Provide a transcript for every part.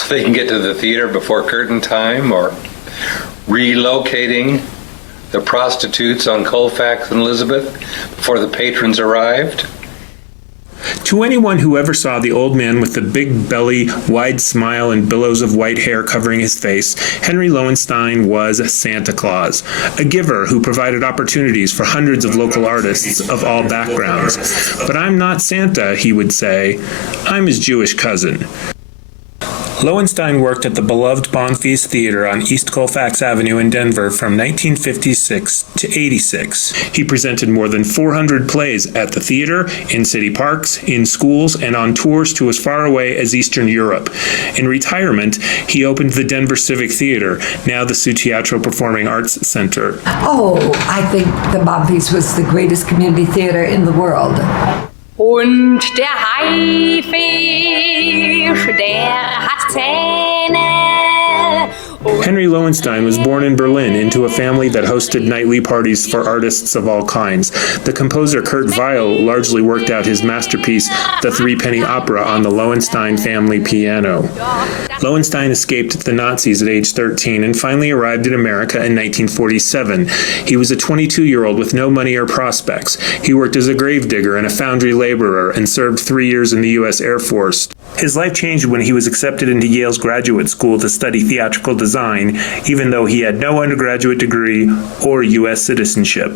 so they can get to the theater before curtain time, or relocating the prostitutes on Colfax and Elizabeth before the patrons arrived. To anyone who ever saw the old man with the big belly, wide smile, and billows of white hair covering his face, Henry Lowenstein was Santa Claus, a giver who provided opportunities for hundreds of local artists of all backgrounds. But I'm not Santa, he would say. I'm his Jewish cousin. Lowenstein worked at the beloved Bonfils Theater on East Colfax Avenue in Denver from 1956 to 86. He presented more than 400 plays at the theater, in city parks, in schools, and on tours to as far away as Eastern Europe. In retirement, he opened the Denver Civic Theater, now the Sioux Teatro Performing Arts Center. Oh, I think the Bonfils was the greatest community theater in the world. Und der Haifisch, der hat Zähne. Henry Lowenstein was born in Berlin into a family that hosted nightly parties for artists of all kinds. The composer Kurt Weill largely worked out his masterpiece, The Three-Penny Opera, on the Lowenstein family piano. Lowenstein escaped the Nazis at age 13 and finally arrived in America in 1947. He was a 22-year-old with no money or prospects. He worked as a gravedigger and a foundry laborer and served 3 years in the U.S. Air Force. His life changed when he was accepted into Yale's graduate school to study theatrical design, even though he had no undergraduate degree or U.S. citizenship.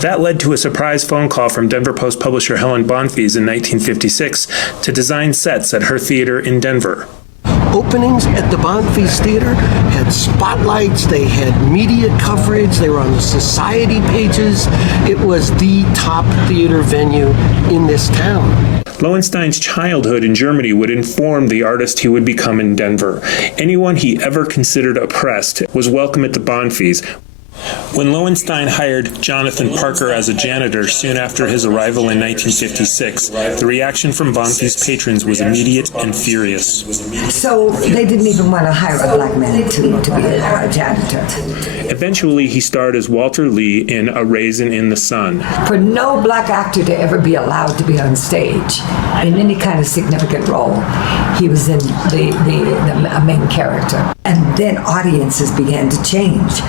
That led to a surprise phone call from Denver Post publisher Helen Bonfils in 1956 to design sets at her theater in Denver. Openings at the Bonfils Theater had spotlights, they had media coverage, they were on the society pages. It was the top theater venue in this town. Lowenstein's childhood in Germany would inform the artist he would become in Denver. Anyone he ever considered oppressed was welcome at the Bonfils. When Lowenstein hired Jonathan Parker as a janitor soon after his arrival in 1956, the reaction from Bonfils patrons was immediate and furious. So they didn't even want to hire a black man to be a janitor. Eventually, he starred as Walter Lee in A Raisin in the Sun. For no black actor to ever be allowed to be on stage in any kind of significant role, he was in the main character. And then audiences began to change.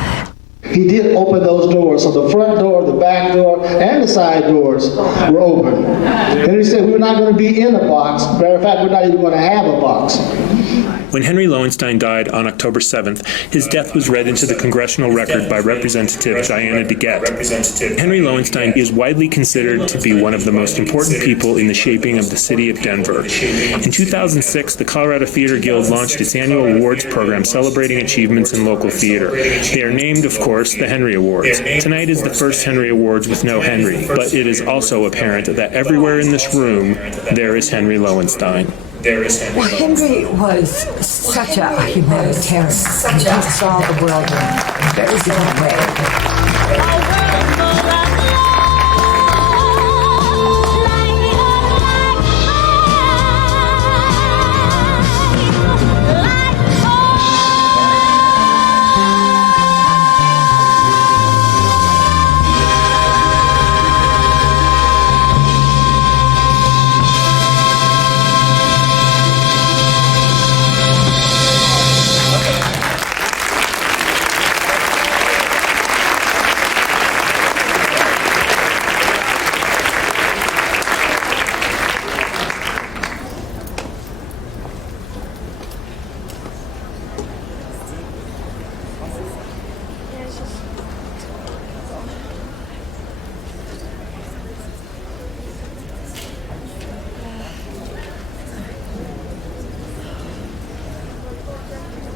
He did open those doors, so the front door, the back door, and the side doors were open. And he said, we're not going to be in a box. Matter of fact, we're not even going to have a box. When Henry Lowenstein died on October 7th, his death was read into the congressional record by Representative Diana DeGette. Henry Lowenstein is widely considered to be one of the most important people in the shaping of the city of Denver. In 2006, the Colorado Theater Guild launched its annual awards program celebrating achievements in local theater. They are named, of course, the Henry Awards. Tonight is the first Henry Awards with no Henry, but it is also apparent that everywhere in this room, there is Henry Lowenstein. Well, Henry was such a humanitarian. He saw the world in a very different way.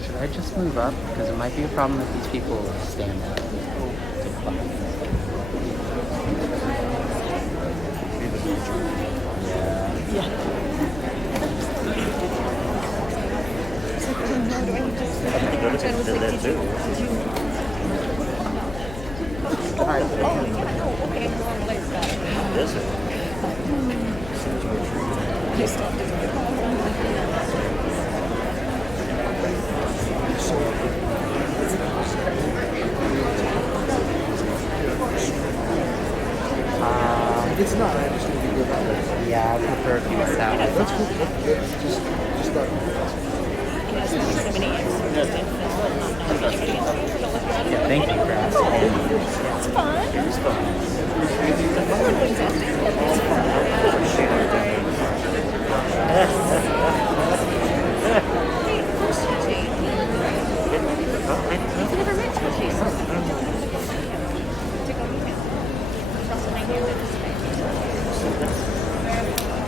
Should I just move up? Because it might be a problem if these people stand up. It's not. I just need to go back. Yeah, I prefer if you went down. Let's just start. Thank you for asking. It's fun. It's fun.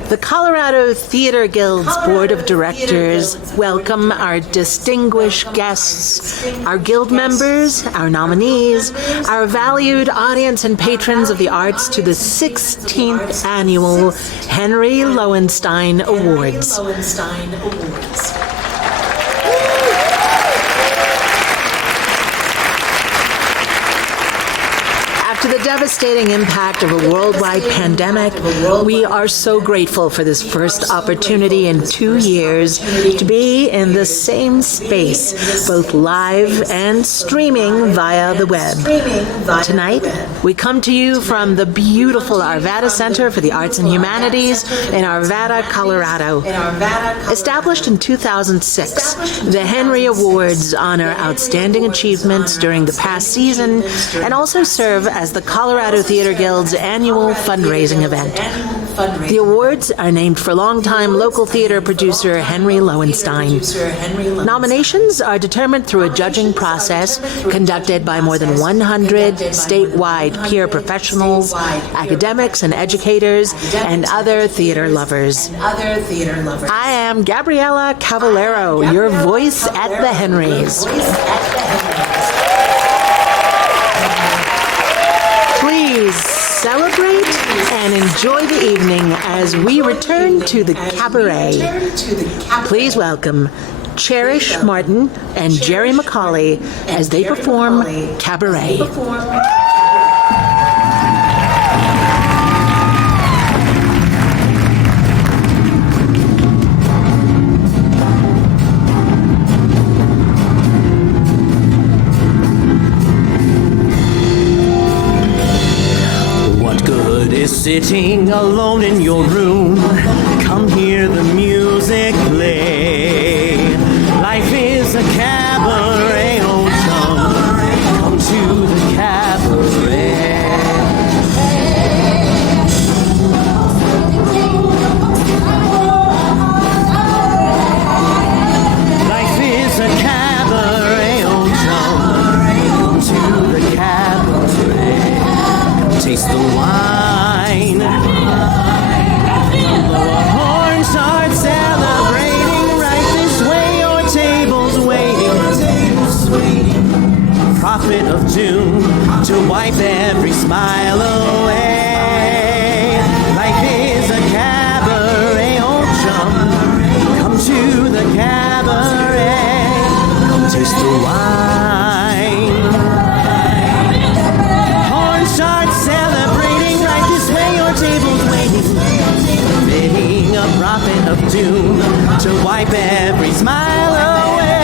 The Colorado Theater Guild's Board of Directors welcome our distinguished guests, our guild members, our nominees, our valued audience and patrons of the arts to the 16th Annual Henry Lowenstein Awards. After the devastating impact of a worldwide pandemic, we are so grateful for this first opportunity in 2 years to be in the same space, both live and streaming via the web. Tonight, we come to you from the beautiful Arvada Center for the Arts and Humanities in Arvada, Colorado. Established in 2006, the Henry Awards honor outstanding achievements during the past season and also serve as the Colorado Theater Guild's annual fundraising event. The awards are named for longtime local theater producer Henry Lowenstein. Nominations are determined through a judging process conducted by more than 100 statewide peer professionals, academics and educators, and other theater lovers. I am Gabriela Cavallero, your voice at the Henrys. Please celebrate and enjoy the evening as we return to the cabaret. Please welcome Cherish Martin and Jerry McCauley as they perform Cabaret. Sitting alone in your room, come hear the music play. Life is a cabaret, oh chum, come to the cabaret. Life is a cabaret, oh chum, come to the cabaret. Taste the wine. Horns start celebrating right this way. Your table's waiting. Prophet of doom to wipe every smile away. Life is a cabaret, old chum. Come to the cabaret. Come taste the wine. Horns start celebrating right this way. Your table's waiting. Being a prophet of doom to wipe every smile away.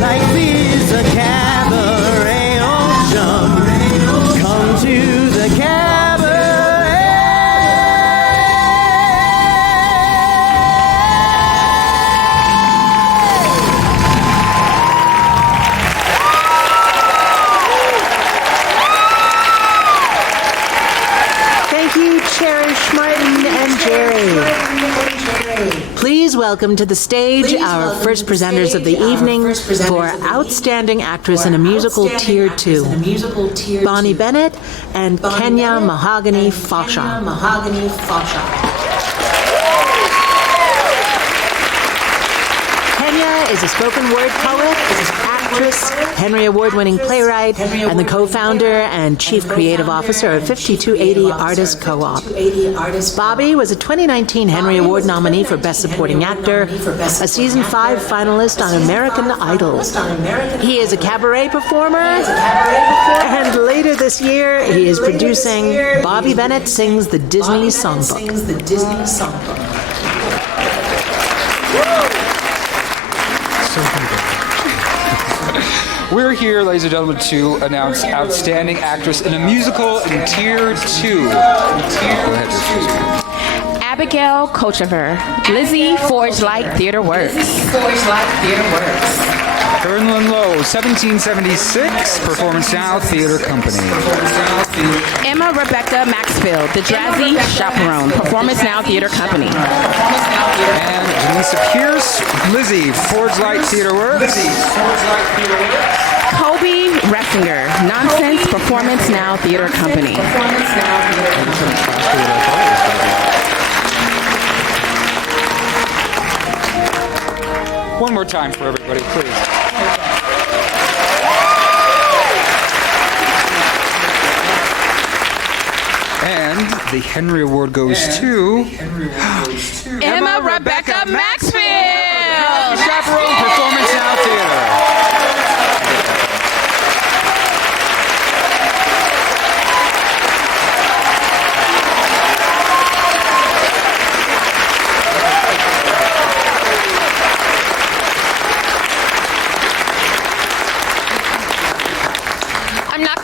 Life is a cabaret, oh chum. Come to the Please welcome to the stage our first presenters of the evening for Outstanding Actress in a Musical Tier 2, Bonnie Bennett and Kenya Mahogany Fawshaw. Kenya is a spoken word poet, actress, Henry Award-winning playwright, and the co-founder and chief creative officer of 5280 Artist Co-op. Bobby was a 2019 Henry Award nominee for Best Supporting Actor, a Season 5 finalist on American Idol. He is a cabaret performer, and later this year he is producing Bobby Bennett Sings the Disney Songbook. We're here, ladies and gentlemen, to announce Outstanding Actress in a Musical in Tier 2. Go ahead, Abigail Kochever, Lizzie Forge Light Theater Works. Bernlin Lowe, 1776, Performance Now Theater Company. Emma Rebecca Maxfield, The Jazzy Chaperone, Performance Now Theater Company. And Janisa Pierce, Lizzie, Forge Light Theater Works. Kobe Ressinger, Nonsense Performance Now Theater Company. One more time for everybody, please. And the Henry Award goes to Emma Rebecca Maxfield! Chaperone, Performance Now Theater.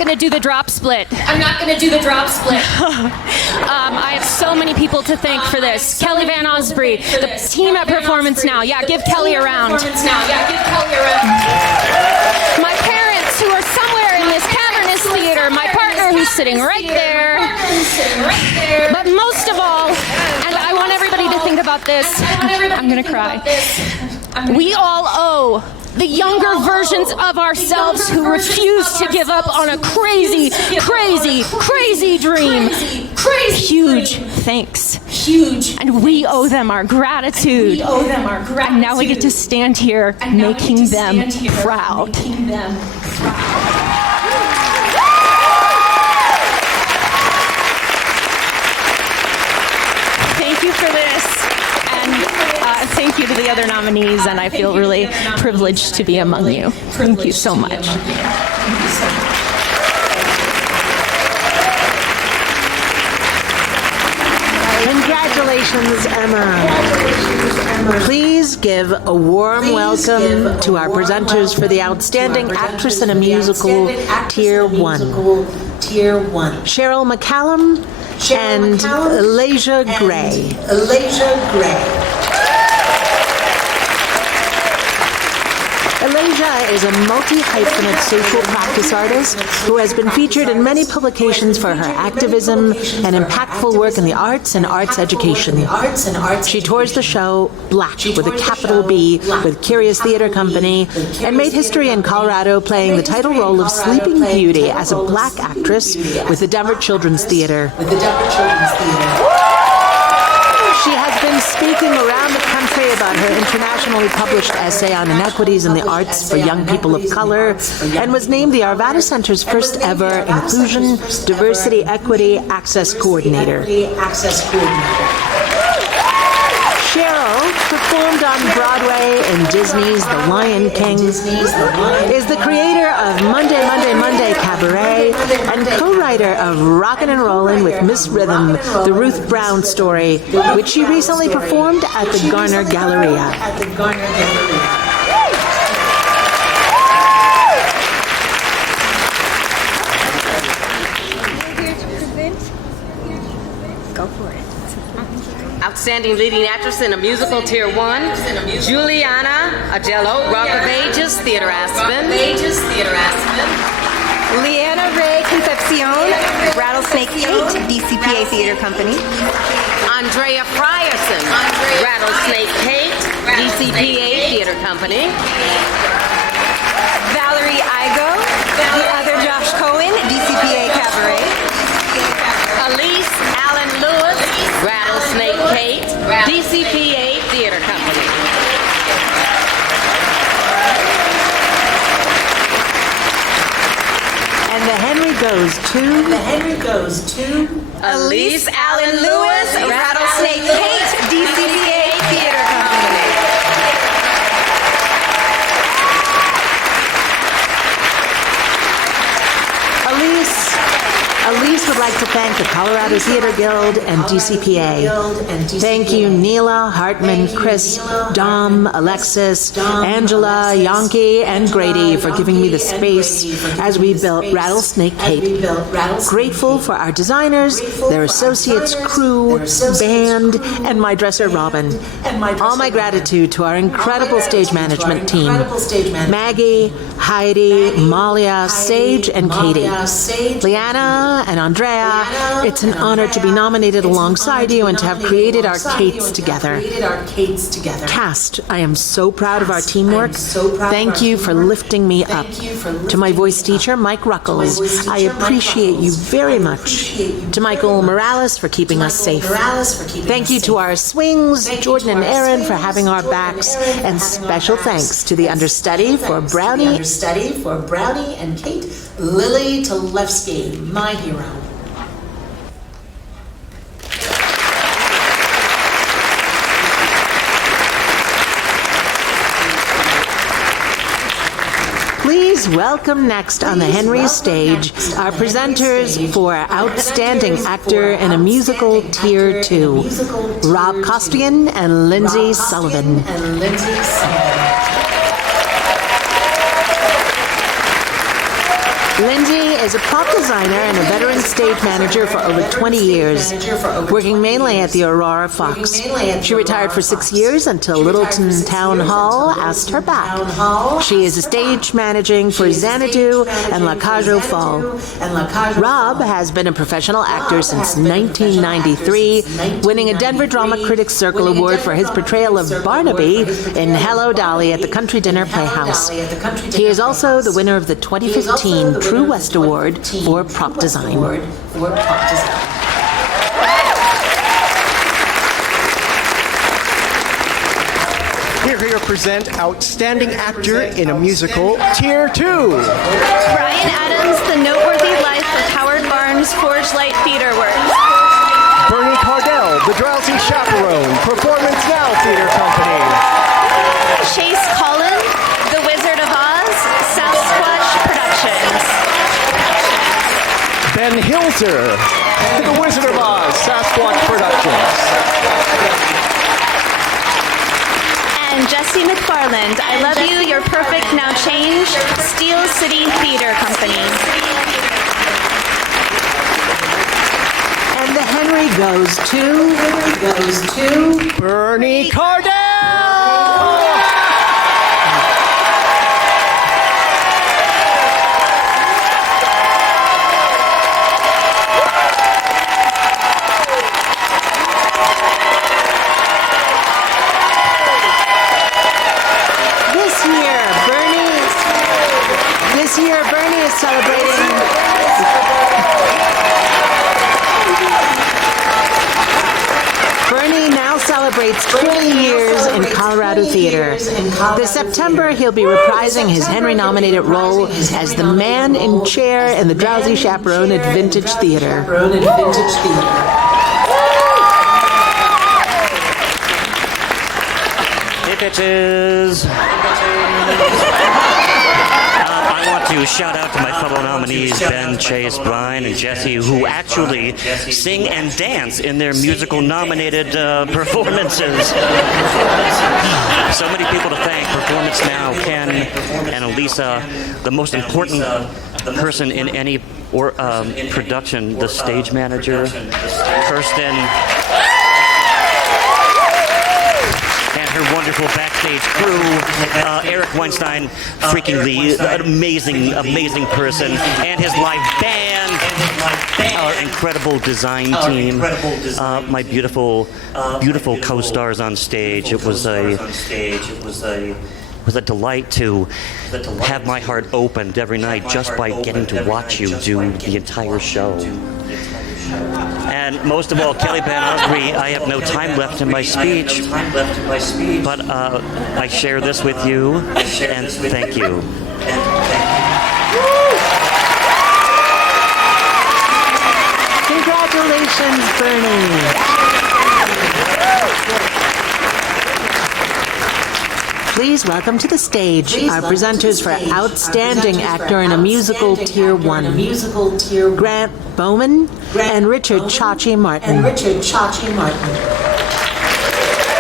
To do the drop split. I have so many people to thank for this. Kelly Van Osbury, the team at Performance Now. Yeah, give Kelly a round. My parents who are somewhere in this cavernous theater. My partner who's sitting right there. But most of all, and I want everybody to think about this. I'm gonna cry. We all owe the younger versions of ourselves who refuse to give up on a crazy dream. Huge thanks. And we owe them our gratitude. And now we get to stand here making them proud. Thank you for this. Thank you to the other nominees, and I feel really privileged to be among you. Thank you so much. Congratulations, Emma. Please give a warm welcome to our presenters for the Outstanding Actress in a Musical, Tier 1. Cheryl McCallum and Elijah Gray. Elijah is a multi-hyphenate social practice artist who has been featured in many publications for her activism and impactful work in the arts and arts education. She tours the show Black with a capital B with Curious Theater Company and made history in Colorado playing the title role of Sleeping Beauty as a black actress with the Denver Children's Theater. She has been speaking around the country about her internationally published essay on inequities in the arts for young people of color and was named the Arvada Center's first ever Inclusion, Diversity, Equity, Access Coordinator. Cheryl performed on Broadway in Disney's The Lion King, is the creator of Monday, Monday, Monday Cabaret, and co-writer of Rockin' and Rollin' with Miss Rhythm, the Ruth Brown story, which she recently performed at the Garner Galleria. Outstanding Leading Actress in a Musical, Tier 1, Juliana Agello, Rock of Ages, Theater Aspen. Leanna Ray Concepcion, Rattlesnake 8, DCPA Theater Company. Andrea Frierson, Rattlesnake Kate, DCPA Theater Company. Valerie Igo, the other Josh Cohen, DCPA Cabaret. Elise Allen Lewis, Rattlesnake Kate, DCPA Theater Company. And the Henry goes to Elise Allen Lewis, Rattlesnake Kate, DCPA Theater Company. Elise Denise would like to thank the Colorado Theater Guild and DCPA. Thank you, Neela, Hartman, Chris, Dom, Alexis, Angela, Yonki, and Grady for giving me the space as we built Rattlesnake Kate. Grateful for our designers, their associates, crew, band, and my dresser, Robin. All my gratitude to our incredible stage management team, Maggie, Heidi, Malia, Sage, and Katie. Leanna and Andrea, it's an honor to be nominated alongside you and to have created our Kates together. Cast, I am so proud of our teamwork. Thank you for lifting me up. To my voice teacher, Mike Ruckles, I appreciate you very much. To Michael Morales for keeping us safe. Thank you to our swings, Jordan and Aaron, for having our backs, and special thanks to the understudy for Brownie and Kate, Lily Talevsky, my hero. Please welcome next on the Henry stage our presenters for Outstanding Actor in a Musical Tier 2, Rob Costigan and Lindsay Sullivan. Lindsay is a prop designer and a veteran stage manager for over 20 years, working mainly at the Aurora Fox. She retired for 6 years until Littleton Town Hall asked her back. She is a stage managing for Xanadu and La Cage aux Folles. Rob has been a professional actor since 1993, winning a Denver Drama Critics Circle Award for his portrayal of Barnaby in Hello Dolly at the Country Dinner Playhouse. He is also the winner of the 2015 True West Award for prop design. Here to present Outstanding Actor in a Musical, Tier 2. Brian Adams, The Noteworthy Life of Howard Barnes, Forge Light Theater Works. Bernie Cardell, The Drowsy Chaperone, Performance Now Theater Company. Chase Collin, The Wizard of Oz, Sasquatch Productions. Ben Hilzer, The Wizard of Oz, Sasquatch Productions. And Jesse McFarland, I Love You, You're Perfect, Now Change, Steel City Theater Company. And the Henry goes to Bernie Cardell! This year, Bernie is celebrating. Bernie now celebrates 20 years in Colorado theater. This September, he'll be reprising his Henry-nominated role as the man in chair in The Drowsy Chaperone at Vintage Theater. Hey, bitches. I want to shout out to my fellow nominees, Ben, Chase, Brian, and Jesse, who actually sing and dance in their musical nominated performances. So many people to thank. Performance Now, Ken and Elisa, the most important person in any production, the stage manager, Kirsten, her wonderful backstage crew, Eric Weinstein, freaking an amazing person, and his live band, our incredible design team, my beautiful co-stars on stage. It was a delight to have my heart opened every night just by getting to watch you do the entire show. And most of all, Kelly Van Osprey, I have no time left in my speech, but I share this with you, and thank you. Congratulations, Bernie. please welcome to the stage our presenters for Outstanding Actor in a Musical Tier 1, Grant Bowman and Richard Chachi Martin.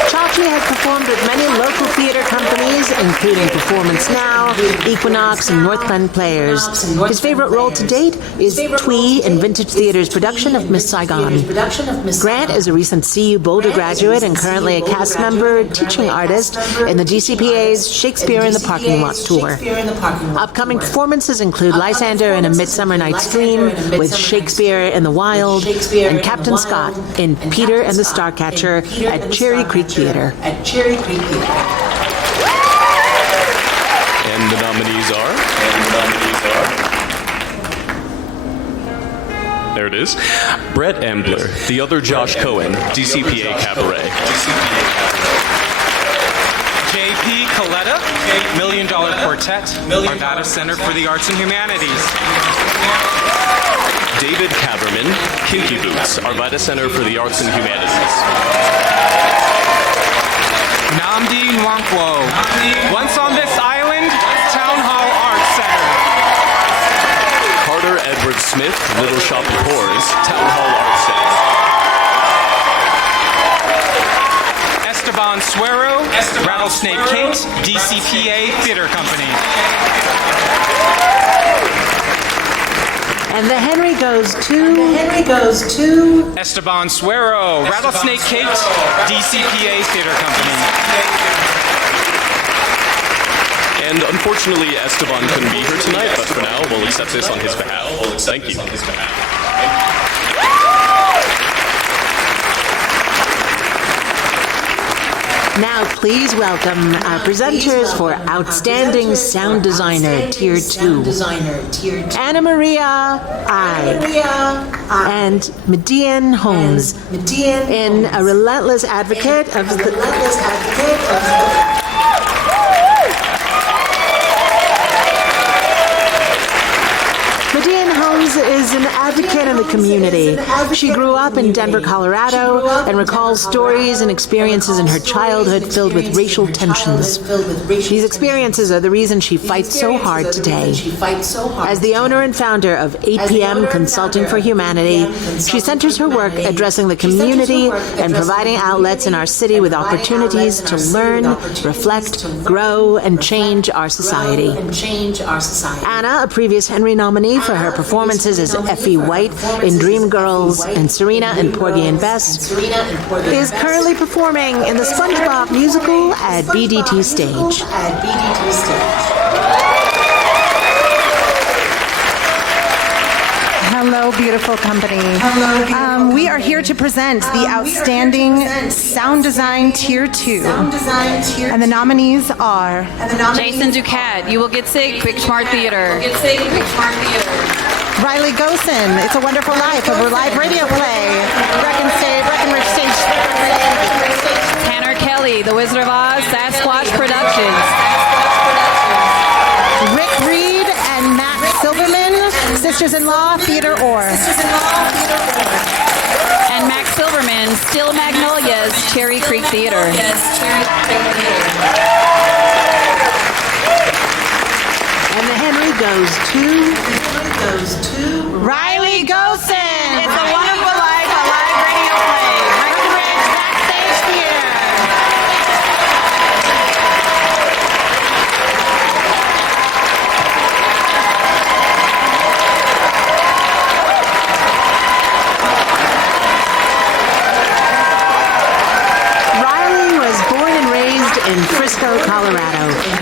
Chachi has performed with many local theater companies, including Performance Now, Equinox, and North Bend Players. His favorite role to date is Twee in Vintage Theater's production of Miss Saigon. Grant is a recent CU Boulder graduate and currently a cast member, teaching artist in the DCPA's Shakespeare in the Parking Lot tour. Upcoming performances include Lysander in A Midsummer Night's Dream with Shakespeare in the Wild, and Captain Scott in Peter and the Starcatcher at Cherry Creek Theater. And the nominees are? There it is. Brett Ambler, The Other Josh Cohen, DCPA Cabaret. J.P. Coletta, $1 Million Quartet, Arvada Center for the Arts and Humanities. David Caberman, Kinky Boots, Arvada Center for the Arts and Humanities. Namdi Nwankwo, Once on This Island, Town Hall Arts Center. Carter Edward Smith, Little Shop of Horrors, Town Hall Arts Center. Esteban Suero, Rattlesnake Kate, DCPA Theater Company. And the Henry goes to Esteban Suero, Rattlesnake Kate, DCPA Theater Company. And unfortunately, Esteban couldn't be here tonight, but for now, we'll accept this on his behalf. Thank you. Now, please welcome our presenters for Outstanding Sound Designer Tier 2, Anna Maria I and Median Holmes, in A Relentless Advocate of the... Median Holmes is an advocate in the community. She grew up in Denver, Colorado, and recalls stories and experiences in her childhood filled with racial tensions. These experiences are the reason she fights so hard today. As the owner and founder of 8 p.m. Consulting for Humanity, she centers her work addressing the community and providing outlets in our city with opportunities to learn, reflect, grow, and change our society. Anna, a previous Henry nominee for her performances as Effie White in Dreamgirls and Serena in Porgy and Bess, is currently performing in the SpongeBob musical at BDT Stage. Hello, beautiful company. We are here to present the Outstanding Sound Design Tier 2. And the nominees are... Jason Duquette, You Will Get Sick, Quick Smart Theater. Riley Gosen, It's a Wonderful Life, a live radio play. Breckenridge Stage. Tanner Kelly, The Wizard of Oz, Sasquatch Productions. Rick Reed and Matt Silverman, Sisters-in-Law, Theater Or. And Max Silverman, Still Magnolias, Cherry Creek Theater. And the Henry goes to Riley Gosen, It's a Wonderful Life, a live radio play. Breckenridge Backstage Theater. Riley was born and raised in Frisco, Colorado.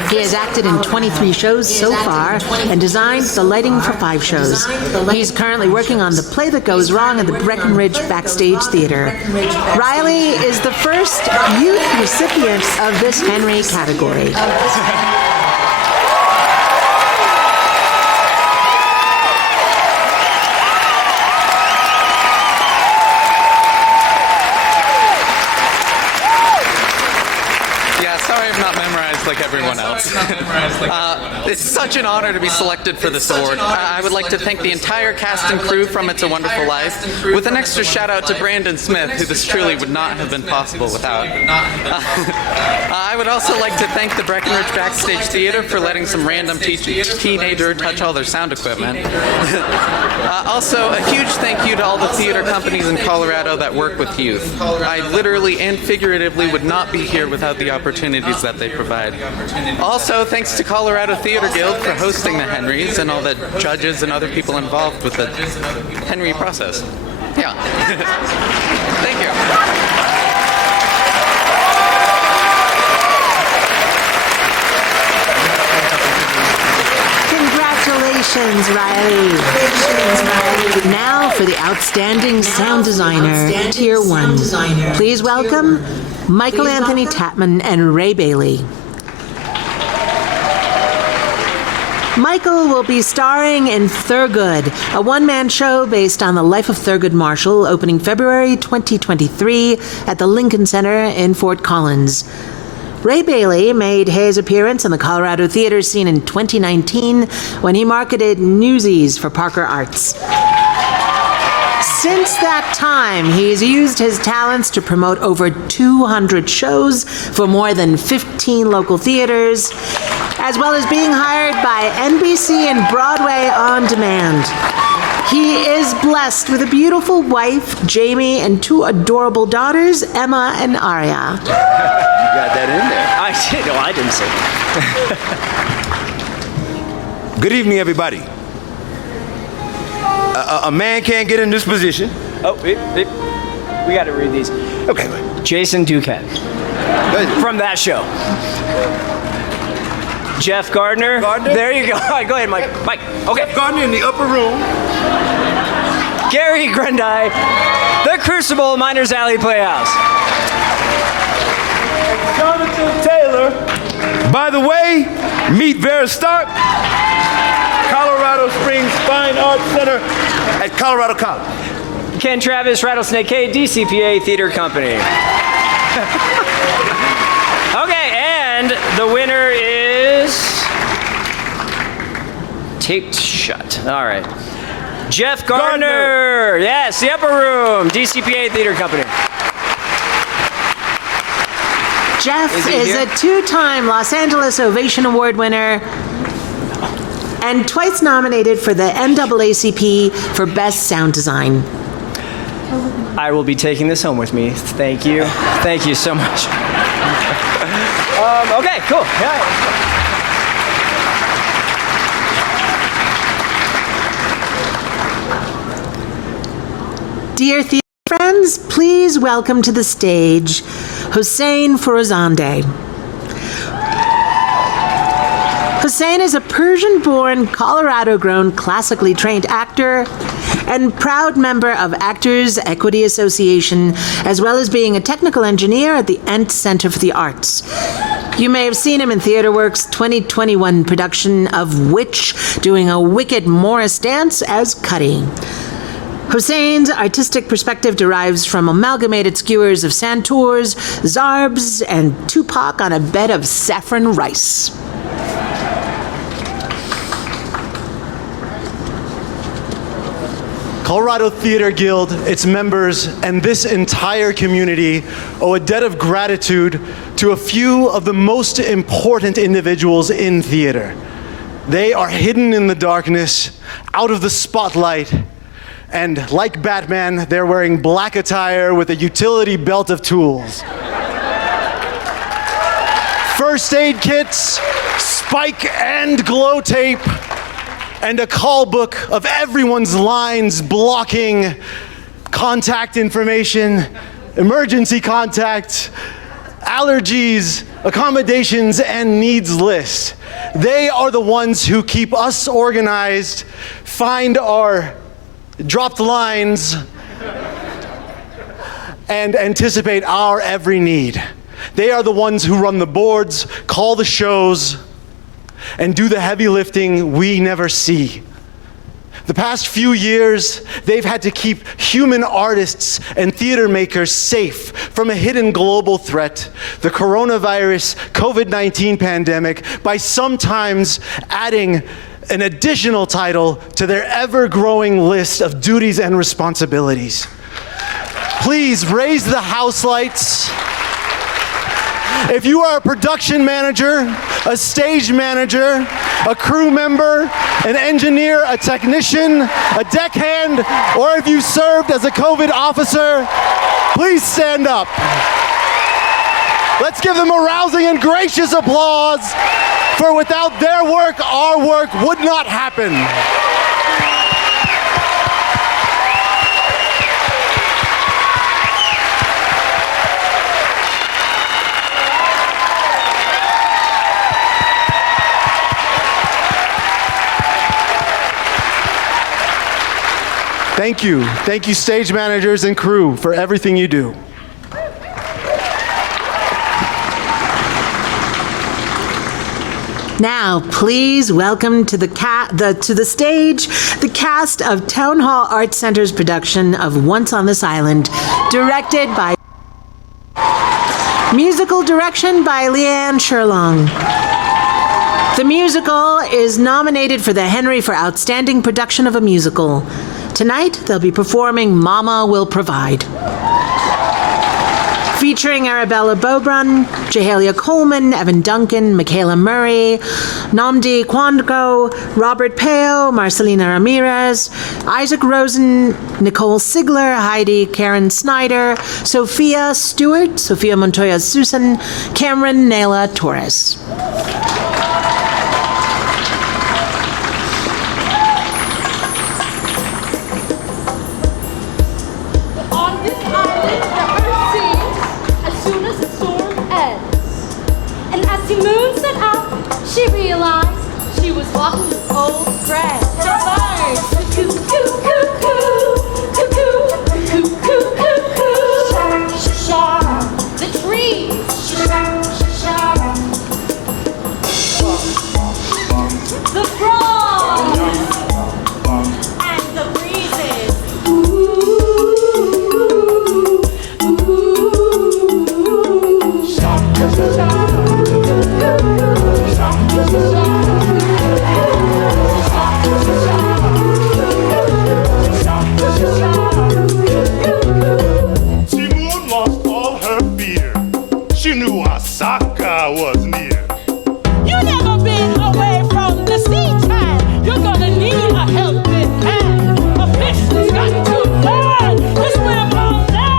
He has acted in 23 shows so far and designed the lighting for 5 shows. He's currently working on The Play That Goes Wrong at the Breckenridge Backstage Theater. Riley is the first youth recipient of this Henry category. Yeah, sorry I've not memorized like everyone else. It's such an honor to be selected for this award. I would like to thank the entire cast and crew from It's a Wonderful Life, with an extra shout out to Brandon Smith, who this truly would not have been possible without. I would also like to thank the Breckenridge Backstage Theater for letting some random teenager touch all their sound equipment. Also, a huge thank you to all the theater companies in Colorado that work with youth. I literally and figuratively would not be here without the opportunities that they provide. Also, thanks to Colorado Theater Guild for hosting the Henrys and all the judges and other people involved with the Henry process. Yeah. Thank you. Congratulations, Riley. Now for the Outstanding Sound Designer, Tier 1. Please welcome Michael Anthony Tatman and Ray Bailey. Michael will be starring in Thurgood, a one-man show based on the life of Thurgood Marshall, opening February 2023 at the Lincoln Center in Fort Collins. Ray Bailey made his appearance on the Colorado theater scene in 2019 when he marketed Newsies for Parker Arts. Since that time, he's used his talents to promote over 200 shows for more than 15 local theaters, as well as being hired by NBC and Broadway on demand. He is blessed with a beautiful wife, Jamie, and two adorable daughters, Emma and Aria. You got that in there. I didn't say. Good evening, everybody. A man can't get in this position. Oh, we got to read these. Okay. Jason Duquette. From that show. Jeff Gardner. There you go. All right, go ahead, Mike. Mike. Okay. Jeff Gardner in the upper room. Gary Grendai, The Crucible, Miners Alley Playhouse. Jonathan Taylor. By the way, meet Vera Stark, Colorado Springs Fine Arts Center at Colorado College. Ken Travis, Rattlesnake K, DCPA Theater Company. Okay, and the winner is taped shut. All right. Jeff Gardner. Yes, the upper room, DCPA Theater Company. Jeff is a two-time Los Angeles Ovation Award winner and twice nominated for the NAACP for Best Sound Design. I will be taking this home with me. Thank you. Thank you so much. Okay, cool. Yeah. Dear theater friends, please welcome to the stage Hossein Forozandeh. Hossein is a Persian-born, Colorado-grown, classically trained actor and proud member of Actors Equity Association, as well as being a technical engineer at the Ent Center for the Arts. You may have seen him in TheaterWorks' 2021 production of Witch, doing a wicked Morris dance as Cuddy. Hossein's artistic perspective derives from amalgamated skewers of Santours, Zarbs, and Tupac on a bed of saffron rice. Colorado Theater Guild, its members, and this entire community owe a debt of gratitude to a few of the most important individuals in theater. They are hidden in the darkness, out of the spotlight, and like Batman, they're wearing black attire with a utility belt of tools. First aid kits, spike and glow tape, and a call book of everyone's lines blocking contact information, emergency contact, allergies, accommodations, and needs lists. They are the ones who keep us organized, find our dropped lines, and anticipate our every need. They are the ones who run the boards, call the shows, and do the heavy lifting we never see. The past few years, they've had to keep human artists and theater makers safe from a hidden global threat, the coronavirus COVID-19 pandemic, by sometimes adding an additional title to their ever-growing list of duties and responsibilities. Please raise the house lights. If you are a production manager, a stage manager, a crew member, an engineer, a technician, a deckhand, or if you served as a COVID officer, please stand up. Let's give them a rousing and gracious applause, for without their work, our work would not happen. Thank you. Thank you, stage managers and crew, for everything you do. Now, please welcome to the stage the cast of Town Hall Arts Center's production of Once on This Island, directed by musical direction by Leanne Sherlong. The musical is nominated for the Henry for Outstanding Production of a Musical. Tonight, they'll be performing Mama Will Provide. Featuring Arabella Beaubrun, Jahalia Coleman, Evan Duncan, Michaela Murray, Namdi Kwandgo, Robert Peo, Marcelina Ramirez, Isaac Rosen, Nicole Sigler, Heidi Karen Snyder, Sophia Stewart, Sophia Montoya Susan, Cameron Nayla Torres. She realized she was walking with old friends. The birds, cuckoo, cuckoo, cuckoo, cuckoo, cuckoo, cuckoo, sha, the trees, sha, the frogs, and the breezes. Timon lost all her fear. She knew Osaka was near. You never been away from the sea time. You're gonna need a helping hand. A fish has got to learn to swim on land.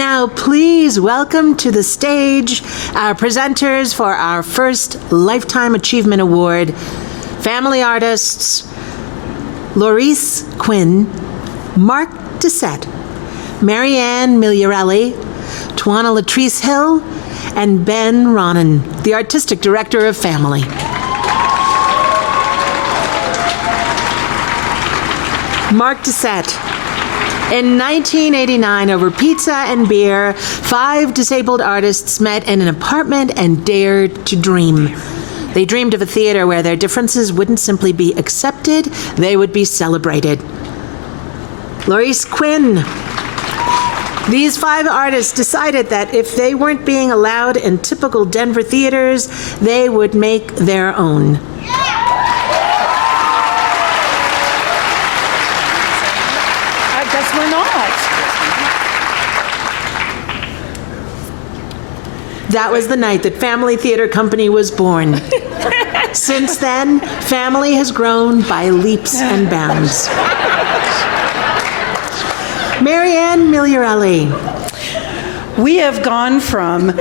Now, please welcome to the stage our presenters for our first Lifetime Achievement Award, family artists Laurice Quinn, Mark Doucette, Marianne Migliorelli, Tawana Latrice Hill, and Ben Ronan, the Artistic Director of Family. Mark Doucette. In 1989, over pizza and beer, 5 disabled artists met in an apartment and dared to dream. They dreamed of a theater where their differences wouldn't simply be accepted, they would be celebrated. Laurice Quinn. These 5 artists decided that if they weren't being allowed in typical Denver theaters, they would make their own. I guess we're not. That was the night that Family Theater Company was born. Since then, Family has grown by leaps and bounds. Marianne Migliorelli. We have gone from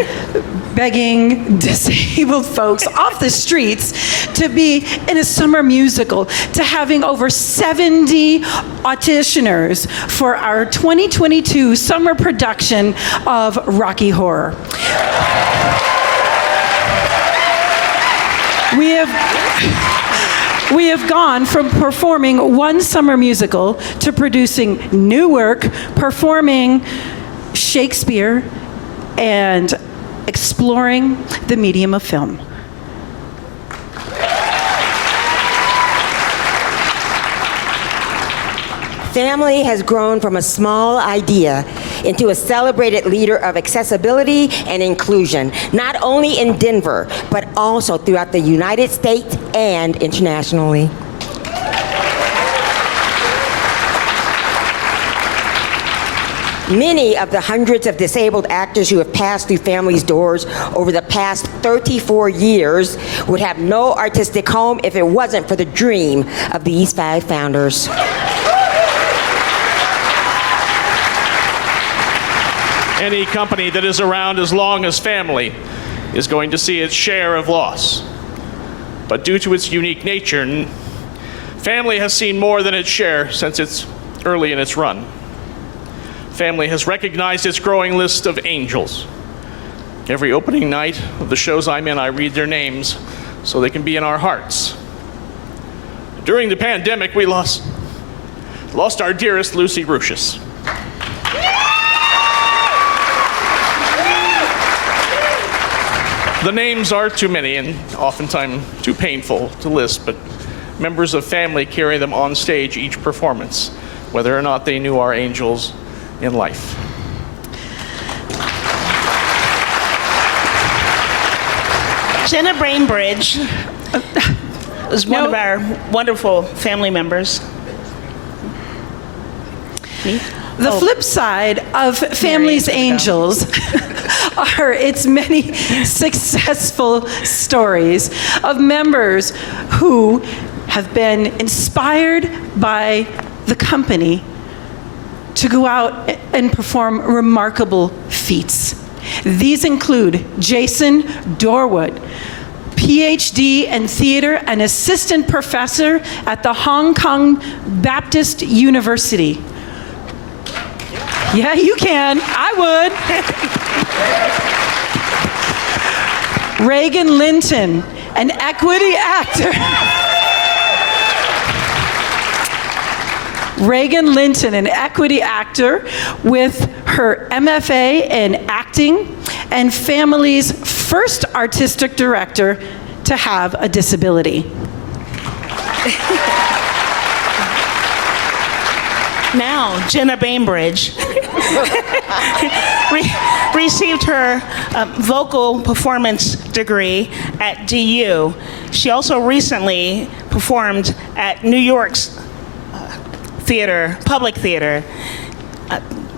begging disabled folks off the streets to be in a summer musical, to having over 70 auditioners for our 2022 summer production of Rocky Horror. We have gone from performing one summer musical to producing new work, performing Shakespeare, and exploring the medium of film. Family has grown from a small idea into a celebrated leader of accessibility and inclusion, not only in Denver, but also throughout the United States and internationally. Many of the hundreds of disabled actors who have passed through Family's doors over the past 34 years would have no artistic home if it wasn't for the dream of these 5 founders. Any company that is around as long as Family is going to see its share of loss. But due to its unique nature, Family has seen more than its share since it's early in its run. Family has recognized its growing list of angels. Every opening night of the shows I'm in, I read their names so they can be in our hearts. During the pandemic, we lost our dearest Lucy Rucius. The names are too many and oftentimes too painful to list, but members of Family carry them on stage each performance, whether or not they knew our angels in life. Jenna Brainbridge is one of our wonderful family members. Me? The flip side of Family's Angels are its many successful stories of members who have been inspired by the company to go out and perform remarkable feats. These include Jason Dorwood, PhD in theater and assistant professor at the Hong Kong Baptist University. Yeah, you can. I would. Reagan Linton, an equity actor. Reagan Linton, an equity actor with her MFA in acting and Family's first artistic director to have a disability. Now, Jenna Bainbridge received her vocal performance degree at DU. She also recently performed at New York's public theater.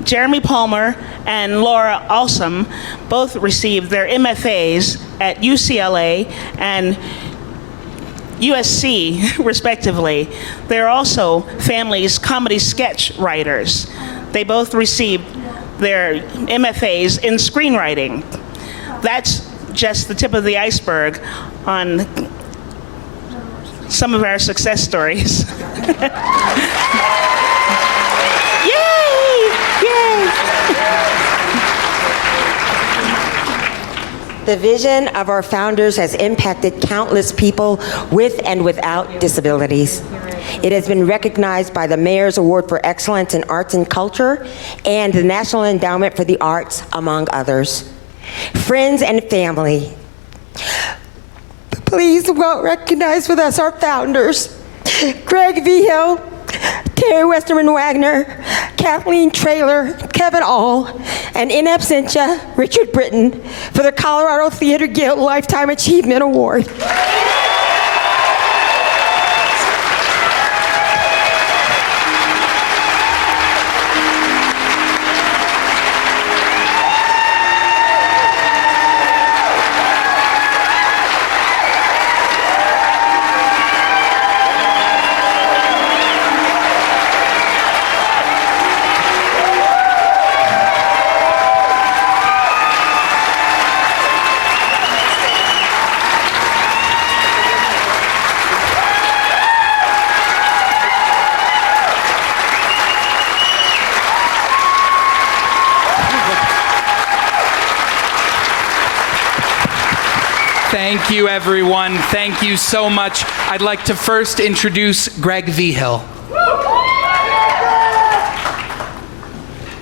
Jeremy Palmer and Laura Alsam both received their MFAs at UCLA and USC, respectively. They're also Family's comedy sketch writers. They both received their MFAs in screenwriting. That's just the tip of the iceberg on some of our success stories. Yay! Yay! The vision of our founders has impacted countless people with and without disabilities. It has been recognized by the Mayor's Award for Excellence in Arts and Culture and the National Endowment for the Arts, among others. Friends and family, please recognize with us our founders, Greg Vigil, Terry Westerman Wagner, Kathleen Traylor, Kevin All, and in absentia, Richard Britton, for the Colorado Theater Guild Lifetime Achievement Award. Thank you, everyone. Thank you so much. I'd like to first introduce Greg Vigil.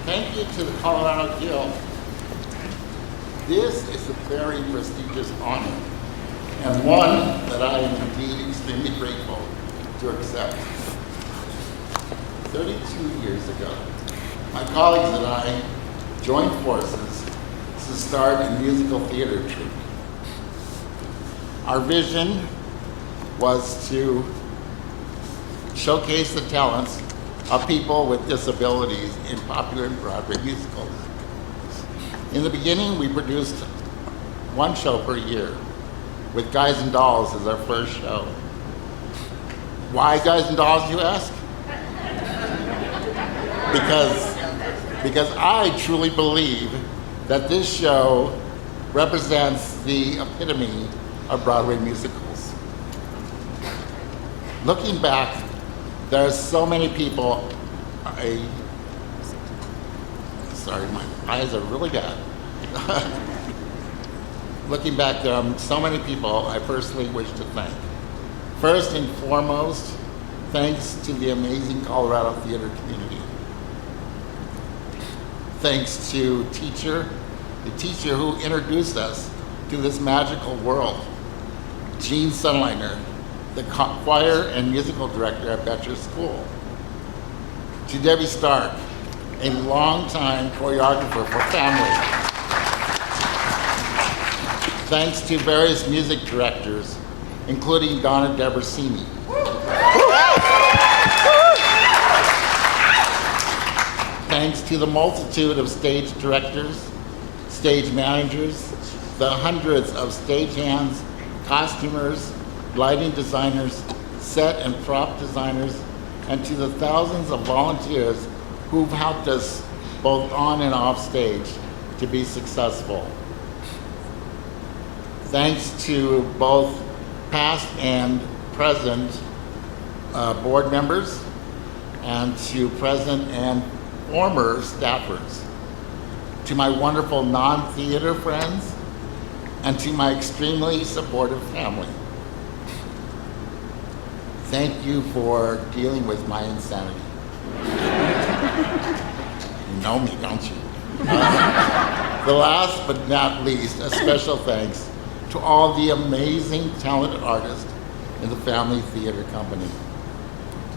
Thank you to the Colorado Guild. This is a very prestigious honor, and one that I am indeed extremely grateful to accept. 32 years ago, my colleagues and I joined forces to start a musical theater troupe. Our vision was to showcase the talents of people with disabilities in popular Broadway musicals. In the beginning, we produced one show per year, with Guys and Dolls as our first show. Why Guys and Dolls, you ask? Because I truly believe that this show represents the epitome of Broadway musicals. Looking back, there are so many people, sorry, my eyes are really bad. Looking back, there are so many people I personally wish to thank. First and foremost, thanks to the amazing Colorado theater community. Thanks to the teacher who introduced us to this magical world, Gene Sunliner, the choir and musical director at Betcher School. To Debbie Stark, a longtime choreographer for family. Thanks to various music directors, including Donna Debrasini. Thanks to the multitude of stage directors, stage managers, the hundreds of stagehands, costumers, lighting designers, set and prop designers, and to the thousands of volunteers who've helped us both on and off stage to be successful. Thanks to both past and present board members, and to present and former staffers, to my wonderful non-theater friends, and to my extremely supportive family. Thank you for dealing with my insanity. You know me, don't you? The last but not least, a special thanks to all the amazing talented artists in the Family Theater Company.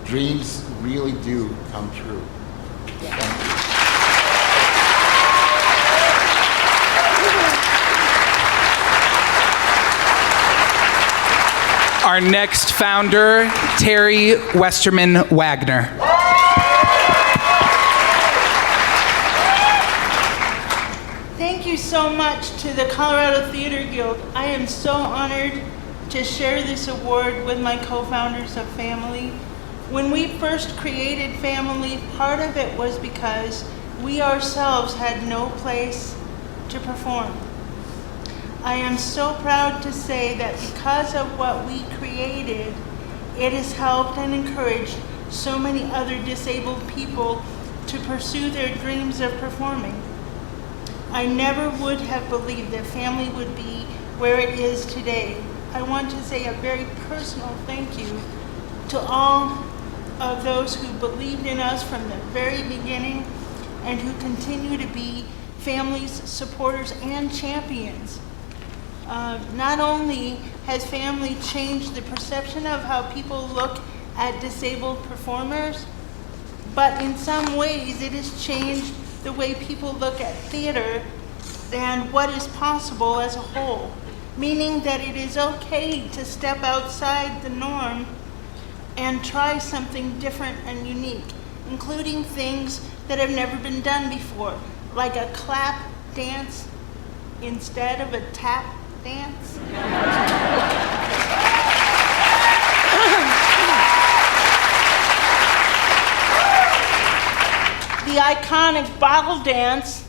Dreams really do come true. Thank you. Our next founder, Terry Westerman Wagner. Thank you so much to the Colorado Theater Guild. I am so honored to share this award with my co-founders of Family. When we first created Family, part of it was because we ourselves had no place to perform. I am so proud to say that because of what we created, it has helped and encouraged so many other disabled people to pursue their dreams of performing. I never would have believed that family would be where it is today. I want to say a very personal thank you to all of those who believed in us from the very beginning and who continue to be families, supporters, and champions. Not only has family changed the perception of how people look at disabled performers, but in some ways it has changed the way people look at theater and what is possible as a whole, meaning that it is okay to step outside the norm and try something different and unique, including things that have never been done before, like a clap dance instead of a tap dance. The iconic bottle dance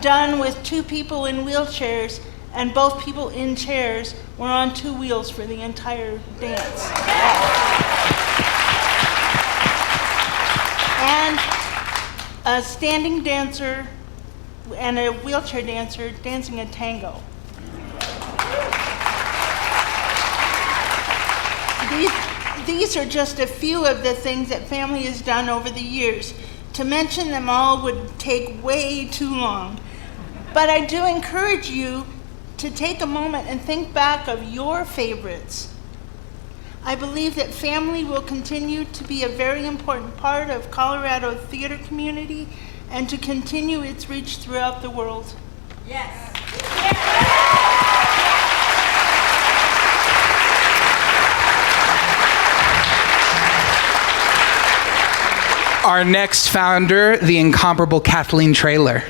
done with two people in wheelchairs, and both people in chairs were on two wheels for the entire dance. And a standing dancer and a wheelchair dancer dancing a tango. These are just a few of the things that family has done over the years. To mention them all would take way too long. But I do encourage you to take a moment and think back of your favorites. I believe that family will continue to be a very important part of Colorado theater community and to continue its reach throughout the world. Yes. Our next founder, the incomparable Kathleen Traylor.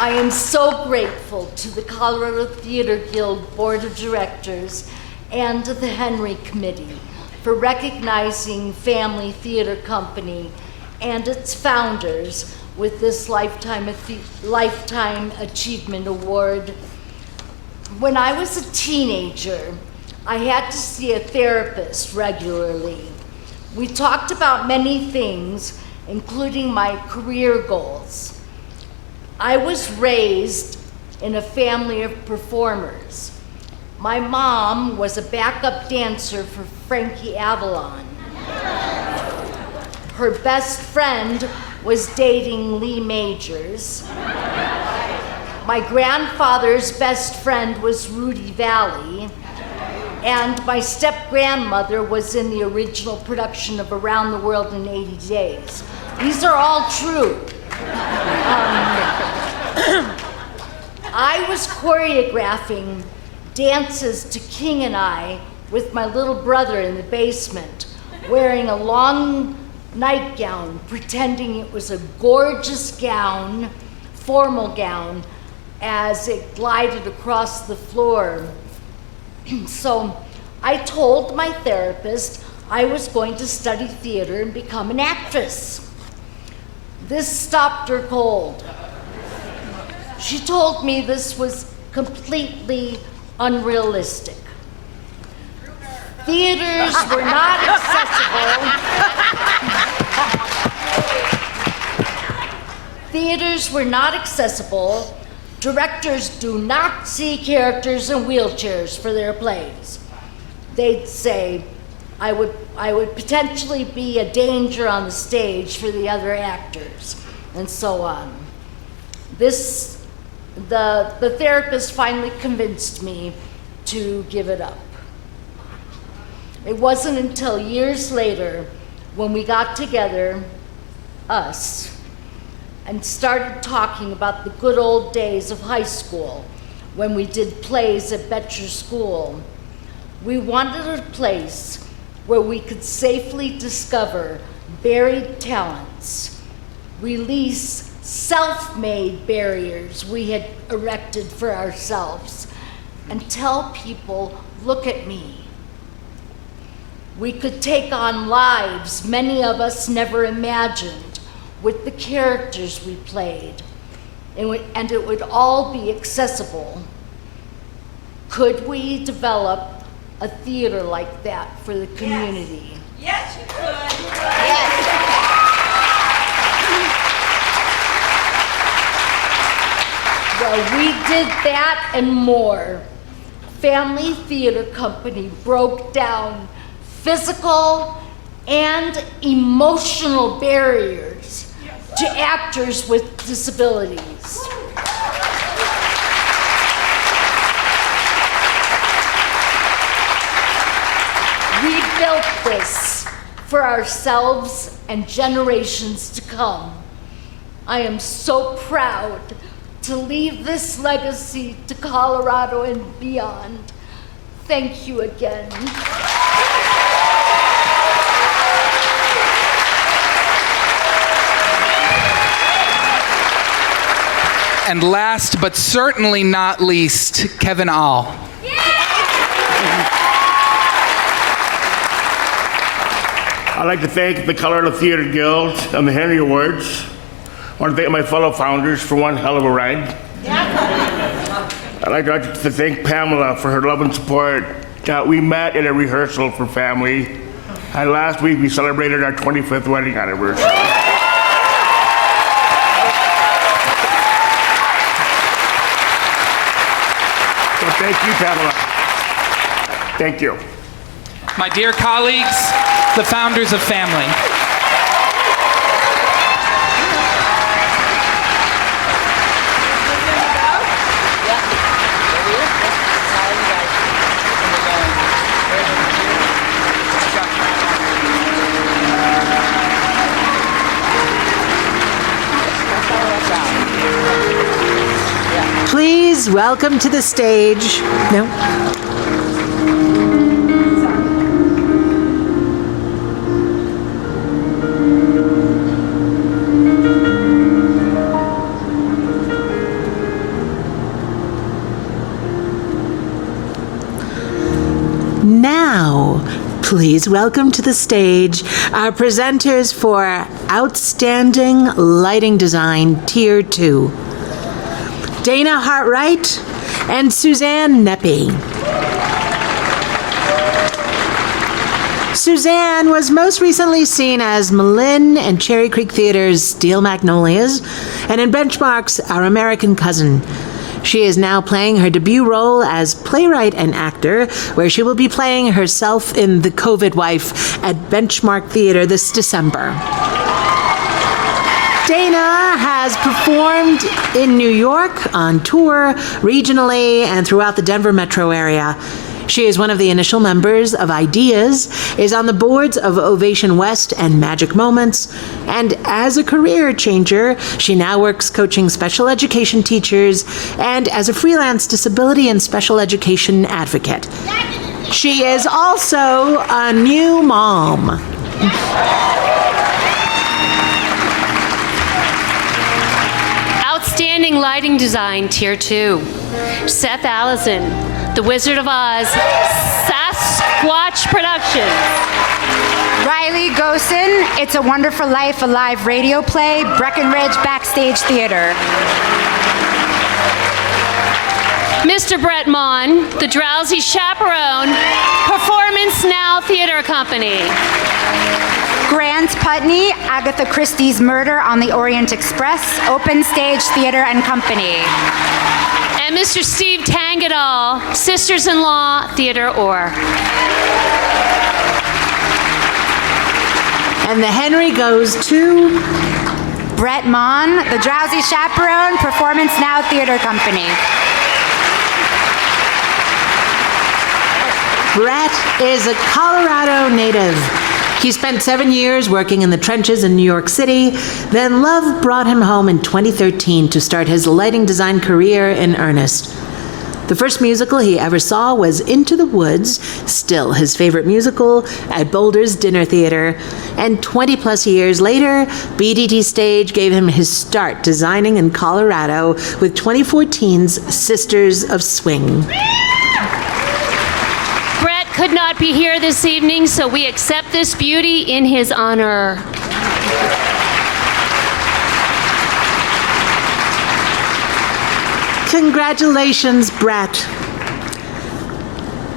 I am so grateful to the Colorado Theater Guild Board of Directors and to the Henry Committee for recognizing Family Theater Company and its founders with this Lifetime Achievement Award. When I was a teenager, I had to see a therapist regularly. We talked about many things, including my career goals. I was raised in a family of performers. My mom was a backup dancer for Frankie Avalon. Her best friend was dating Lee Majors. My grandfather's best friend was Rudy Valley. And my step-grandmother was in the original production of Around the World in 80 Days. These are all true. I was choreographing dances to King and I with my little brother in the basement, wearing a long nightgown, pretending it was a gorgeous gown, formal gown, as it glided across the floor. So I told my therapist I was going to study theater and become an actress. This stopped her cold. She told me this was completely unrealistic. Theaters were not accessible. Theaters were not accessible. Directors do not see characters in wheelchairs for their plays. They'd say, I would potentially be a danger on the stage for the other actors, and so on. The therapist finally convinced me to give it up. It wasn't until years later when we got together, us, and started talking about the good old days of high school when we did plays at Betcher School. We wanted a place where we could safely discover buried talents, release self-made barriers we had erected for ourselves, and tell people, look at me. We could take on lives many of us never imagined with the characters we played, and it would all be accessible. Could we develop a theater like that for the community? Yes, you could. Well, we did that and more. Family Theater Company broke down physical and emotional barriers to actors with disabilities. We built this for ourselves and generations to come. I am so proud to leave this legacy to Colorado and beyond. Thank you again. And last but certainly not least, Kevin Ahl. I'd like to thank the Colorado Theater Guild and the Henry Awards. I want to thank my fellow founders for one hell of a ride. I'd like to thank Pamela for her love and support. We met at a rehearsal for family, and last week we celebrated our 25th wedding anniversary. So thank you, Pamela. Thank you. My dear colleagues, the founders of family. Please welcome to the stage. No? Now, please welcome to the stage our presenters for Outstanding Lighting Design Tier 2. Dana Hartwright and Suzanne Neppy. Suzanne was most recently seen as Malin and Cherry Creek Theater's Steel Magnolias and in Benchmark's Our American Cousin. She is now playing her debut role as playwright and actor, where she will be playing herself in The COVID Wife at Benchmark Theater this December. Dana has performed in New York, on tour, regionally, and throughout the Denver metro area. She is one of the initial members of Ideas, is on the boards of Ovation West and Magic Moments, and as a career changer, she now works coaching special education teachers and as a freelance disability and special education advocate. She is also a new mom. Outstanding Lighting Design Tier 2. Seth Allison, The Wizard of Oz, Sasquatch Productions. Riley Gosen, It's a Wonderful Life, a live radio play, Breckenridge Backstage Theater. Mr. Brett Mon, The Drowsy Chaperone, Performance Now Theater Company. Grant Putney, Agatha Christie's Murder on the Orient Express, Open Stage Theater and Company. And Mr. Steve Tangadal, Sisters-in-Law Theater Or. And the Henry goes to Brett Mon, The Drowsy Chaperone, Performance Now Theater Company. Brett is a Colorado native. He spent 7 years working in the trenches in New York City. Then love brought him home in 2013 to start his lighting design career in earnest. The first musical he ever saw was Into the Woods, still his favorite musical, at Boulder's Dinner Theater. And 20 plus years later, BDT Stage gave him his start designing in Colorado with 2014's Sisters of Swing. Brett could could not be here this evening, so we accept this beauty in his honor. Congratulations, Brett.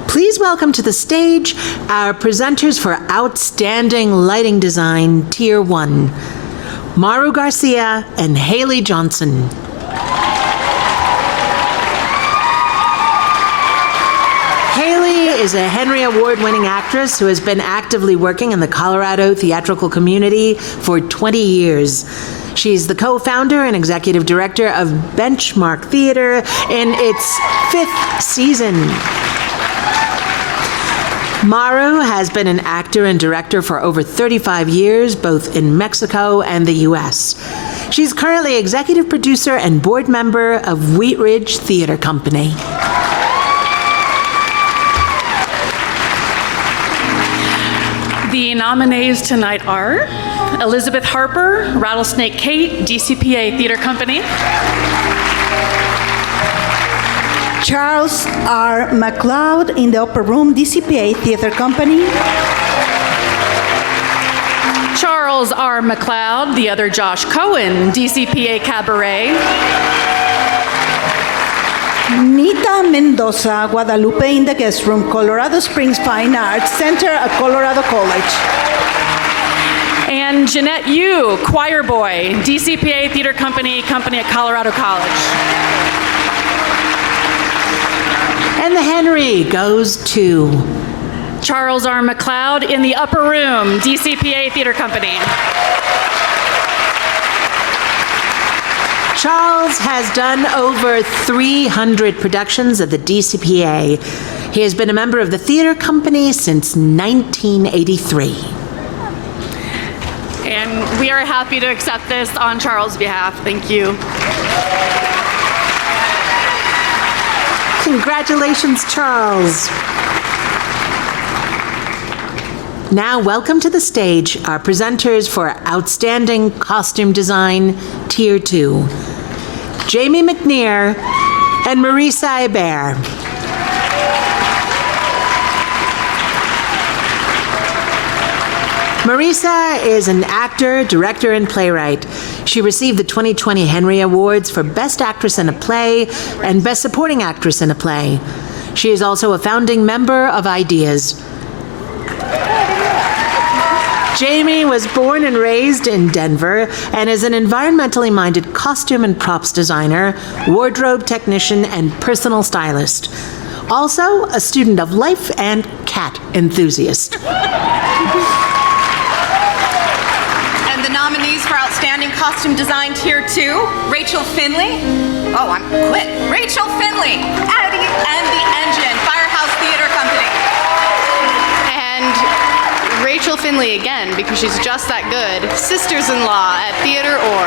Please welcome to the stage our presenters for Outstanding Lighting Design, Tier 1, Maru Garcia and Haley Johnson. Haley is a Henry Award-winning actress who has been actively working in the Colorado theatrical community for 20 years. She's the co-founder and executive director of Benchmark Theater in its 5th season. Maru has been an actor and director for over 35 years, both in Mexico and the U.S. She's currently executive producer and board member of Wheat Ridge Theater Company. The nominees tonight are Elizabeth Harper, Rattlesnake Kate, DCPA Theater Company. Charles R. McLeod in the Upper Room, DCPA Theater Company. Charles R. McLeod, the other Josh Cohen, DCPA Cabaret. Nita Mendoza Guadalupe in the Guest Room, Colorado Springs Fine Arts Center at Colorado College. And Jeanette Yu, Choir Boy, DCPA Theater Company at Colorado College. And the Henry goes to Charles R. McLeod in the Upper Room, DCPA Theater Company. Charles has done over 300 productions at the DCPA. He has been a member of the theater company since 1983. And we are happy to accept this on Charles' behalf. Thank you. Congratulations, Charles. Now, welcome to the stage our presenters for Outstanding Costume Design, Tier 2, Jamie McNear and Marisa Hebert. Marisa is an actor, director, and playwright. She received the 2020 Henry Awards for Best Actress in a Play and Best Supporting Actress in a Play. She is also a founding member of Ideas. Jamie was born and raised in Denver and is an environmentally minded costume and props designer, wardrobe technician, and personal stylist. Also, a student of life and cat enthusiast. And the nominees for Outstanding Costume Design Tier 2, Rachel Finley. Oh, I'm quit. Rachel Finley, Eddie and the Engine, Firehouse Theater Company. And Rachel Finley again, because she's just that good, Sisters-in-Law at Theater Or.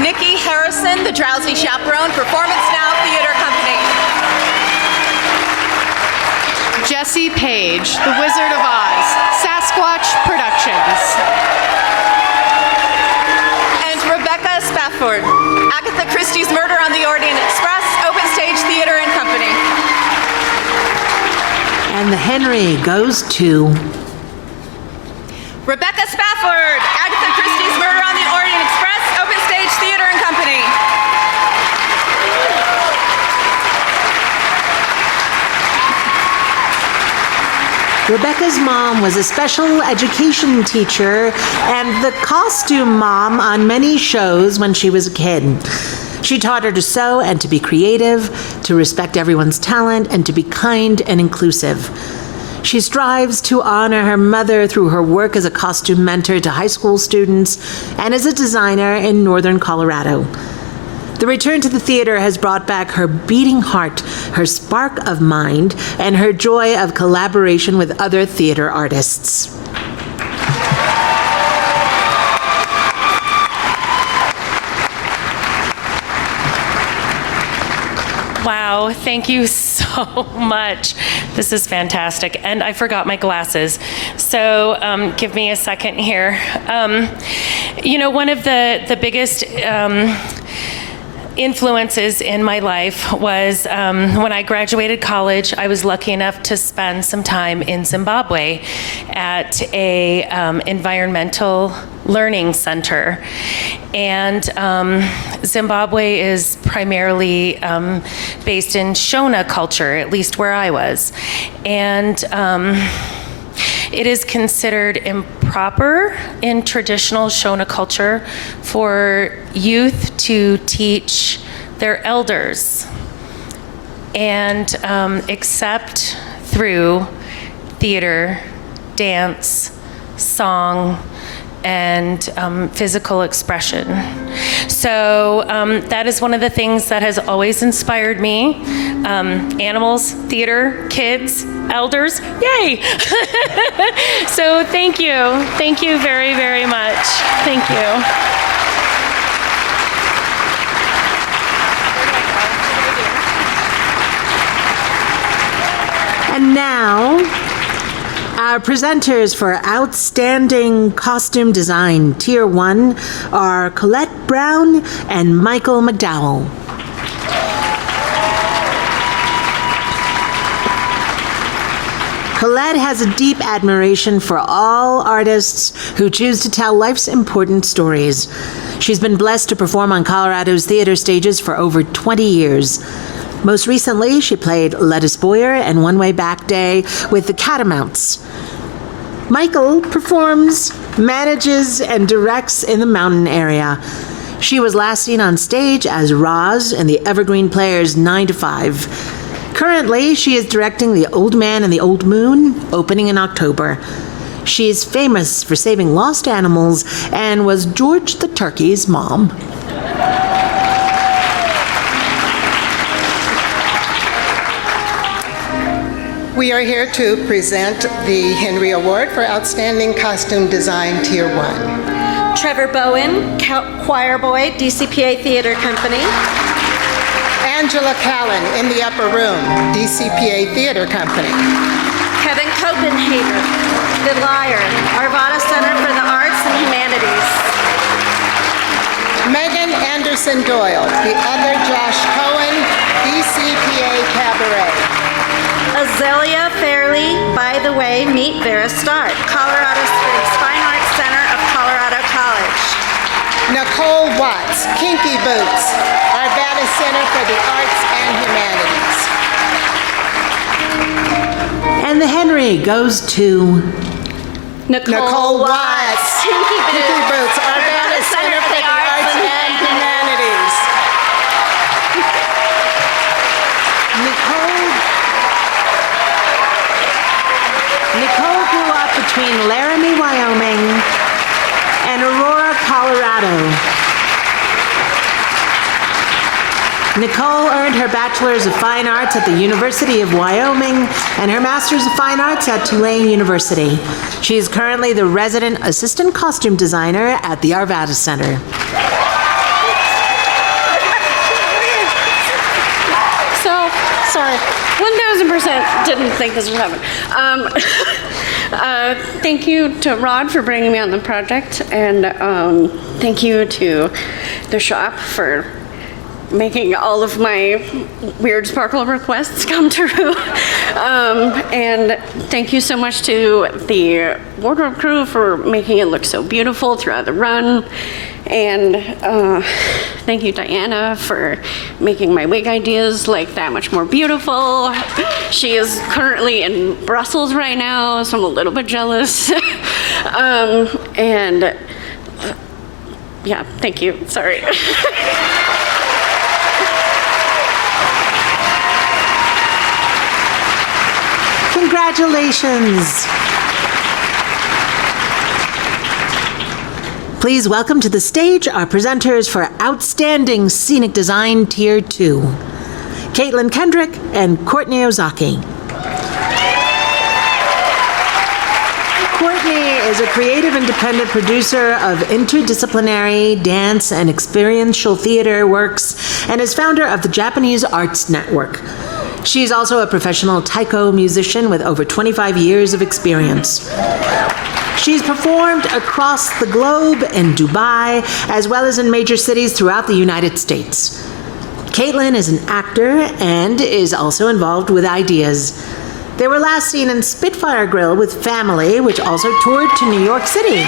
Nikki Harrison, The Drowsy Chaperone, Performance Now Theater Company. Jesse Page, The Wizard of Oz, Sasquatch Productions. And Rebecca Spafford, Agatha Christie's Murder on the Orient Express, Open Stage Theater and Company. And the Henry goes to Rebecca Spafford, Agatha Christie's Murder on the Orient Express, Open Stage Theater and Company. Rebecca's mom was a special education teacher and the costume mom on many shows when she was a kid. She taught her to sew and to be creative, to respect everyone's talent, and to be kind and inclusive. She strives to honor her mother through her work as a costume mentor to high school students and as a designer in northern Colorado. The return to the theater has brought back her beating heart, her spark of mind, and her joy of collaboration with other theater artists. Wow, thank you so much. This is fantastic. And I forgot my glasses. So give me a second here. You know, one of the biggest influences in my life was when I graduated college, I was lucky enough to spend some time in Zimbabwe at a environmental learning center. And Zimbabwe is primarily based in Shona culture, at least where I was. And it is considered improper in traditional Shona culture for youth to teach their elders, and except through theater, dance, song, and physical expression. So that is one of the things that has always inspired me. Animals, theater, kids, elders, yay! So thank you very, very much. Thank you. And now, our presenters for Outstanding Costume Design Tier 1 are Colette Brown and Michael McDowell. Colette has a deep admiration for all artists who choose to tell life's important stories. She's been blessed to perform on Colorado's theater stages for over 20 years. Most recently, she played Lettuce Boyer and One Way Back Day with the Catamounts. Michael performs, manages, and directs in the mountain area. She was last seen on stage as Roz in the Evergreen Players' 9 to 5. Currently, she is directing The Old Man and the Old Moon, opening in October. She is famous for saving lost animals and was George the Turkey's mom. We are here to present the Henry Award for Outstanding Costume Design Tier 1. Trevor Bowen, Choir Boy, DCPA Theater Company. Angela Callan in the Upper Room, DCPA Theater Company. Kevin Copenhaver, The Liar, Arvada Center for the Arts and Humanities. Megan Anderson Doyle, The Other Josh Cohen, DCPA Cabaret. Azalea Fairley, By the Way, Meet Vera Stark, Colorado Springs Fine Arts Center of Colorado College. Nicole Watts, Kinky Boots, Arvada Center for the Arts and Humanities. And the Henry goes to Nicole Watts, Kinky Boots, Arvada Center for the Arts and Humanities. Nicole grew up between Laramie, Wyoming, and Aurora, Colorado. Nicole earned her Bachelor's of Fine Arts at the University of Wyoming and her Master's of Fine Arts at Tulane University. She is currently the resident assistant costume designer at the Arvada Center. Sorry, 1000% didn't think this would happen. Thank you to Rod for bringing me on the project, and thank you to the shop for making all of my weird sparkle requests come true. And thank you so much to the wardrobe crew for making it look so beautiful throughout the run. And thank you, Diana, for making my wig ideas like that much more beautiful. She is currently in Brussels right now, so I'm a little bit jealous. And yeah, thank you. Sorry. Congratulations. Please welcome to the stage our presenters for Outstanding Scenic Design Tier 2, Caitlin Kendrick and Courtney Ozaki. Courtney is a creative independent producer of interdisciplinary dance and experiential theater works and is founder of the Japanese Arts Network. She's also a professional taiko musician with over 25 years of experience. She's performed across the globe in Dubai, as well as in major cities throughout the United States. Caitlin is an actor and is also involved with ideas. They were last seen in Spitfire Grill with Family, which also toured to New York City.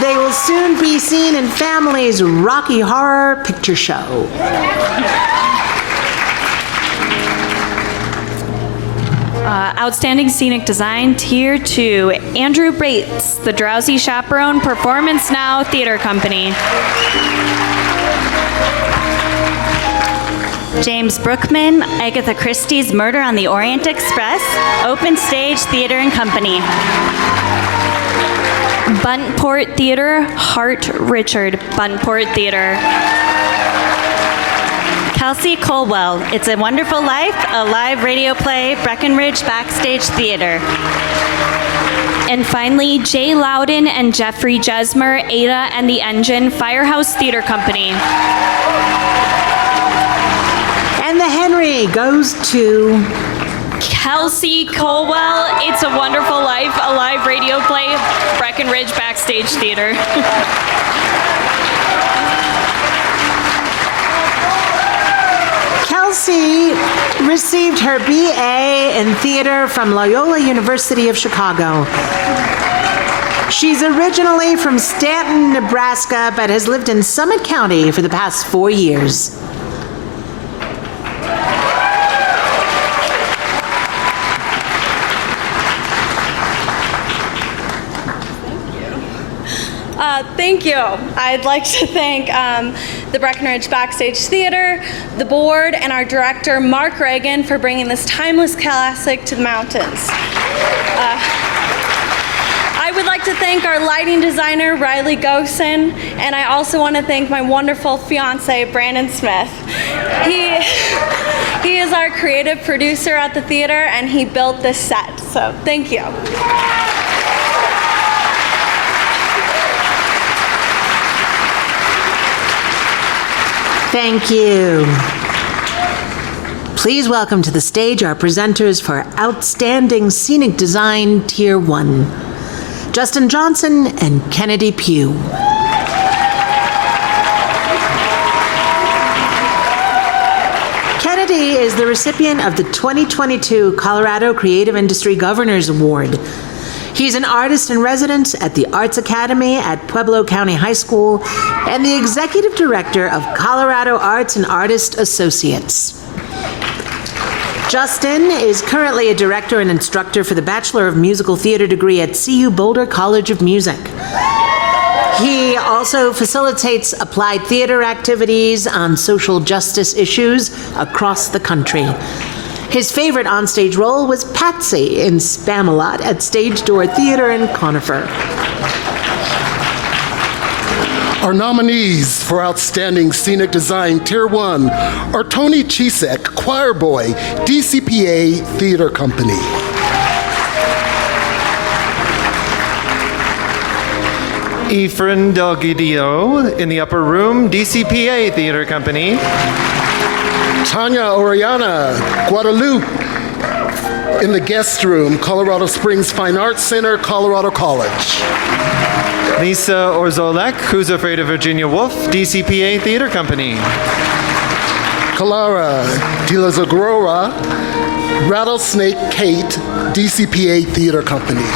They will soon be seen in Family's Rocky Horror Picture Show. Outstanding Scenic Design, Tier 2, Andrew Bates, The Drowsy Chaperone, Performance Now Theater Company. James Brookman, Agatha Christie's Murder on the Orient Express, Open Stage Theater and Company. Buntport Theater, Hart Richard, Buntport Theater. Kelsey Colwell, It's a Wonderful Life, a live radio play, Breckenridge Backstage Theater. And finally, Jay Loudon and Jeffrey Jesmer, Ada and the Engine, Firehouse Theater Company. And the Henry goes to Kelsey Colwell, It's a Wonderful Life, a live radio play, Breckenridge Backstage Theater. Kelsey received her BA in theater from Loyola University of Chicago. She's originally from Stanton, Nebraska, but has lived in Summit County for the past 4 years. Thank you. I'd like to thank the Breckenridge Backstage Theater, the board, and our director, Mark Reagan, for bringing this timeless classic to the mountains. I would like to thank our lighting designer, Riley Gosen, and I also want to thank my wonderful fiance, Brandon Smith. He is our creative producer at the theater, and he built this set, so thank you. Thank you. Please welcome to the stage our presenters for Outstanding Scenic Design Tier 1, Justin Johnson and Kennedy Pugh. Kennedy is the recipient of the 2022 Colorado Creative Industry Governors Award. He's an artist in residence at the Arts Academy at Pueblo County High School and the executive director of Colorado Arts and Artist Associates. Justin is currently a director and instructor for the Bachelor of Musical Theater degree at CU Boulder College of Music. He also facilitates applied theater activities on social justice issues across the country. His favorite onstage role was Patsy in Spamalot at Stage Door Theater in Conifer. Our nominees for Outstanding Scenic Design Tier 1 are Tony Chisek, Choir Boy, DCPA Theater Company. Efren Delgadillo in the upper room, DCPA Theater Company. Tanya Oriana Guadalupe in the guest room, Colorado Springs Fine Arts Center, Colorado College. Lisa Orzolek, Who's Afraid of Virginia Woolf, DCPA Theater Company. Clara De La Zagrora, Rattlesnake Kate, DCPA Theater Company.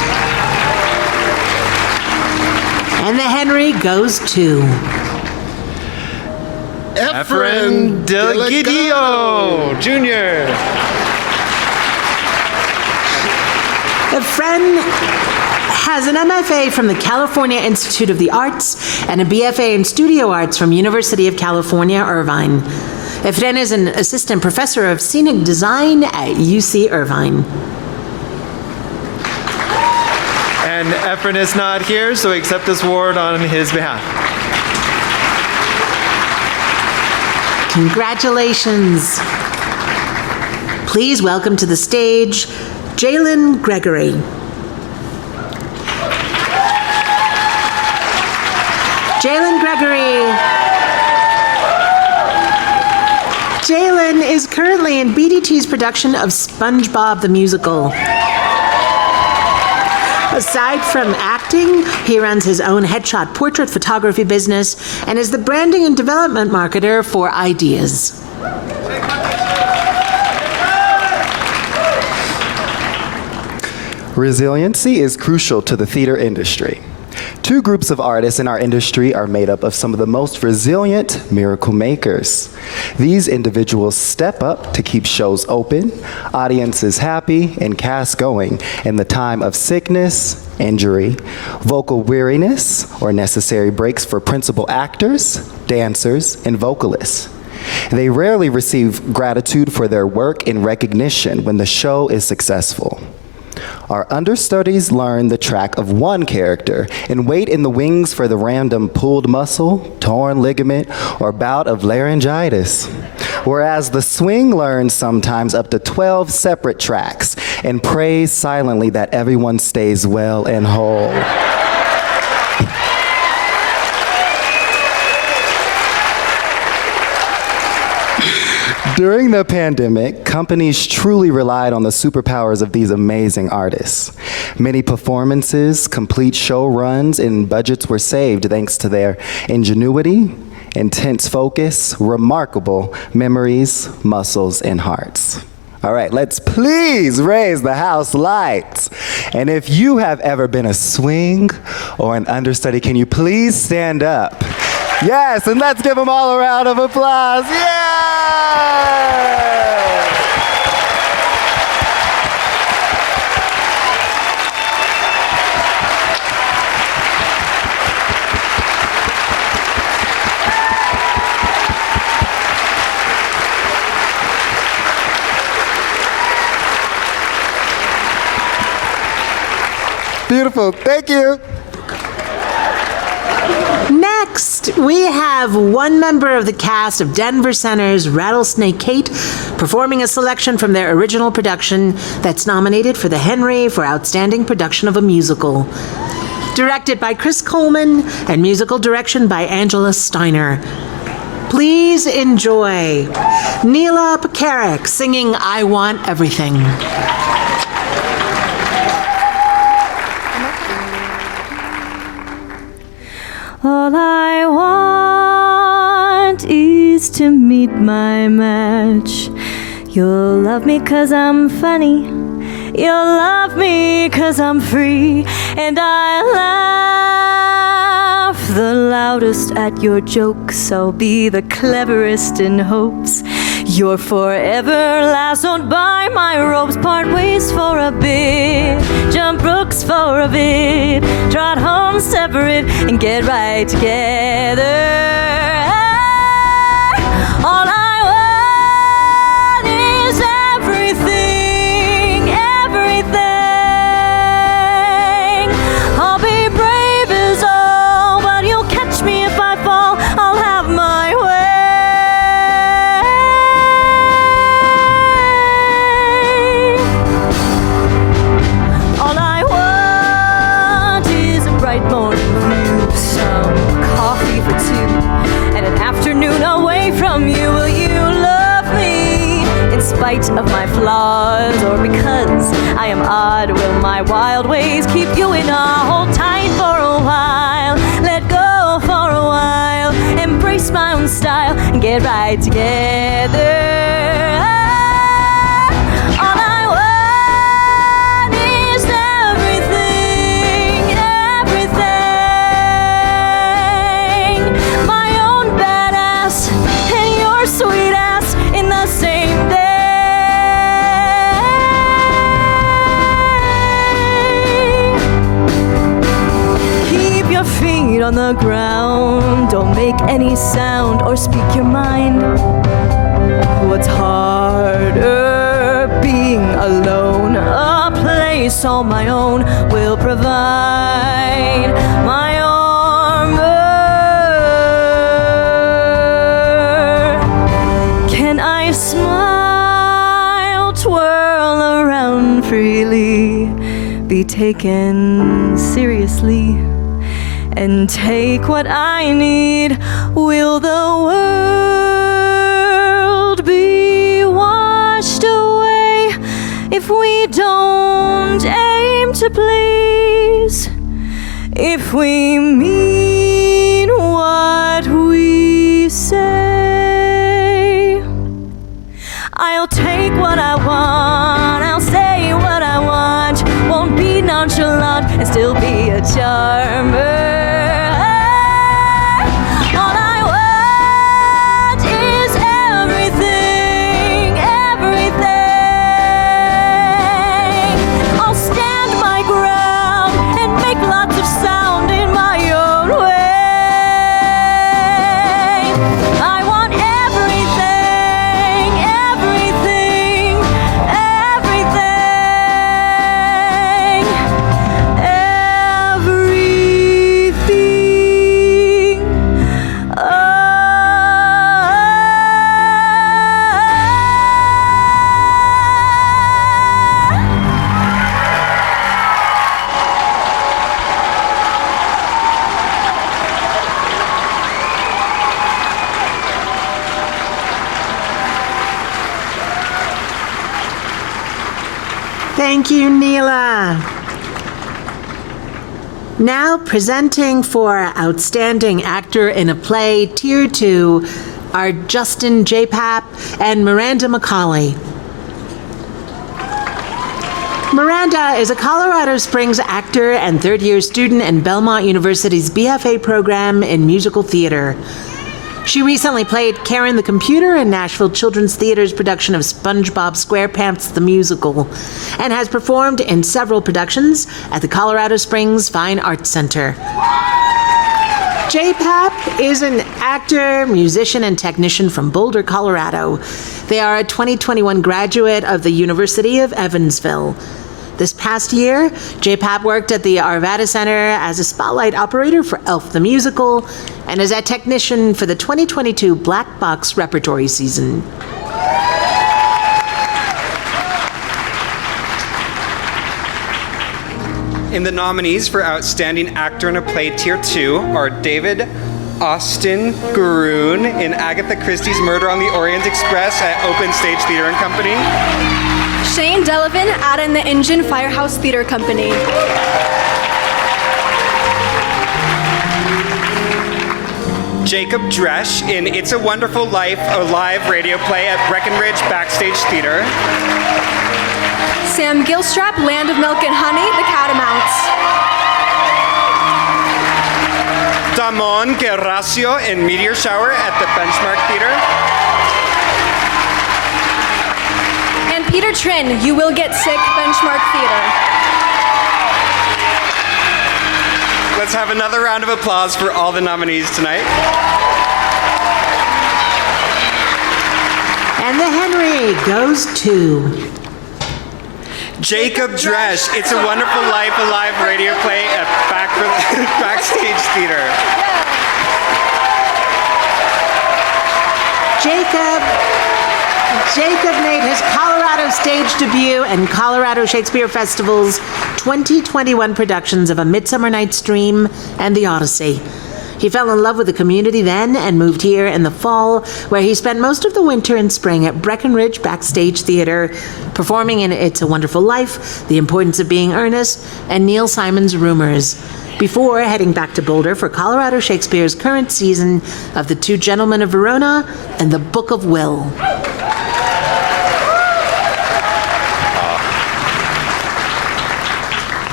And the Henry goes to Efren Delgadillo, Jr. Efren has an MFA from the California Institute of the Arts and a BFA in Studio Arts from University of California, Irvine. Efren is an assistant professor of scenic design at UC Irvine. And Efren is not here, so we accept this award on his behalf. Congratulations. Please welcome to the stage Jalen Gregory. Jalen Gregory. Jalen is currently in BDT's production of SpongeBob the Musical. Aside from acting, he runs his own headshot portrait photography business and is the branding and development marketer for Ideas. Resiliency is crucial to the theater industry. Two groups of artists in our industry are made up of some of the most resilient miracle makers. These individuals step up to keep shows open, audiences happy, and cast going in the time of sickness, injury, vocal weariness, or necessary breaks for principal actors, dancers, and vocalists. They rarely receive gratitude for their work and recognition when the show is successful. Our understudies learn the track of one character and wait in the wings for the random pulled muscle, torn ligament, or bout of laryngitis. Whereas the swing learns sometimes up to 12 separate tracks and prays silently that everyone stays well and whole. During the pandemic, companies truly relied on the superpowers of these amazing artists. Many performances, complete show runs, and budgets were saved thanks to their ingenuity, intense focus, remarkable memories, muscles, and hearts. All right, let's please raise the house lights. And if you have ever been a swing or an understudy, can you please stand up? Yes, and let's give them all a round of applause. Yeah! Beautiful, thank you. Next, we have one member of the cast of Denver Center's Rattlesnake Kate performing a selection from their original production that's nominated for the Henry for Outstanding Production of a Musical. Directed by Chris Coleman and musical direction by Angela Steiner. Please enjoy Neela Pekarik singing I Want Everything. All I want is to meet my match. You'll love me 'cause I'm funny. You'll love me 'cause I'm free. And I laugh the loudest at your jokes. I'll be the cleverest in hopes you're forever last. Don't buy my ropes, part ways for a bit, jump brooks for a bit, trot home separate and get right together. All I want is everything, everything. I'll be brave as all, but you'll catch me if I fall. I'll have my way. All I want is a bright morning view, some coffee for two, and an afternoon away from you. Will you love me in spite of my flaws, or because I am odd? Will my wild ways keep you in a hold tight for a while, let go for a while, embrace my own style and get right together? All I want is everything, everything. My own badass and your sweet ass in the same day. Keep your feet on the ground, don't make any sound or speak your mind. What's harder, being alone? A place all my own will provide. My armor. Can I smile, twirl around freely, be taken seriously, and take what I need? Will the world be washed away if we don't aim to please? if we mean what we say. I'll take what I want, I'll say what I want, won't be nonchalant and still be a charmer. All I want is everything, everything. I'll stand my ground and make lots of sound in my own way. I want everything, everything, everything, everything. Thank you, Neela. Now presenting for Outstanding Actor in a Play, Tier 2, are Justin J-Pap and Miranda McCauley. Miranda is a Colorado Springs actor and third-year student in Belmont University's BFA program in musical theater. She recently played Karen the Computer in Nashville Children's Theater's production of SpongeBob SquarePants the Musical, and has performed in several productions at the Colorado Springs Fine Arts Center. J-Pap is an actor, musician, and technician from Boulder, Colorado. They are a 2021 graduate of the University of Evansville. This past year, J-Pap worked at the Arvada Center as a spotlight operator for Elf the Musical and as a technician for the 2022 Black Box Repertory Season. And the nominees for Outstanding Actor in a Play Tier 2 are David Austin Garoon in Agatha Christie's Murder on the Orient Express at Open Stage Theater and Company. Shane Delavan, Ada and the Engine, Firehouse Theater Company. Jacob Dresch in It's a Wonderful Life, a live radio play at Breckenridge Backstage Theater. Sam Gilstrap, Land of Milk and Honey, The Catamounts. Damon Gerasio in Meteor Shower at the Benchmark Theater. And Peter Trin, You Will Get Sick, Benchmark Theater. Let's have another round of applause for all the nominees tonight. And the Henry goes to Jacob Dresch, It's a Wonderful Life, a live radio play at Backstage Theater. Jacob made his Colorado stage debut in Colorado Shakespeare Festival's 2021 productions of A Midsummer Night's Dream and The Odyssey. He fell in love with the community then and moved here in the fall, where he spent most of the winter and spring at Breckenridge Backstage Theater, performing in It's a Wonderful Life, The Importance of Being Earnest, and Neil Simon's Rumors, before heading back to Boulder for Colorado Shakespeare's current season of The Two Gentlemen of Verona and The Book of Will.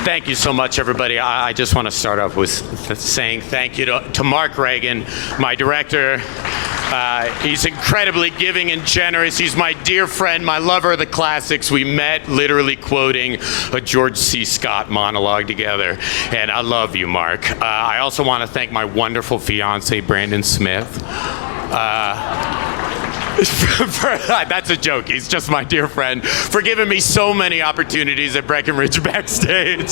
Thank you so much, everybody. I just want to start off with saying thank you to Mark Reagan, my director. He's incredibly giving and generous. He's my dear friend, my lover of the classics. We met literally quoting a George C. Scott monologue together. And I love you, Mark. I also want to thank my wonderful fiance, Brandon Smith. That's a joke. He's just my dear friend, for giving me so many opportunities at Breckenridge Backstage.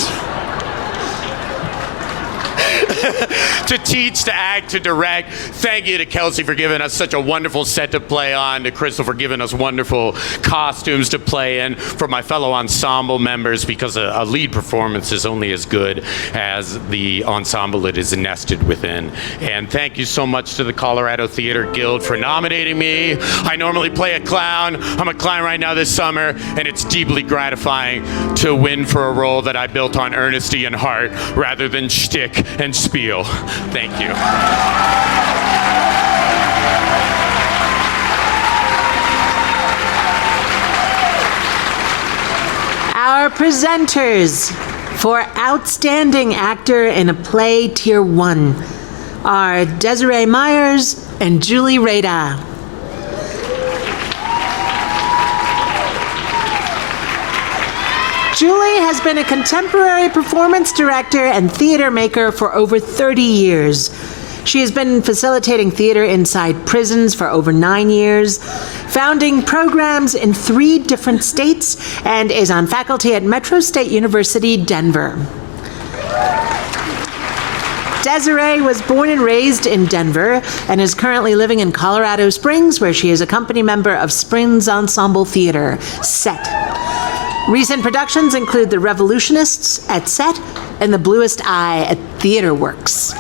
to teach, to act, to direct. Thank you to Kelsey for giving us such a wonderful set to play on, to Crystal for giving us wonderful costumes to play in, for my fellow ensemble members, because a lead performance is only as good as the ensemble it is nested within. And thank you so much to the Colorado Theater Guild for nominating me. I normally play a clown. I'm a clown right now this summer, and it's deeply gratifying to win for a role that I built on earnesty and heart rather than shtick and spiel. Thank you. Our presenters for Outstanding Actor in a Play Tier 1 are Desiree Myers and Julie Rada. Julie has been a contemporary performance director and theater maker for over 30 years. She has been facilitating theater inside prisons for over 9 years, founding programs in 3 different states, and is on faculty at Metro State University, Denver. Desiree was born and raised in Denver and is currently living in Colorado Springs, where she is a company member of Springs Ensemble Theater, SET. Recent productions include The Revolutionists at SET and The Bluest Eye at Theater Works.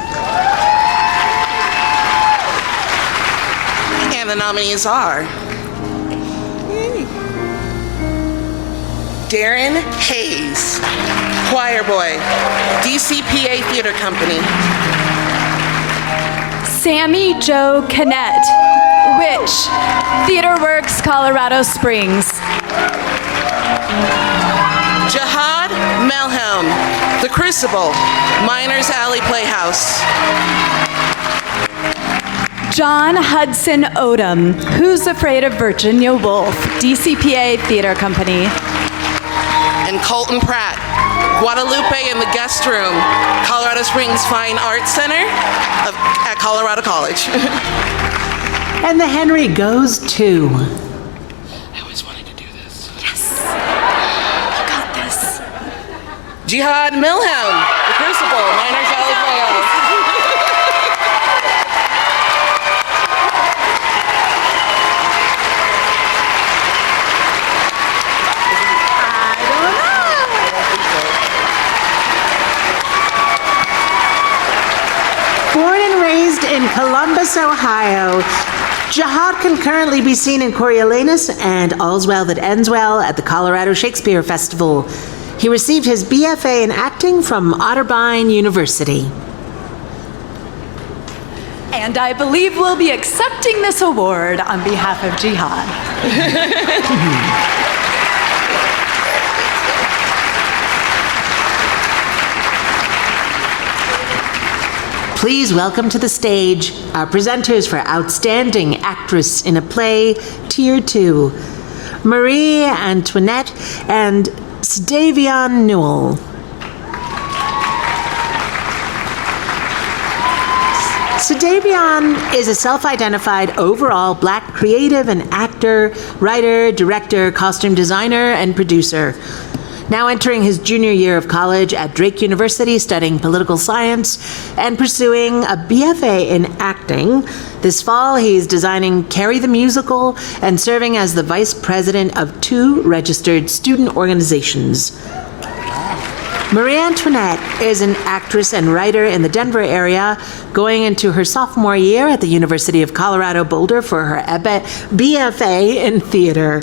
And the nominees are Darren Hayes, Choir Boy, DCPA Theater Company. Sammy Jo Canette, Witch, Theater Works, Colorado Springs. Jihad Melhelm, The Crucible, Miners Alley Playhouse. John Hudson Odom, Who's Afraid of Virginia Woolf, DCPA Theater Company. And Colton Pratt, Guadalupe in the Guest Room, Colorado Springs Fine Arts Center at Colorado College. And the Henry goes to... Jihad Milhelm, The Crucible, Miners Alley Playhouse. Born and raised in Columbus, Ohio, Jihad can currently be seen in Coriolanus and All's Well That Ends Well at the Colorado Shakespeare Festival. He received his BFA in acting from Otterbein University. And I believe we'll be accepting this award on behalf of Jihad. Please welcome to the stage our presenters for Outstanding Actress in a Play, Tier 2, Marie Antoinette and Sdavion Newell. Sdavion is a self-identified overall Black creative and actor, writer, director, costume designer, and producer. Now entering his junior year of college at Drake University, studying political science and pursuing a BFA in acting. This fall, he's designing Carrie the Musical and serving as the vice president of 2 registered student organizations. Marie Antoinette is an actress and writer in the Denver area, going into her sophomore year at the University of Colorado Boulder for her BFA in theater.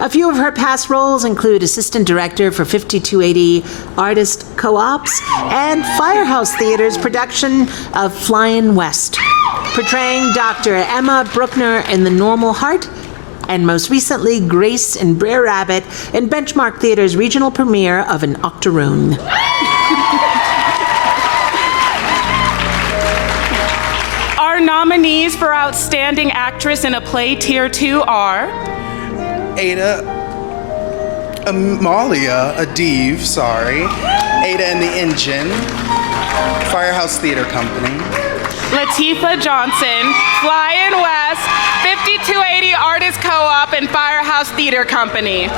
A few of her past roles include assistant director for 5280 Artist Co-ops and Firehouse Theater's production of Flyin' West, portraying Dr. Emma Bruckner in The Normal Heart, and most recently Grace in Brer Rabbit in Benchmark Theater's regional premiere of An Octoroon. Our nominees for Outstanding Actress in a Play Tier 2 are Ada Amalia Adiv, Ada and the Engine, Firehouse Theater Company. Latifah Johnson, Flyin' West, 5280 Artist Co-op, and Firehouse Theater Company.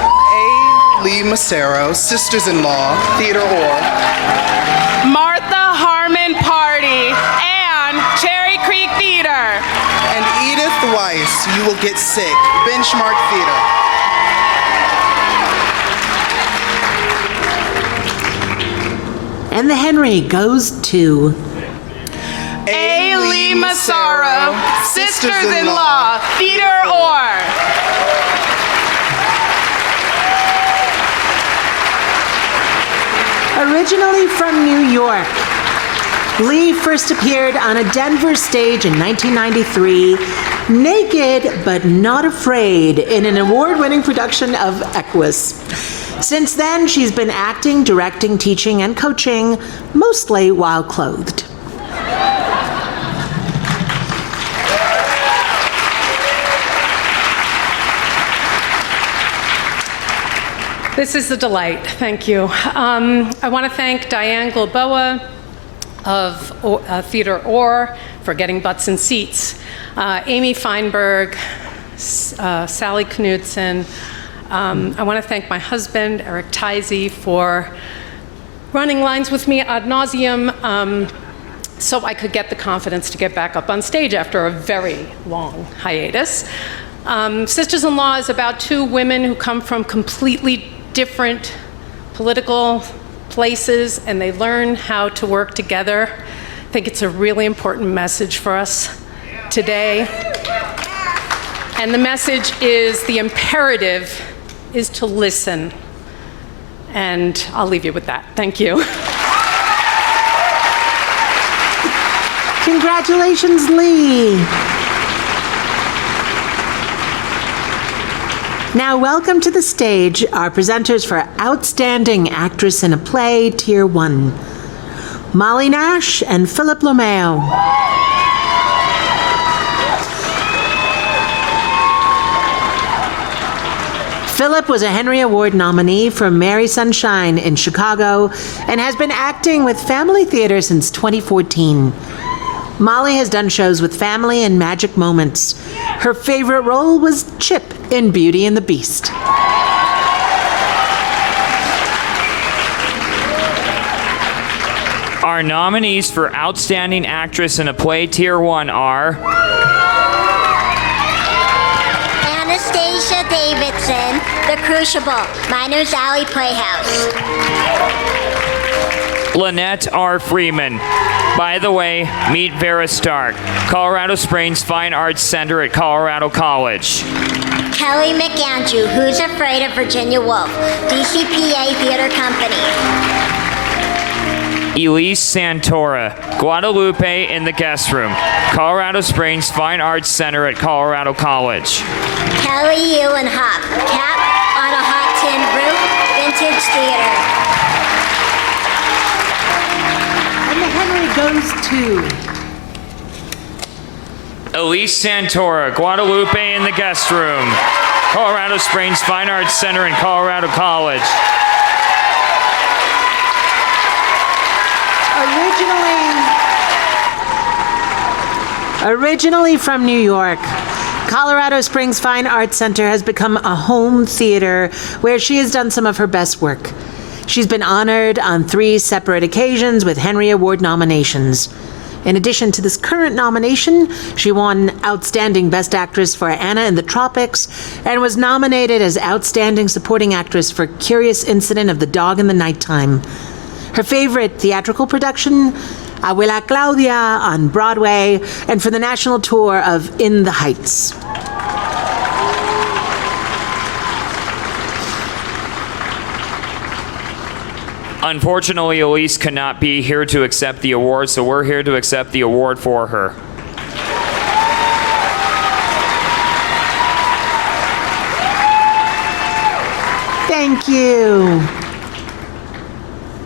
Lee Macero, Sisters-in-Law, Theater Or. Martha Harmon Park, else, you will get sick. Benchmark Theater. And the Henry goes to A. Lee Massaro, Sisters-in-Law, Theater Or. Originally from New York, Lee first appeared on a Denver stage in 1993, naked but not afraid, in an award-winning production of Equus. Since then, she's been acting, directing, teaching, and coaching, mostly while clothed. This is a delight. Thank you. I want to thank Diane Globoa of Theater Or for getting butts and seats, Amy Feinberg, Sally Knudsen. I want to thank my husband, Eric Tisey, for running lines with me ad nauseum so I could get the confidence to get back up on stage after a very long hiatus. Sisters-in-Law is about two women who come from completely different political places, and they learn how to work together. I think it's a really important message for us today. And the message is, the imperative is to listen. And I'll leave you with that. Thank you. Congratulations, Lee. Now, welcome to the stage our presenters for Outstanding Actress in a Play, Tier 1, Molly Nash and Philip Lomeo. Philip was a Henry Award nominee for Mary Sunshine in Chicago and has been acting with Family Theater since 2014. Molly has done shows with Family and Magic Moments. Her favorite role was Chip in Beauty and the Beast. Our nominees for Outstanding Actress in a Play Tier 1 are Anastasia Davidson, The Crucible, Miners Alley Playhouse. Lynette R. Freeman, By the Way, Meet Vera Stark, Colorado Springs Fine Arts Center at Colorado College. Kelly McAndrew, Who's Afraid of Virginia Woolf, DCPA Theater Company. Elise Santora, Guadalupe in the Guest Room, Colorado Springs Fine Arts Center at Colorado College. Kelly Ewan Hop, Cat on a Hot Tin Roof, Vintage Theater. And the Henry goes to Elise Santora, Guadalupe in the Guest Room, Colorado Springs Fine Arts Center and Colorado College. Originally from New York, Colorado Springs Fine Arts Center has become a home theater where she has done some of her best work. She's been honored on 3 separate occasions with Henry Award nominations. In addition to this current nomination, she won Outstanding Best Actress for Anna in the Tropics and was nominated as Outstanding Supporting Actress for Curious Incident of the Dog in the Nighttime. Her favorite theatrical production, Abuela Claudia on Broadway, and for the national tour of In the Heights. Unfortunately, Elise cannot be here to accept the award, so we're here to accept the award for her. Thank you.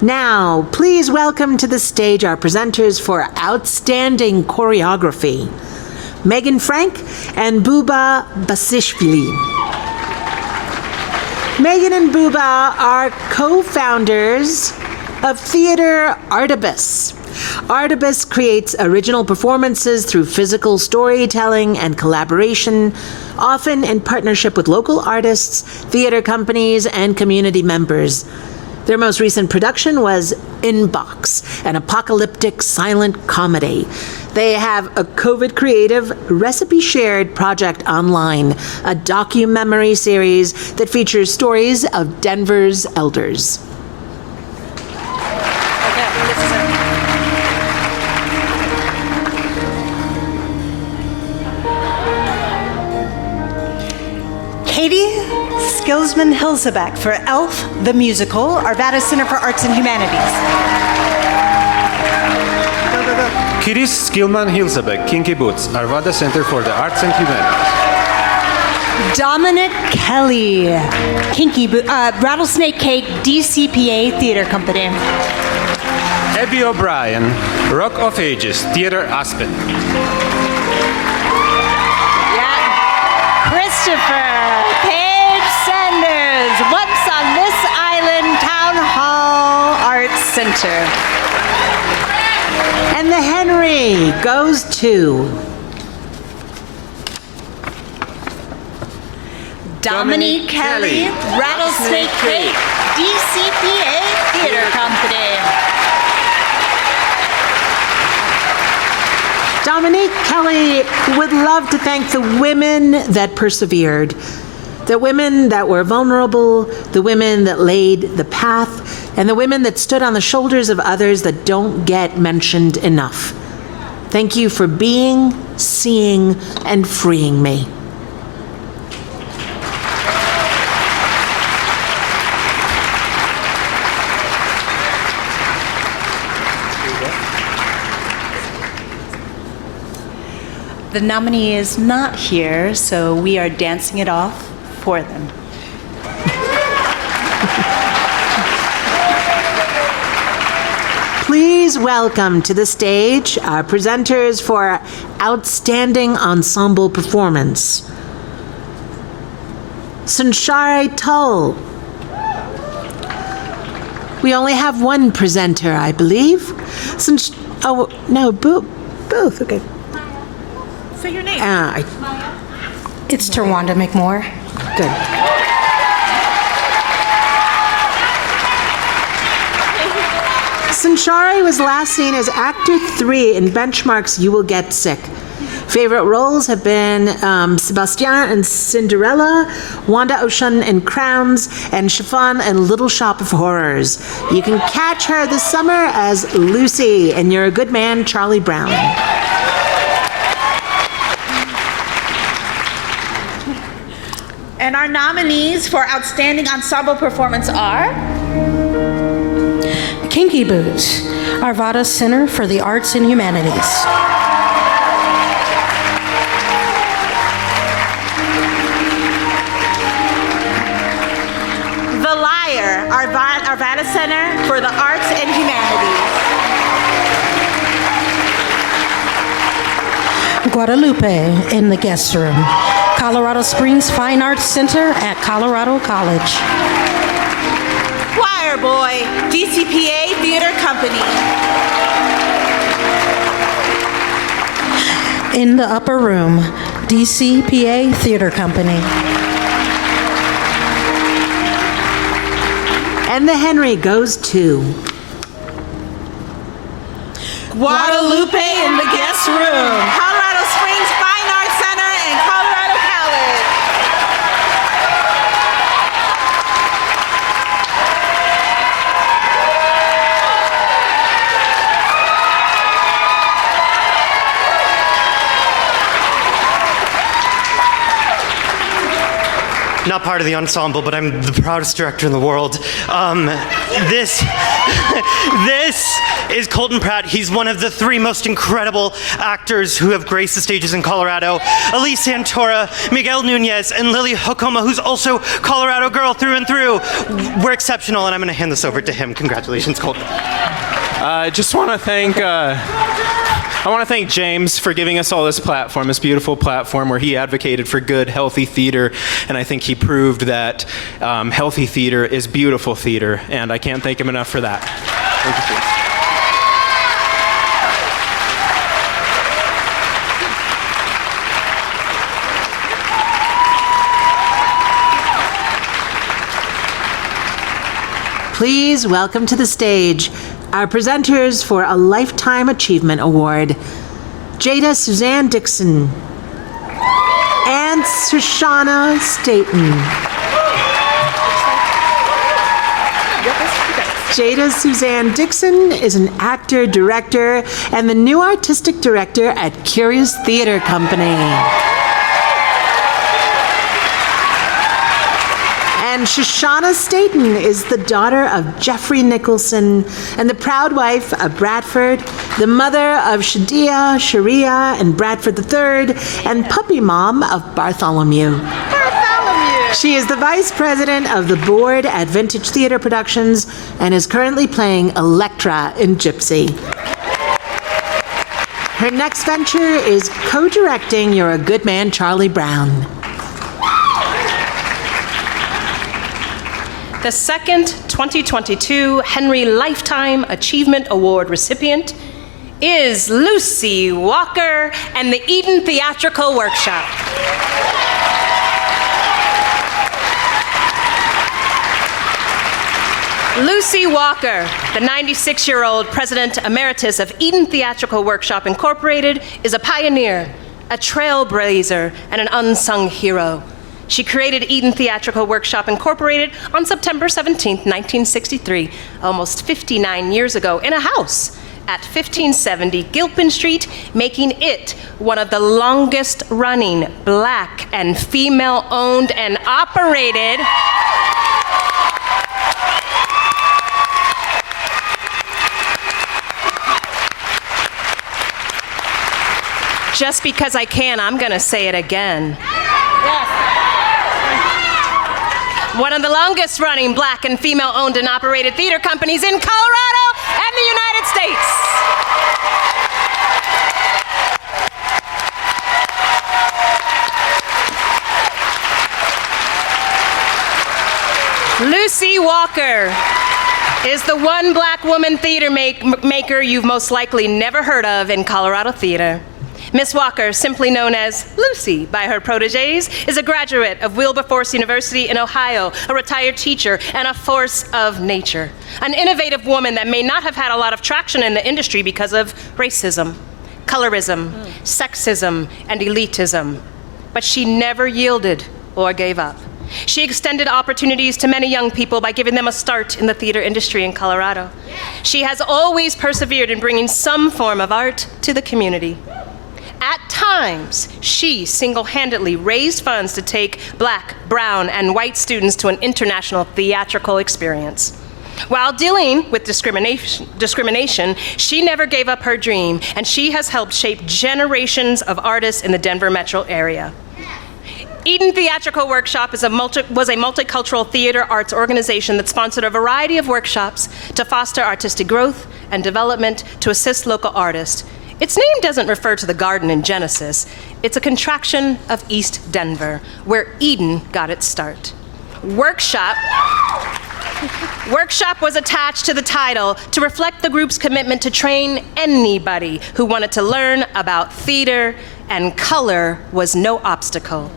Now, please welcome to the stage our presenters for Outstanding Choreography, Megan Frank and Buba Basishvili. Megan and Buba are co-founders of Theater Artibus. Artibus creates original performances through physical storytelling and collaboration, often in partnership with local artists, theater companies, and community members. Their most recent production was Inbox, an apocalyptic silent comedy They have a COVID Creative Recipe Shared project online, a documentary series that features stories of Denver's elders. Katie Skillsman Hilsebeck for Elf the Musical, Arvada Center for Arts and Humanities. Katie Skillman Hilsebeck, Kinky Boots, Arvada Center for the Arts and Humanities. Dominic Kelly, Rattlesnake Cake, DCPA Theater Company. Abby O'Brien, Rock of Ages, Theater Aspen. Christopher Page Sanders, Once on This Island Town Hall Arts Center. And the Henry goes to Dominique Kelly, Rattlesnake Cake, DCPA Theater Company. Dominique Kelly would love to thank the women that persevered, the women that were vulnerable, the women that laid the path, and the women that stood on the shoulders of others that don't get mentioned enough. Thank you for being, seeing, and freeing me. The nominee is not here, so we are dancing it off for them. Please welcome to the stage our presenters for Outstanding Ensemble Performance. Sunshari Tull. We only have one presenter, I believe. Both, okay. Say your name. It's Tawanda McMore. Good. Sunshari was last seen as Actor 3 in Benchmark's You Will Get Sick. Favorite roles have been Sebastian in Cinderella, Wanda Ocean in Crowns, and Chiffon in Little Shop of Horrors. You can catch her this summer as Lucy in You're a Good Man, Charlie Brown. And our nominees for Outstanding Ensemble Performance are Kinky Boots, Arvada Center for the Arts and Humanities. The Liar, Arvada Center for the Arts and Humanities. Guadalupe in the guest room, Colorado Springs Fine Arts Center at Colorado College. Choir Boy, DCPA Theater Company. In the upper room, DCPA Theater Company. And the Henry goes to Guadalupe in the guest room, Colorado Springs Fine Arts Center and Colorado College. Not part of the ensemble, but I'm the proudest director in the world. This is Colton Pratt. He's one of the 3 most incredible actors who have graced the stages in Colorado. Elise Santora, Miguel Nunez, and Lily Hokoma, who's also Colorado girl through and through. We're exceptional, and I'm going to hand this over to him. Congratulations, Colton. I want to thank James for giving us all this platform, this beautiful platform where he advocated for good, healthy theater, and I think he proved that healthy theater is beautiful theater, and I can't thank him enough for that. Thank you, James. Please welcome to the stage our presenters for a Lifetime Achievement Award. Jada Suzanne Dixon, and Shoshana Staten. Jada Suzanne Dixon is an actor, director, and the new artistic director at Curious Theater Company. And Shoshana Staten is the daughter of Jeffrey Nicholson and the proud wife of Bradford, the mother of Sharia and Bradford III, and puppy mom of Bartholomew. She is the vice president of the board at Vintage Theater Productions and is currently playing Electra in Gypsy. Her next venture is co-directing You're a Good Man, Charlie Brown. The second 2022 Henry Lifetime Achievement Award recipient is Lucy Walker and the Eden Theatrical Workshop. Lucy Walker, the 96-year-old president emeritus of Eden Theatrical Workshop Incorporated, is a pioneer, a trailblazer, and an unsung hero. She created Eden Theatrical Workshop Incorporated on September 17, 1963, almost 59 years ago, in a house at 1570 Gilpin Street, making it one of the longest-running Black and female-owned and operated just because I can, I'm gonna say it again. One of the longest running Black and female owned and operated theater companies in Colorado and the United States. Lucy Walker is the one Black woman theater maker you've most likely never heard of in Colorado theater. Miss Walker, simply known as Lucy by her protégés, is a graduate of Wilberforce University in Ohio, a retired teacher, and a force of nature. An innovative woman that may not have had a lot of traction in the industry because of racism, colorism, sexism, and elitism. But she never yielded or gave up. She extended opportunities to many young people by giving them a start in the theater industry in Colorado. She has always persevered in bringing some form of art to the community. At times, she single-handedly raised funds to take Black, brown, and white students to an international theatrical experience. While dealing with discrimination, she never gave up her dream, and she has helped shape generations of artists in the Denver metro area. Eden Theatrical Workshop was a multicultural theater arts organization that sponsored a variety of workshops to foster artistic growth and development to assist local artists. Its name doesn't refer to the garden in Genesis. It's a contraction of East Denver, where Eden got its start. Workshop was attached to the title to reflect the group's commitment to train anybody who wanted to learn about theater, and color was no obstacle.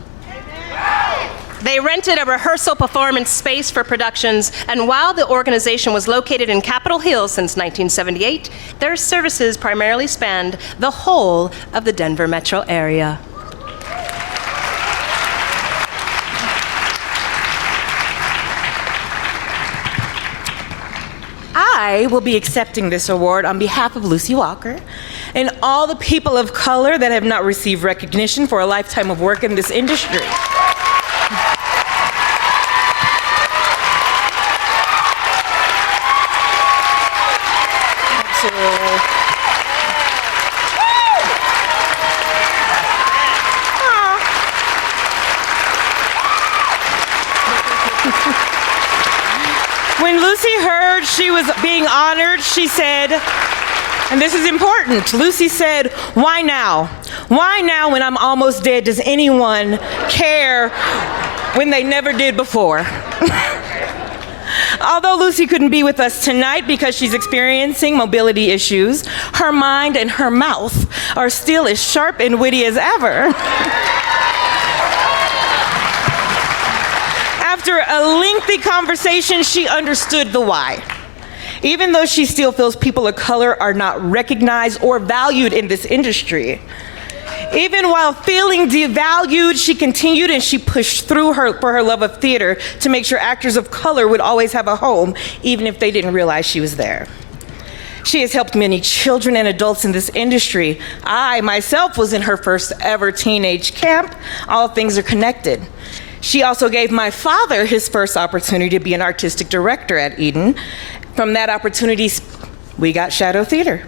They rented a rehearsal performance space for productions, and while the organization was located in Capitol Hill since 1978, their services primarily spanned the whole of the Denver metro area. I will be accepting this award on behalf of Lucy Walker and all the people of color that have not received recognition for a lifetime of work in this industry. When Lucy heard she was being honored, she said, and this is important, Lucy said, "Why now? Why now when I'm almost dead does anyone care when they never did before?" Although Lucy couldn't be with us tonight because she's experiencing mobility issues, her mind and her mouth are still as sharp and witty as ever. After a lengthy conversation, she understood the why. even though she still feels people of color are not recognized or valued in this industry. Even while feeling devalued, she continued and she pushed through for her love of theater to make sure actors of color would always have a home, even if they didn't realize she was there. She has helped many children and adults in this industry. I, myself, was in her first ever teenage camp. All things are connected. She also gave my father his first opportunity to be an artistic director at Eden. From that opportunity, we got Shadow Theater.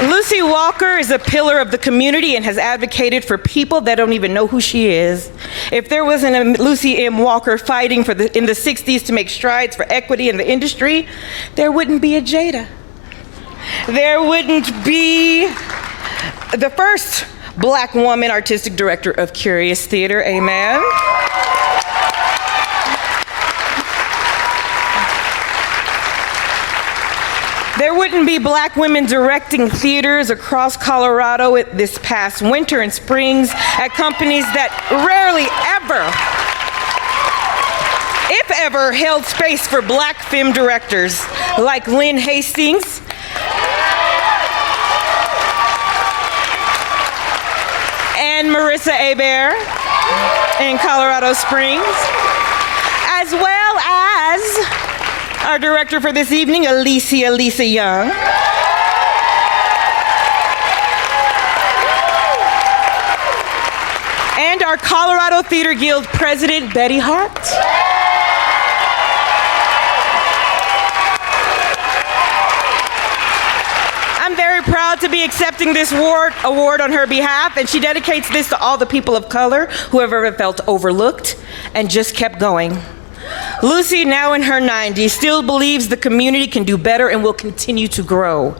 Lucy Walker is a pillar of the community and has advocated for people that don't even know who she is. If there wasn't a Lucy M. Walker fighting in the 60s to make strides for equity in the industry, there wouldn't be a Jada. There wouldn't be the first Black woman artistic director of Curious Theater, amen? There wouldn't be Black women directing theaters across Colorado this past winter and springs at companies that rarely ever, if ever, held space for Black film directors like Lynn Hastings, and Marissa Hebert in Colorado Springs, as well as our director for this evening, Lisa Young. And our Colorado Theater Guild President, Betty Hart. I'm very proud to be accepting this award on her behalf, and she dedicates this to all the people of color who have ever felt overlooked and just kept going. Lucy, now in her 90s, still believes the community can do better and will continue to grow.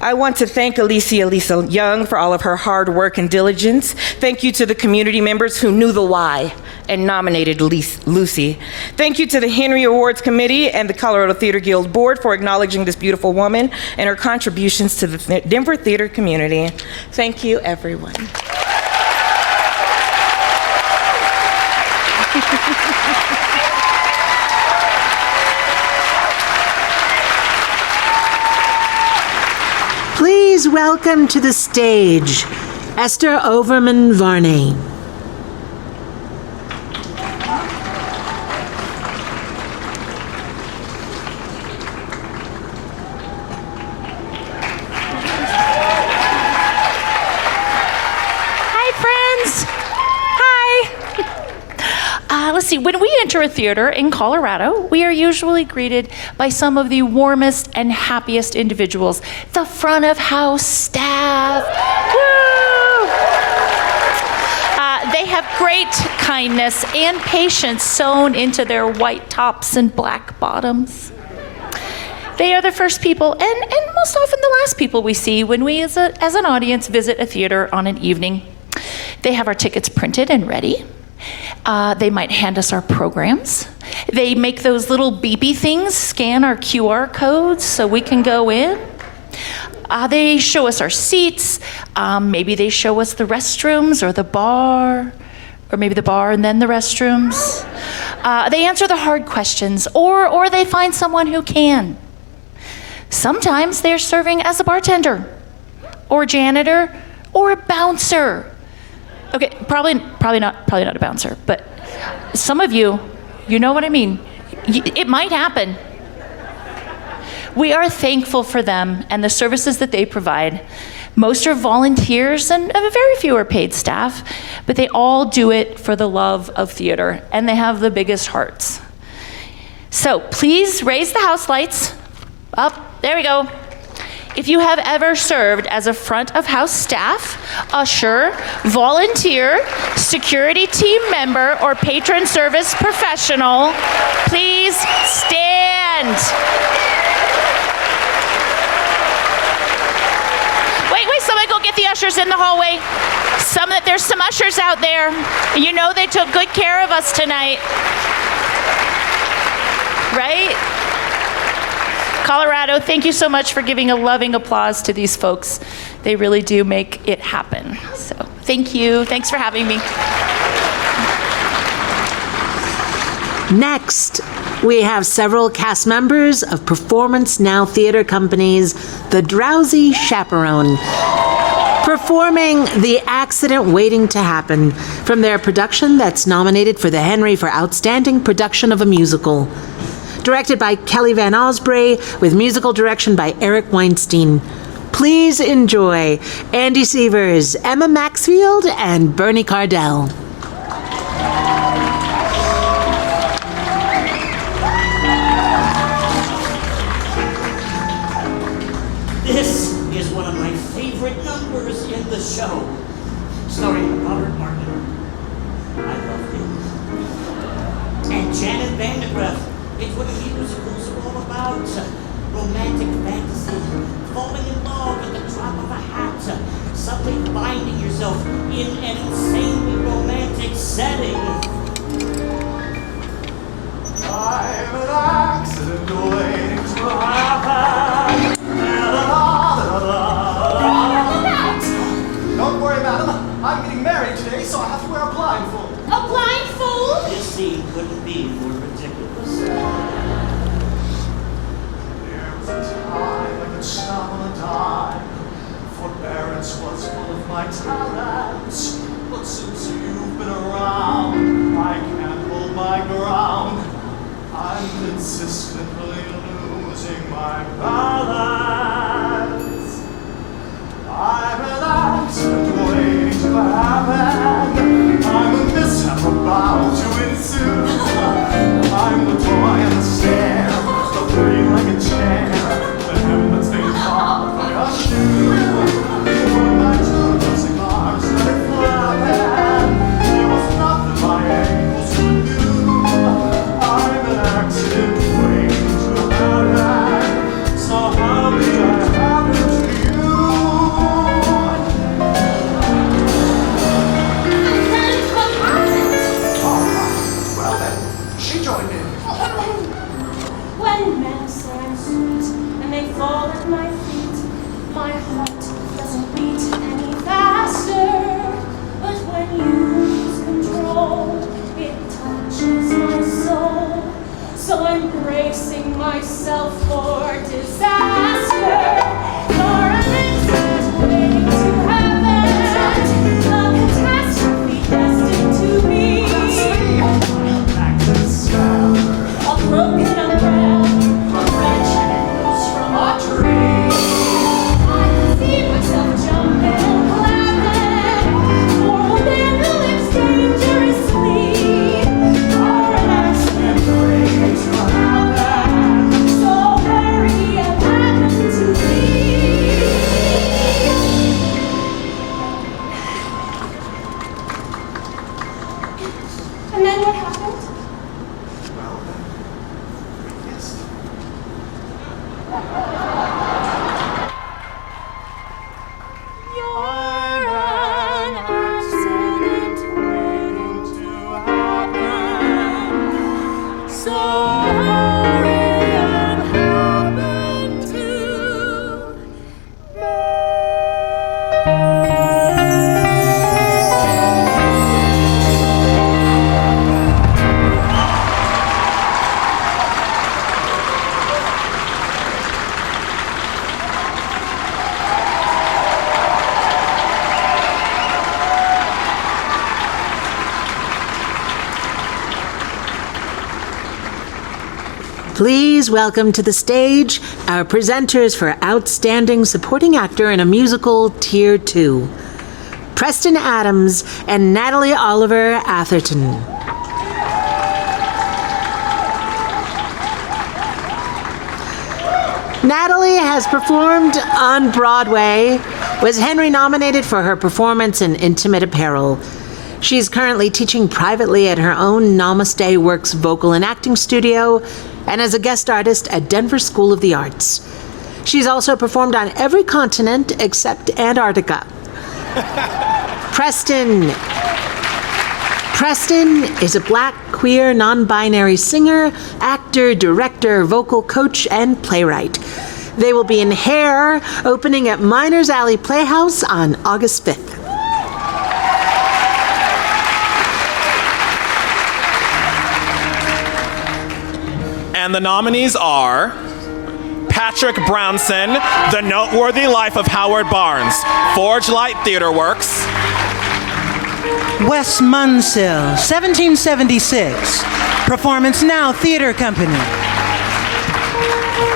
I want to thank Lisa Young for all of her hard work and diligence. Thank you to the community members who knew the why and nominated Lucy. Thank you to the Henry Awards Committee and the Colorado Theater Guild Board for acknowledging this beautiful woman and her contributions to the Denver theater community. Thank you, everyone. Please welcome to the stage Esther Overman Varney. Let's see, when we enter a theater in Colorado, we are usually greeted by some of the warmest and happiest individuals, the front of house staff. Woo! They have great kindness and patience sewn into their white tops and black bottoms. They are the first people, and most often the last people we see when we as an audience visit a theater on an evening. They have our tickets printed and ready. They might hand us our programs. They make those little beepy things, scan our QR codes so we can go in. They show us our seats. Maybe they show us the restrooms or the bar, or maybe the bar and then the restrooms. They answer the hard questions, or they find someone who can. Sometimes they're serving as a bartender, or janitor, or a bouncer. Okay, probably not a bouncer, but some of you know what I mean. It might happen. We are thankful for them and the services that they provide. Most are volunteers and very few are paid staff, but they all do it for the love of theater, and they have the biggest hearts. So please raise the house lights up. There we go. If you have ever served as a front of house staff, usher, volunteer, security team member, or patron service professional, please stand. Wait, somebody go get the ushers in the hallway. There's some ushers out there. You know they took good care of us tonight. Right? Colorado, thank you so much for giving a loving applause to these folks. They really do make it happen. So thank you. Thanks for having me. Next, we have several cast members of Performance Now Theater Company's The Drowsy Chaperone, performing The Accident Waiting to Happen from their production that's nominated for the Henry for Outstanding Production of a Musical. Directed by Kelly Van Osprey, with musical direction by Eric Weinstein. Please enjoy Andy Sievers, Emma Maxfield, and Bernie Cardell. This is one of my favorite numbers in the show, starring Robert Martin. I love him. And Janet Vandergriff. It's what musicals are all about. Romantic fantasy, falling in love at the drop of a hat, suddenly finding yourself in an insanely romantic setting. I'm an accident waiting to happen. Don't worry, madam. I'm getting married today, so I have to wear a blindfold. A blindfold? This scene couldn't be more ridiculous. There was a time I could stop on a dime. Forbearance was one of my talents. But since you've been around, I can't hold my ground. I'm consistently losing my balance. I'm an accident waiting to happen. I'm a mishap about to ensue. I'm the toy and the stare, the three-legged chair, the helmet's been caught by a shoe. When my two cigars started flapping, there was nothing my ankles could do. I'm an accident waiting to happen. So how did that happen to you? Well then, she joined in. When men stand sweet and they fall at my feet, my heart doesn't beat any faster. But when you lose control, it touches my soul. So I'm bracing myself for disaster. You're an accident waiting to happen, a catastrophe destined to be. A broken umbrella, a branch hanging loose from a tree. I can see myself jumping and clapping, for a man who lives dangerously. You're an accident waiting to happen, so very it happened to me. And then what happened? You're an accident waiting to happen. So hurry and happen to Please welcome to the stage our presenters for Outstanding Supporting Actor in a Musical Tier 2, Preston Adams and Natalie Oliver Atherton. Natalie has performed on Broadway, was Henry nominated for her performance in Intimate Apparel. She's currently teaching privately at her own Namaste Works vocal and acting studio and as a guest artist at Denver School of the Arts. She's also performed on every continent except Antarctica. Preston is a Black, queer, non-binary singer, actor, director, vocal coach, and playwright. They will be in Hair, opening at Miners Alley Playhouse on August 5th. And the nominees are Patrick Brownson, The Noteworthy Life of Howard Barnes, Forge Light Theater Works. Wes Munsell, 1776, Performance Now Theater Company.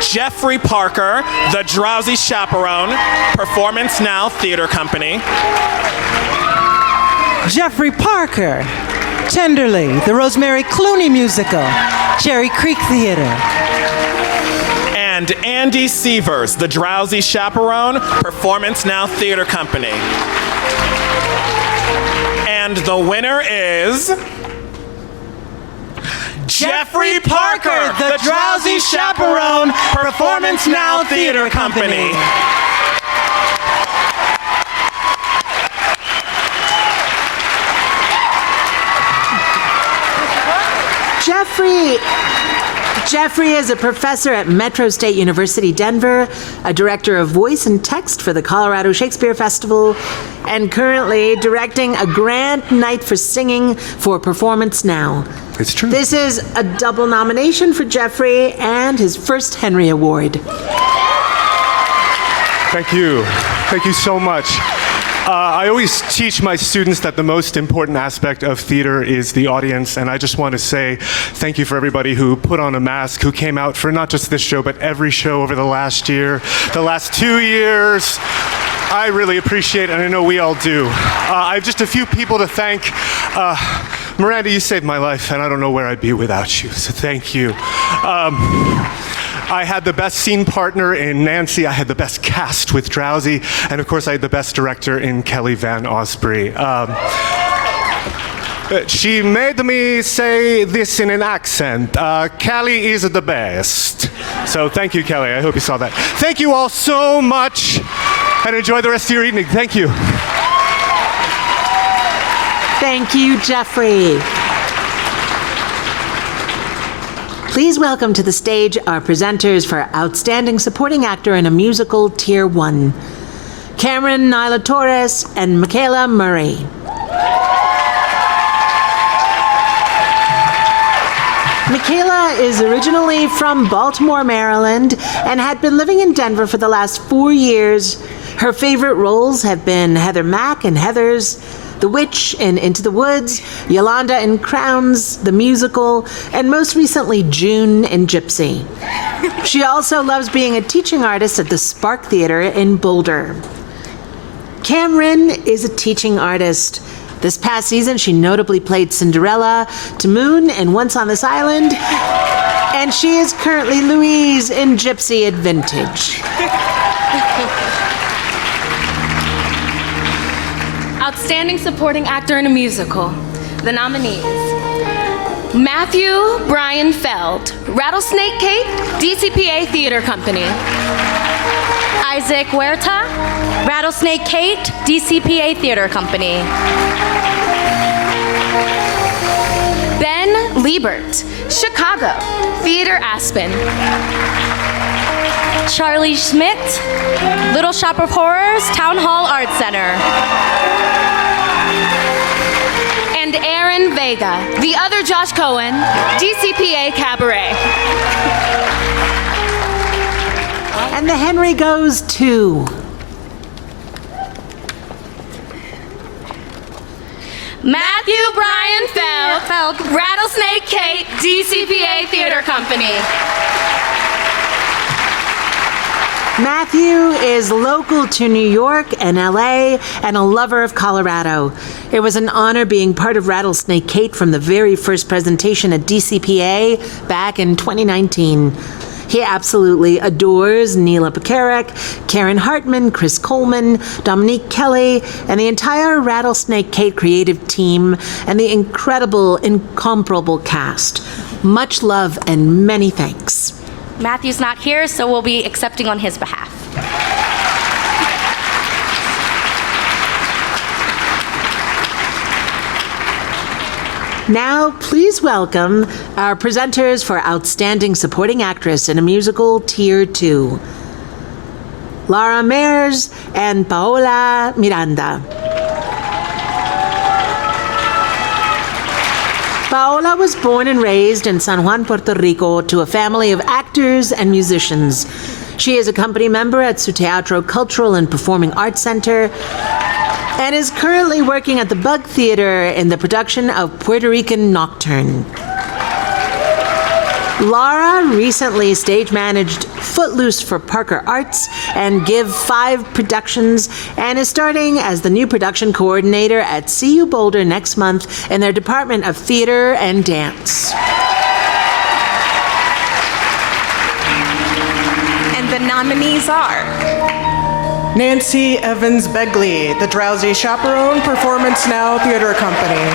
Jeffrey Parker, The Drowsy Chaperone, Performance Now Theater Company. Jeffrey Parker, Tenderly, the Rosemary Clooney musical, Cherry Creek Theater. And Andy Sievers, The Drowsy Chaperone, Performance Now Theater Company. And the winner is Jeffrey Parker, The Drowsy Chaperone, Performance Now Theater Company. Jeffrey is a professor at Metro State University, Denver, a director of voice and text for the Colorado Shakespeare Festival, and currently directing a grand night for singing for Performance Now. It's true. This is a double nomination for Jeffrey and his first Henry Award. Thank you. Thank you so much. I always teach my students that the most important aspect of theater is the audience, and I just want to say thank you for everybody who put on a mask, who came out for not just this show, but every show over the last year, the last 2 years. I really appreciate it, and I know we all do. I have just a few people to thank. Miranda, you saved my life, and I don't know where I'd be without you, so thank you. I had the best scene partner in Nancy. I had the best cast with Drowsy. And of course, I had the best director in Kelly Van Osprey. She made me say this in an accent. Kelly is the best. So thank you, Kelly. I hope you saw that. Thank you all so much. And enjoy the rest of your evening. Thank you. Thank you, Jeffrey. Please welcome to the stage our presenters for Outstanding Supporting Actor in a Musical Tier 1, Cameron Nyla Torres and Michaela Murray. Michaela is originally from Baltimore, Maryland, and had been living in Denver for the last 4 years. Her favorite roles have been Heather Mack in Heathers, The Witch in Into the Woods, Yolanda in Crowns, the musical, and most recently June in Gypsy. She also loves being a teaching artist at the Spark Theater in Boulder. Cameron is a teaching artist. This past season, she notably played Cinderella, Timon in Once on This Island, and she is currently Louise in Gypsy at Vintage. Outstanding Supporting Actor in a Musical. The nominees: Matthew Brian Feld, Rattlesnake Kate, DCPA Theater Company. Isaac Huerta, Rattlesnake Kate, DCPA Theater Company. Ben Liebert, Chicago, Theater Aspen. Charlie Schmidt, Little Shop of Horrors, Town Hall Art Center. And Aaron Vega, the other Josh Cohen, DCPA Cabaret. And the Henry goes to Matthew Brian Feld, Rattlesnake Kate, DCPA Theater Company. Matthew is local to New York and LA and a lover of Colorado. It was an honor being part of Rattlesnake Kate from the very first presentation at DCPA back in 2019. He absolutely adores Neela Pekarek, Karen Hartman, Chris Coleman, Dominique Kelly, and the entire Rattlesnake Kate creative team and the incredible, incomparable cast. Much love and many thanks. Matthew's not here, so we'll be accepting on his behalf. Now, please welcome our presenters for Outstanding Supporting Actress in a Musical Tier 2, Laura Meyers and Paola Miranda. Paola was born and raised in San Juan, Puerto Rico, to a family of actors and musicians. She is a company member at Su Teatro Cultural and Performing Arts Center and is currently working at the Bug Theater in the production of Puerto Rican Nocturne. Laura recently stage managed Footloose for Parker Arts and Give 5 Productions and is starting as the new production coordinator at CU Boulder next month in their Department of Theater and Dance. And the nominees are Nancy Evans Begley, The Drowsy Chaperone, Performance Now Theater Company.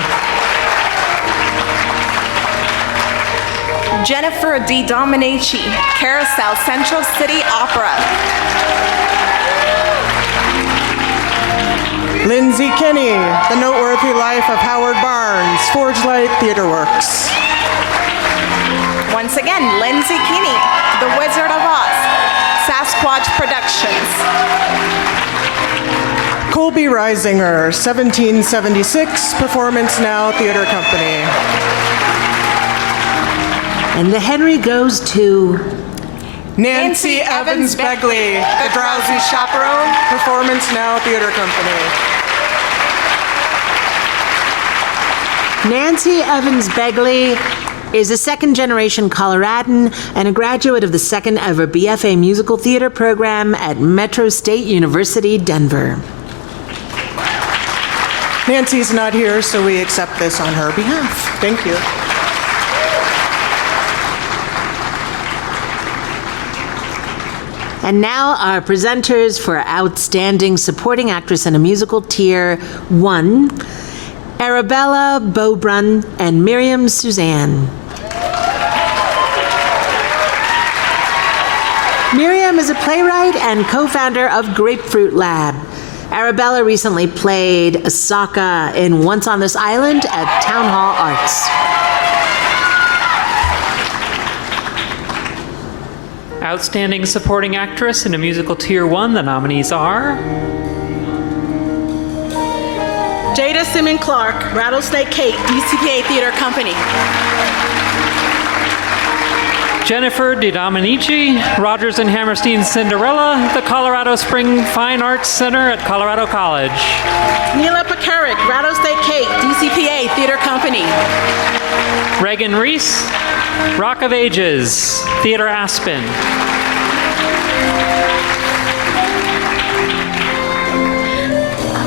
Jennifer Di Domenici, Carousel Central City Opera. Lindsay Kinney, The Noteworthy Life of Howard Barnes, Forge Light Theater Works. Once again, Lindsay Kinney, The Wizard of Oz, Sasquatch Productions. Colby Reisinger, 1776, Performance Now Theater Company. And the Henry goes to Nancy Evans Begley, The Drowsy Chaperone, Performance Now Theater Company. Nancy Evans Begley is a second-generation Coloradan and a graduate of the second ever BFA Musical Theater program at Metro State University, Denver. Nancy's not here, so we accept this on her behalf. Thank you. And now our presenters for Outstanding Supporting Actress in a Musical Tier 1, Arabella Beaubrun and Miriam Suzanne. Miriam is a playwright and co-founder of Grapefruit Lab. Arabella recently played Asaka in Once on This Island at Town Hall Arts. Outstanding Supporting Actress in a Musical Tier 1, the nominees are Jada Simon Clark, Rattlesnake Kate, DCPA Theater Company. Jennifer Di Domenici, Rodgers and Hammerstein's Cinderella, the Colorado Spring Fine Arts Center at Colorado College. Neela Pekarik, Rattlesnake Kate, DCPA Theater Company. Reagan Reese, Rock of Ages, Theater Aspen.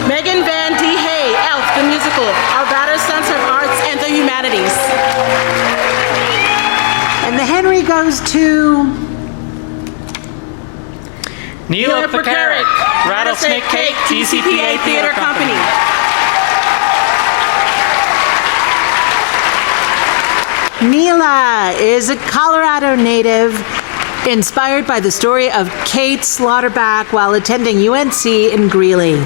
Megan Van D. Hay, Elf, the Musical, Arvada Sons of Arts and the Humanities. And the Henry goes to Neela Pekarik, Rattlesnake Cake, DCPA Theater Company. Neela is a Colorado native, inspired by the story of Kate Slaughterback while attending UNC in Greeley.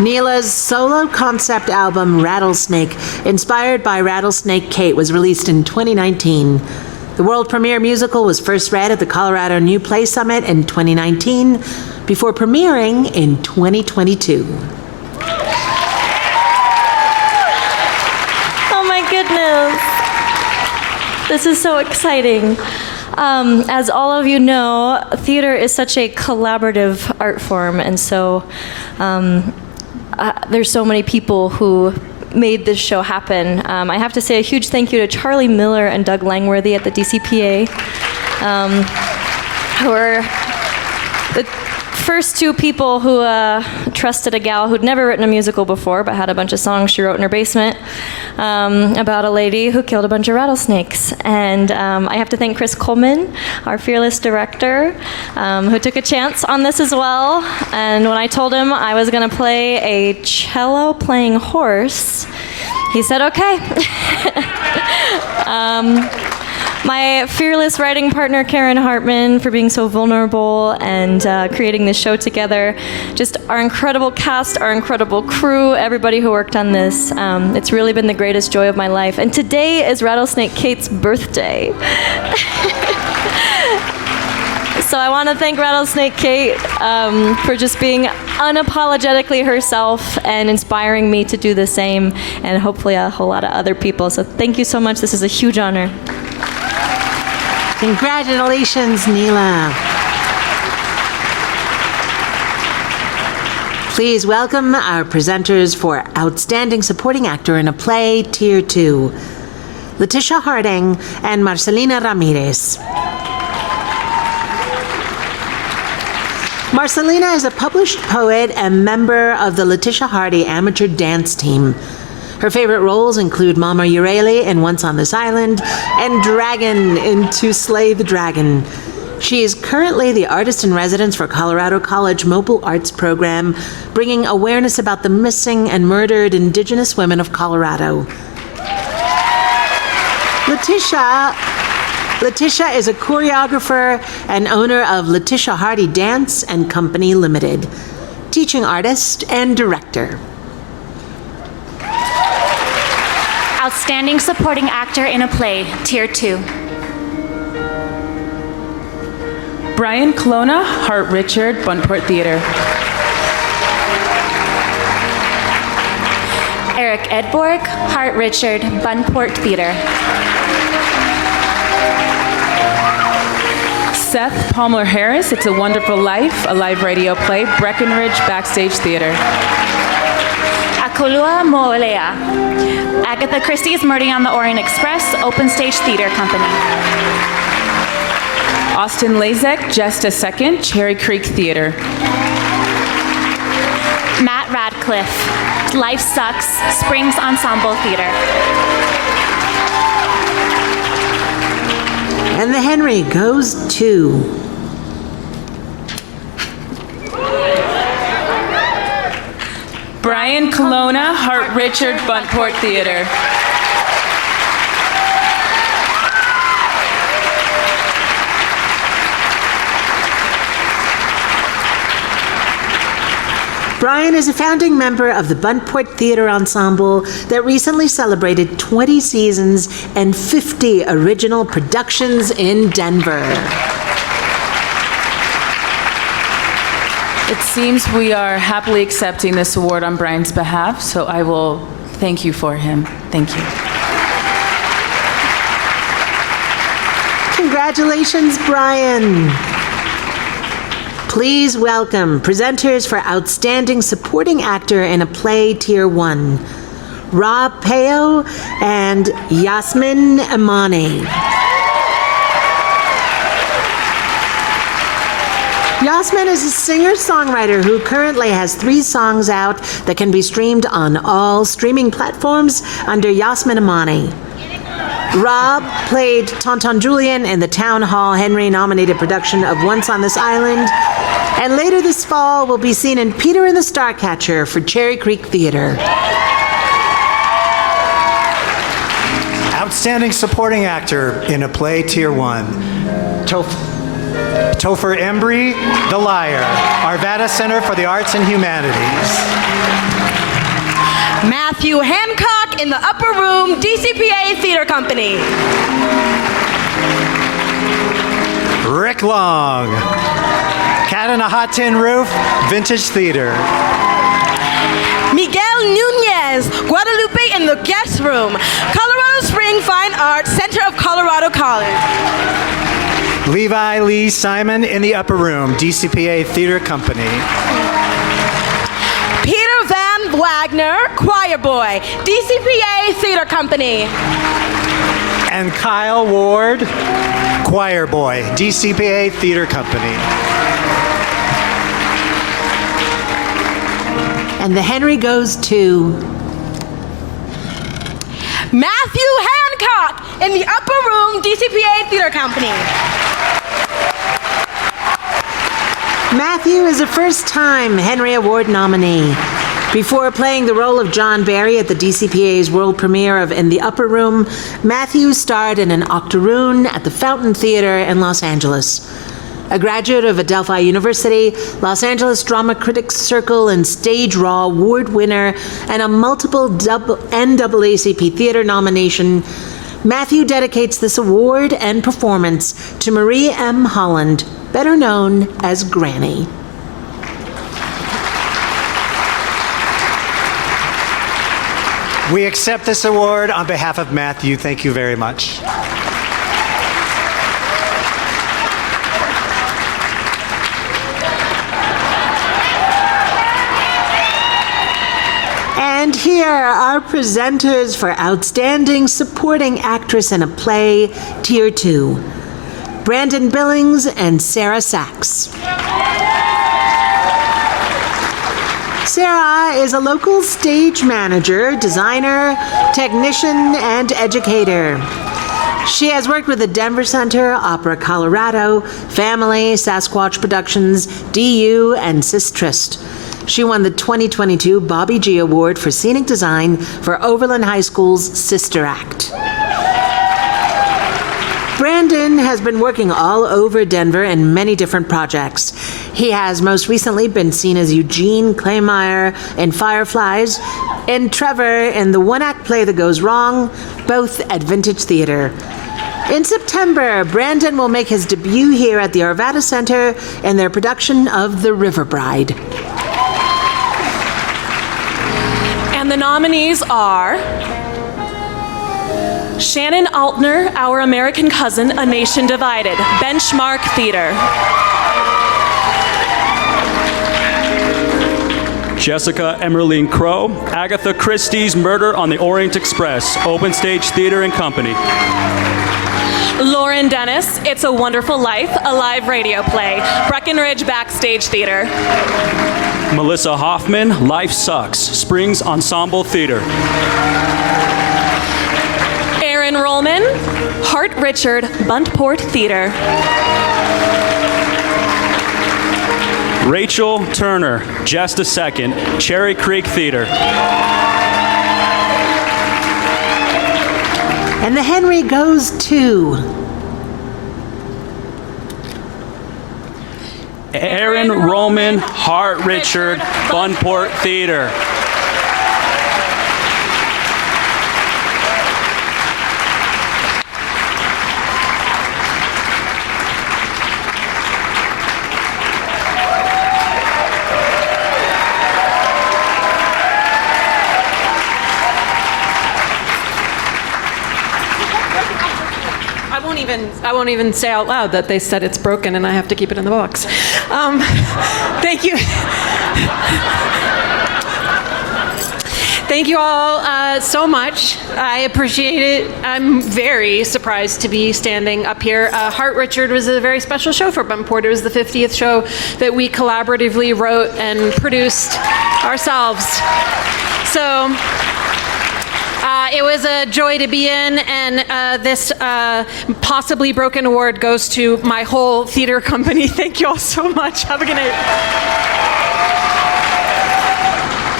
Neela's solo concept album, Rattlesnake, inspired by Rattlesnake Kate, was released in 2019. The world premiere musical was first read at the Colorado New Play Summit in 2019, before premiering in 2022. Oh my goodness. This is so exciting. As all of you know, theater is such a collaborative art form, and so there's so many people who made this show happen. I have to say a huge thank you to Charlie Miller and Doug Langworthy at the DCPA, who are the first two people who trusted a gal who'd never written a musical before but had a bunch of songs she wrote in her basement about a lady who killed a bunch of rattlesnakes. And I have to thank Chris Coleman, our fearless director, who took a chance on this as well. And when I told him I was going to play a cello playing horse, he said okay. My fearless writing partner, Karen Hartman, for being so vulnerable and creating this show together. Just our incredible cast, our incredible crew, everybody who worked on this. It's really been the greatest joy of my life. And today is Rattlesnake Kate's birthday. So I want to thank Rattlesnake Kate for just being unapologetically herself and inspiring me to do the same, and hopefully a whole lot of other people. So thank you so much. This is a huge honor. Congratulations, Neela. Please welcome our presenters for Outstanding Supporting Actor in a Play, Tier 2, Letitia Harding and Marcelina Ramirez. Marcelina is a published poet and member of the Letitia Hardy amateur dance team. Her favorite roles include Mama Urele in Once on This Island and Dragon in To Slay the Dragon. She is currently the artist in residence for Colorado College Mobile Arts Program, bringing awareness about the missing and murdered Indigenous women of Colorado. Letitia is a choreographer and owner of Letitia Hardy Dance and Company Limited, teaching artist and director. Outstanding Supporting Actor in a Play, Tier 2. Brian Colonna, Hart Richard, Buntport Theater. Eric Edborg, Hart Richard, Buntport Theater. Seth Palmer Harris, It's a Wonderful Life, a live radio play, Breckenridge Backstage Theater. Akolua Mo'olea, Agatha Christie's Murder on the Orient Express, Open Stage Theater Company. Austin Lazek, Just a Second, Cherry Creek Theater. Matt Radcliffe, Life Sucks, Springs Ensemble Theater. And the Henry goes to Brian Colonna, Hart Richard, Buntport Theater. Brian is a founding member of the Buntport Theater Ensemble that recently celebrated 20 seasons and 50 original productions in Denver. It seems we are happily accepting this award on Brian's behalf, so I will thank you for him. Thank you. Congratulations, Brian. Please welcome presenters for Outstanding Supporting Actor in a Play, Tier 1, Rob Peo and Yasmin Amani. Yasmin is a singer-songwriter who currently has 3 songs out that can be streamed on all streaming platforms under Yasmin Amani. Rob played Tonton Julian in the Town Hall Henry-nominated production of Once on This Island, and later this fall will be seen in Peter and the Starcatcher for Cherry Creek Theater. Outstanding Supporting Actor in a Play, Tier 1. Topher Embry, The Liar, Arvada Center for the Arts and Humanities. Matthew Hancock in the Upper Room, DCPA Theater Company. Rick Long, Cat in a Hot Tin Roof, Vintage Theater. Miguel Nunez, Guadalupe in the Guest Room, Colorado Spring Fine Arts Center of Colorado College. Levi Lee Simon in the Upper Room, DCPA Theater Company. Peter Van Wagner, Choir Boy, DCPA Theater Company. And Kyle Ward, Choir Boy, DCPA Theater Company. And the Henry goes to Matthew Hancock in the Upper Room, DCPA Theater Company. Matthew is a first-time Henry Award nominee. Before playing the role of John Barry at the DCPA's world premiere of In the Upper Room, Matthew starred in an octoroon at the Fountain Theater in Los Angeles. A graduate of Adelphi University, Los Angeles Drama Critics Circle and Stage Raw Award winner, and a multiple NAACP theater nomination, Matthew dedicates this award and performance to Marie M. Holland, better known as Granny. We accept this award on behalf of Matthew. Thank you very much. And here are our presenters for Outstanding Supporting Actress in a Play, Tier 2. Brandon Billings and Sarah Sachs. Sarah is a local stage manager, designer, technician, and educator. She has worked with the Denver Center, Opera Colorado, Family, Sasquatch Productions, DU, and Sistrist. She won the 2022 Bobby G. Award for Scenic Design for Overland High School's Sister Act. Brandon has been working all over Denver in many different projects. He has most recently been seen as Eugene Claymeyer in Fireflies and Trevor in the one-act play That Goes Wrong, both at Vintage Theater. In September, Brandon will make his debut here at the Arvada Center in their production of The River Bride. And the nominees are Shannon Altner, Our American Cousin, A Nation Divided, Benchmark Theater. Jessica Emerline Crow, Agatha Christie's Murder on the Orient Express, Open Stage Theater and Company. Lauren Dennis, It's a Wonderful Life, a live radio play, Breckenridge Backstage Theater. Melissa Hoffman, Life Sucks, Springs Ensemble Theater. Aaron Rollman, Hart Richard, Buntport Theater. Rachel Turner, Just a Second, Cherry Creek Theater. And the Henry goes to Aaron Roman, Hart Richard, Bunport Theater. I won't even say out loud that they said it's broken and I have to keep it in the box. Thank you. Thank you all so much. I appreciate it. I'm very surprised to be standing up here. Hart Richard was a very special show for Buntport. It was the 50th show that we collaboratively wrote and produced ourselves. So it was a joy to be in, and this possibly broken award goes to my whole theater company. Thank you all so much. Have a good night.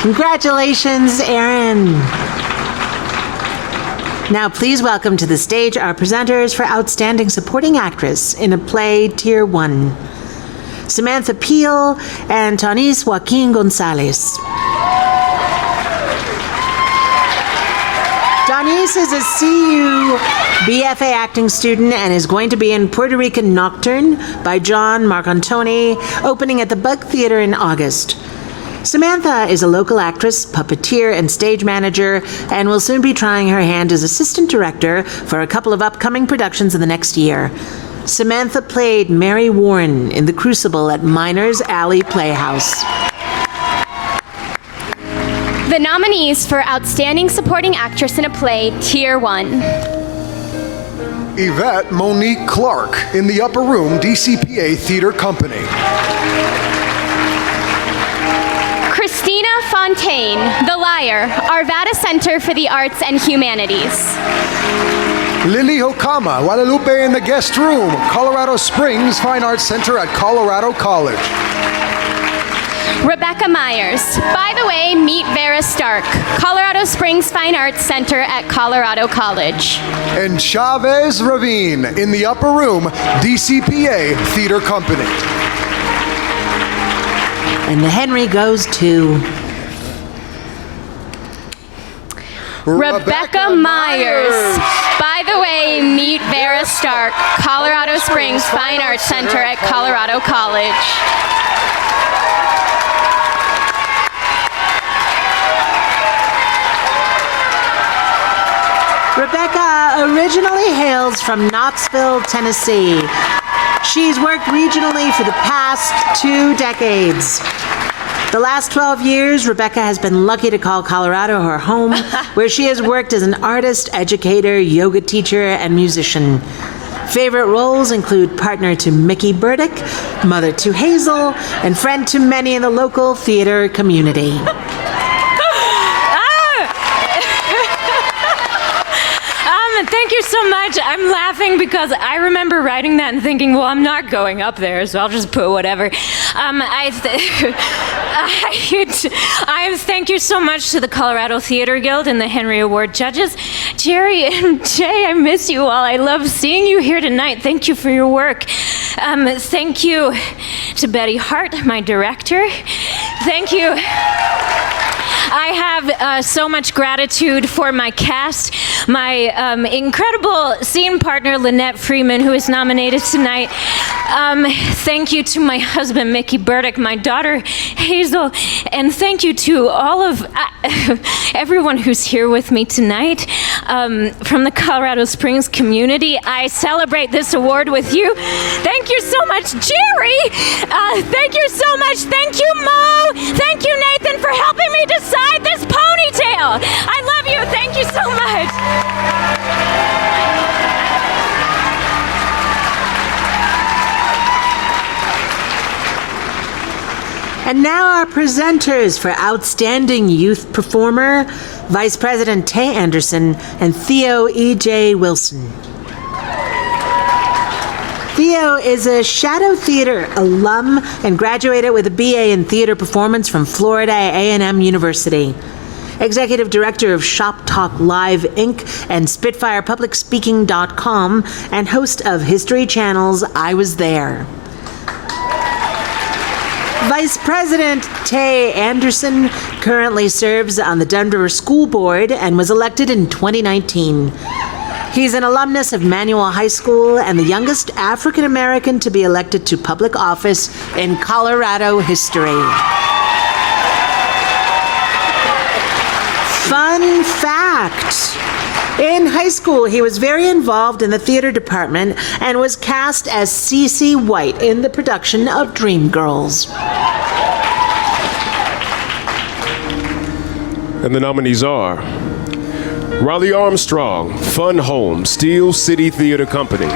Congratulations, Erin. Now please welcome to the stage our presenters for Outstanding Supporting Actress in a Play Tier 1. Samantha Peel and Tanis Joaquin Gonzalez. Tanis is a CU BFA acting student and is going to be in Puerto Rican Nocturne by John Marcantoni, opening at the Bug Theater in August. Samantha is a local actress, puppeteer, and stage manager, and will soon be trying her hand as assistant director for a couple of upcoming productions in the next year. Samantha played Mary Warren in The Crucible at Miners Alley Playhouse. The nominees for Outstanding Supporting Actress in a Play, Tier 1. Yvette Monique Clark in The Upper Room DCPA Theater Company. Christina Fontaine, The Liar, Arvada Center for the Arts and Humanities. Lily Hokama, Guadalupe in the Guest Room, Colorado Springs Fine Arts Center at Colorado College. Rebecca Myers, By the Way, Meet Vera Stark, Colorado Springs Fine Arts Center at Colorado College. And Chavez Ravine in The Upper Room DCPA Theater Company. And the Henry goes to Rebecca Myers. By the way, meet Vera Stark, Colorado Springs Fine Arts Center at Colorado College. Rebecca originally hails from Knoxville, Tennessee. She's worked regionally for the past 2 decades. The last 12 years, Rebecca has been lucky to call Colorado her home, where she has worked as an artist, educator, yoga teacher, and musician. Favorite roles include partner to Mickey Burdick, mother to Hazel, and friend to many in the local theater community. Thank you so much. I'm laughing because I remember writing that and thinking, well, I'm not going up there, so I'll just put whatever. Thank you so much to the Colorado Theater Guild and the Henry Award judges. Jerry and Jay, I miss you all. I love seeing you here tonight. Thank you for your work. Thank you to Betty Hart, my director. Thank you. I have so much gratitude for my cast, my incredible scene partner, Lynette Freeman, who is nominated tonight. Thank you to my husband, Mickey Burdick, my daughter, Hazel, and thank you to all of everyone who's here with me tonight from the Colorado Springs community. I celebrate this award with you. Thank you so much, Jerry. Thank you so much. Thank you, Mo. Thank you, Nathan, for helping me decide this ponytail. I love you. Thank you so much. And now our presenters for Outstanding Youth Performer, Vice President Tay Anderson and Theo E.J. Wilson. Theo is a Shadow Theater alum and graduated with a BA in Theater Performance from Florida A&M University. Executive Director of Shop Talk Live, Inc. and SpitfirePublicSpeaking.com, and host of History Channel's I Was There. Vice President Tay Anderson currently serves on the Denver School Board and was elected in 2019. He's an alumnus of Manual High School and the youngest African American to be elected to public office in Colorado history. Fun fact. In high school, he was very involved in the theater department and was cast as Cece White in the production of Dreamgirls. And the nominees are Raleigh Armstrong, Fun Home, Steel City Theater Company.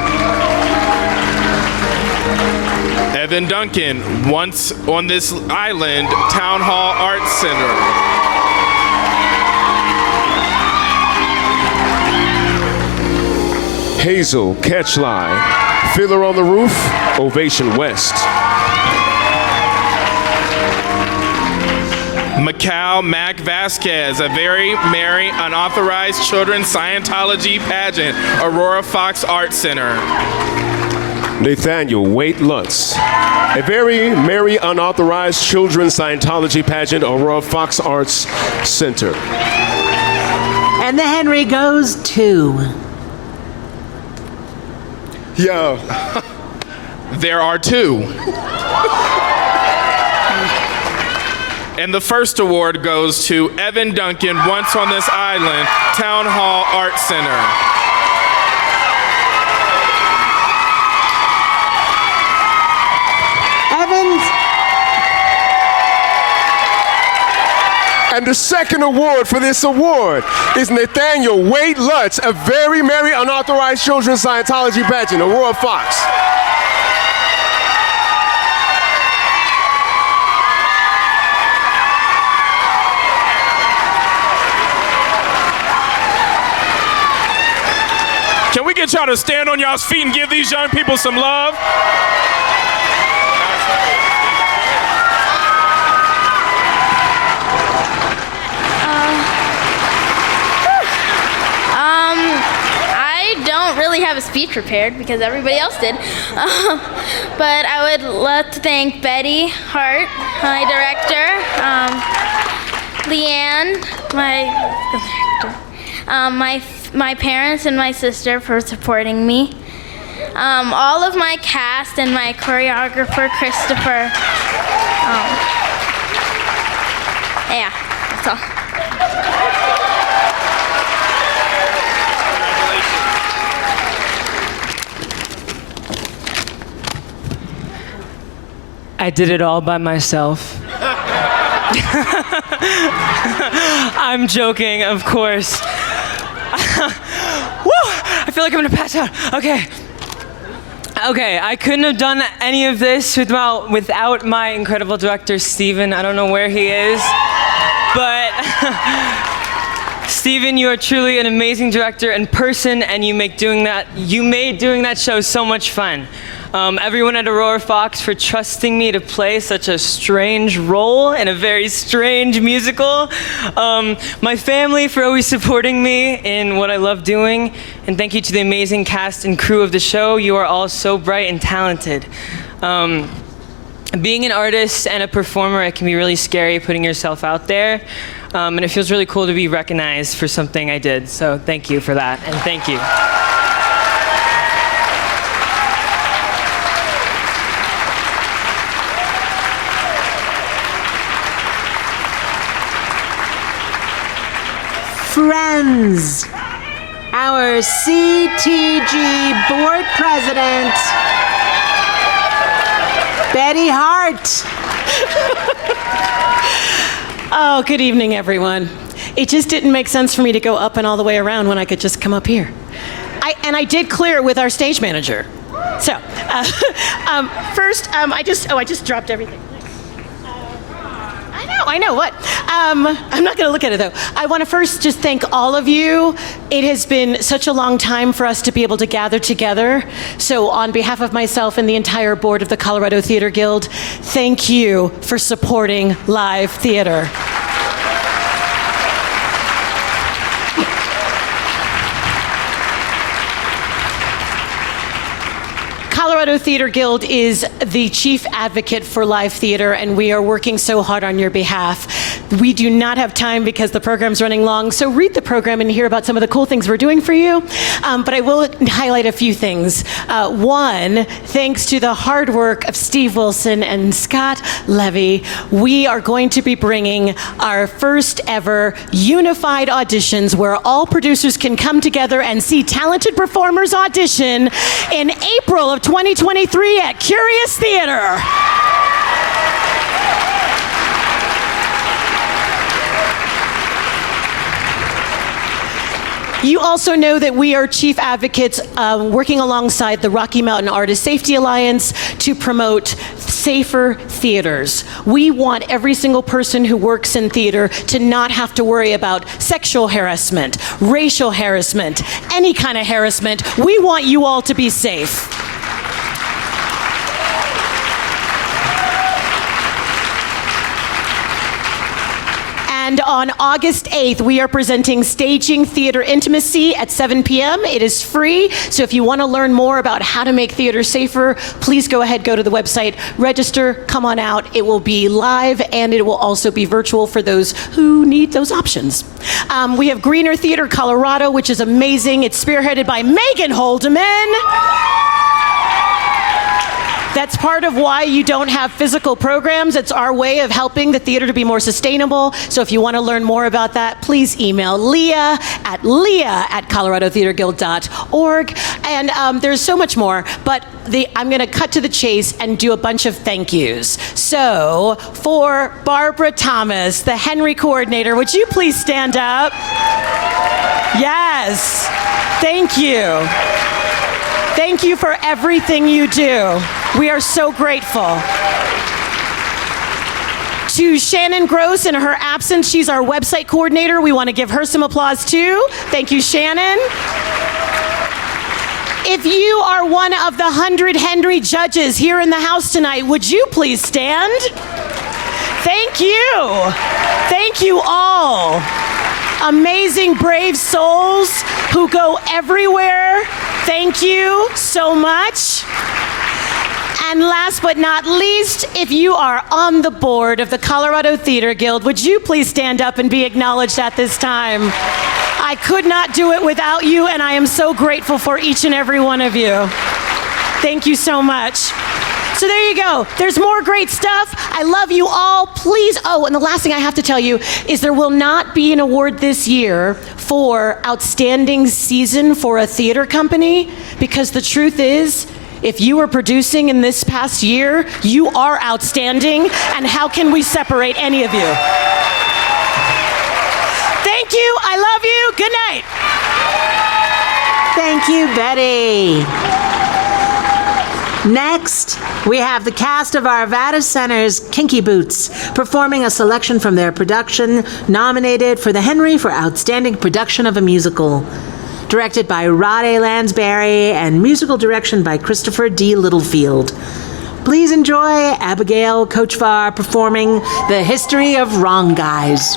Evan Duncan, Once on This Island, Town Hall Arts Center. Hazel Catchline, Fiddler on the Roof, Ovation West. Macau Mac Vasquez, A Very Merry Unauthorized Children's Scientology Pageant, Aurora Fox Arts Center. Nathaniel Wait Lutz, A Very Merry Unauthorized Children's Scientology Pageant, Aurora Fox Arts Center. And the Henry goes to... Yo. There are two. And the first award goes to Evan Duncan, Once on This Island, Town Hall Arts Center. Evans. And the second award for this award is Nathaniel Wade Lutz, A Very Merry Unauthorized Children's Scientology Pageant, Aurora Fox. Can we get y'all to stand on y'all's feet and give these young people some love? I don't really have a speech prepared because everybody else did. But I would love to thank Betty Hart, my director, Leanne, my director, my parents and my sister for supporting me. All of my cast and my choreographer, Christopher. Yeah, that's all. I did it all by myself. I'm joking, of course. Woo! I feel like I'm gonna pass out. Okay, I couldn't have done any of this without my incredible director, Steven. I don't know where he is, but Steven, you are truly an amazing director and person, and you made doing that show so much fun. Everyone at Aurora Fox for trusting me to play such a strange role in a very strange musical. My family for always supporting me in what I love doing. And thank you to the amazing cast and crew of the show. You are all so bright and talented. Being an artist and a performer, it can be really scary putting yourself out there. And it feels really cool to be recognized for something I did. So thank you for that, and thank you. Friends, our CTG board president, Betty Hart. Oh, good evening, everyone. It just didn't make sense for me to go up and all the way around when I could just come up here. I did clear it with our stage manager. So, first, I just dropped everything. I know, what? I'm not going to look at it, though. I want to first just thank all of you. It has been such a long time for us to be able to gather together. So on behalf of myself and the entire board of the Colorado Theater Guild, thank you for supporting live theater. Colorado Theater Guild is the chief advocate for live theater, and we are working so hard on your behalf. We do not have time because the program's running long, so read the program and hear about some of the cool things we're doing for you. But I will highlight a few things. One, thanks to the hard work of Steve Wilson and Scott Levy, we are going to be bringing our first ever unified auditions where all producers can come together and see talented performers audition in April of 2023 at Curious Theater. You also know that we are chief advocates working alongside the Rocky Mountain Artist Safety Alliance to promote safer theaters. We want every single person who works in theater to not have to worry about sexual harassment, racial harassment, any kind of harassment. We want you all to be safe. And on August 8th, we are presenting Staging Theater Intimacy at 7 p.m. It is free, so if you want to learn more about how to make theater safer, please go ahead, go to the website, register, come on out. It will be live, and it will also be virtual for those who need those options. We have Greener Theater Colorado, which is amazing. It's spearheaded by Megan Holdeman. That's part of why you don't have physical programs. It's our way of helping the theater to be more sustainable. So if you want to learn more about that, please email Leah at coloradotheaterguild.org. And there's so much more, but I'm going to cut to the chase and do a bunch of thank yous. So for Barbara Thomas, the Henry coordinator, would you please stand up? Yes. Thank you. Thank you for everything you do. We are so grateful. To Shannon Gross in her absence, she's our website coordinator. We want to give her some applause too. Thank you, Shannon. If you are one of the 100 Henry judges here in the house tonight, would you please stand? Thank you. Thank you all. Amazing, brave souls who go everywhere. Thank you so much. And last but not least, if you are on the board of the Colorado Theater Guild, would you please stand up and be acknowledged at this time? I I could not do it without you, and I am so grateful for each and every one of you. Thank you so much. So there you go. There's more great stuff. I love you all. Please. Oh, and the last thing I have to tell you is there will not be an award this year for Outstanding Season for a Theater Company, because the truth is, if you were producing in this past year, you are outstanding, and how can we separate any of you? Thank you. I love you. Good night. Thank you, Betty. Next, we have the cast of Arvada Center's Kinky Boots performing a selection from their production nominated for the Henry for Outstanding Production of a Musical. Directed by Rod A. Lansbury and musical direction by Christopher D. Littlefield. Please enjoy Abigail Kochvar performing The History of Wrong Guys.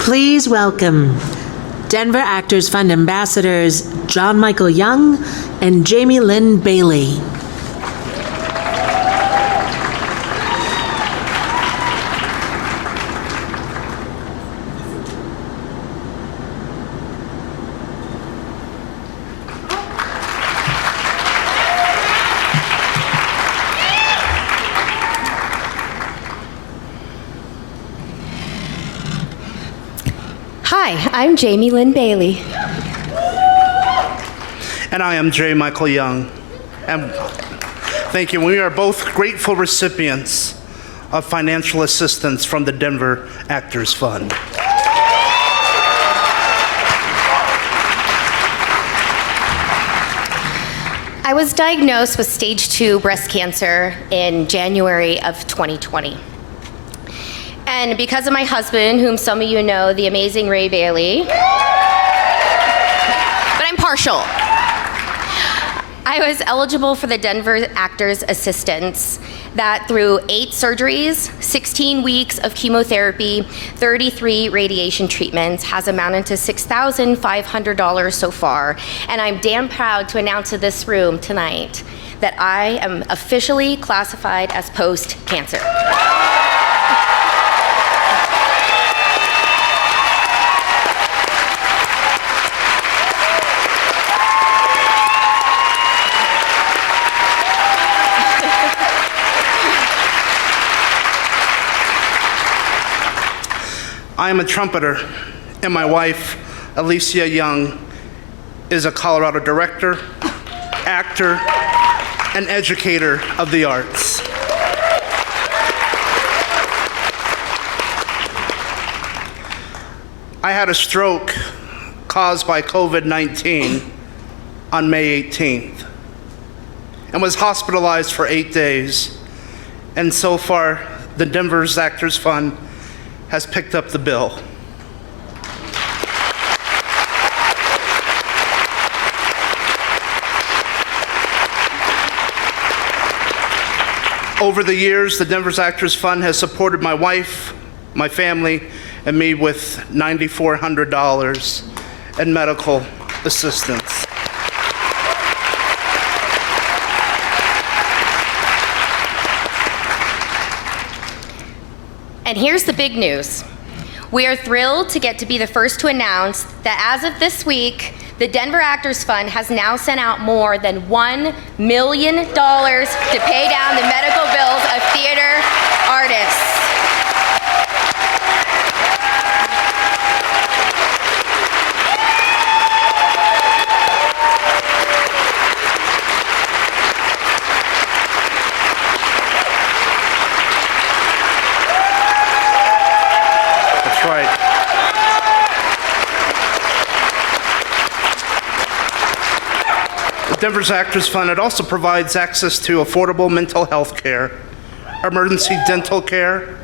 Please welcome Denver Actors Fund ambassadors John Michael Young and Jamie Lynn Bailey. Hi, I'm Jamie Lynn Bailey. And I am J. Michael Young. And thank you. We are both grateful recipients of financial assistance from the Denver Actors Fund. I was diagnosed with stage 2 breast cancer in January of 2020. And because of my husband, whom some of you know, the amazing Ray Bailey, but I'm partial. I was eligible for the Denver Actors Assistance that through 8 surgeries, 16 weeks of chemotherapy, 33 radiation treatments has amounted to $6,500 so far. And I'm damn proud to announce to this room tonight that I am officially classified as post-cancer. I am a trumpeter, and my wife, Alicia Young, is a Colorado director, actor, and educator of the arts. I had a stroke caused by COVID-19 on May 18th and was hospitalized for 8 days. And so far, the Denver's Actors Fund has picked up the bill. Over the years, the Denver's Actors Fund has supported my wife, my family, and me with $9,400 in medical assistance. And here's the big news. We are thrilled to get to be the first to announce that as of this week, the Denver Actors Fund has now sent out more than $1 million to pay down the medical bills of theater artists. Denver's Actors Fund, it also provides access to affordable mental health care, emergency dental care,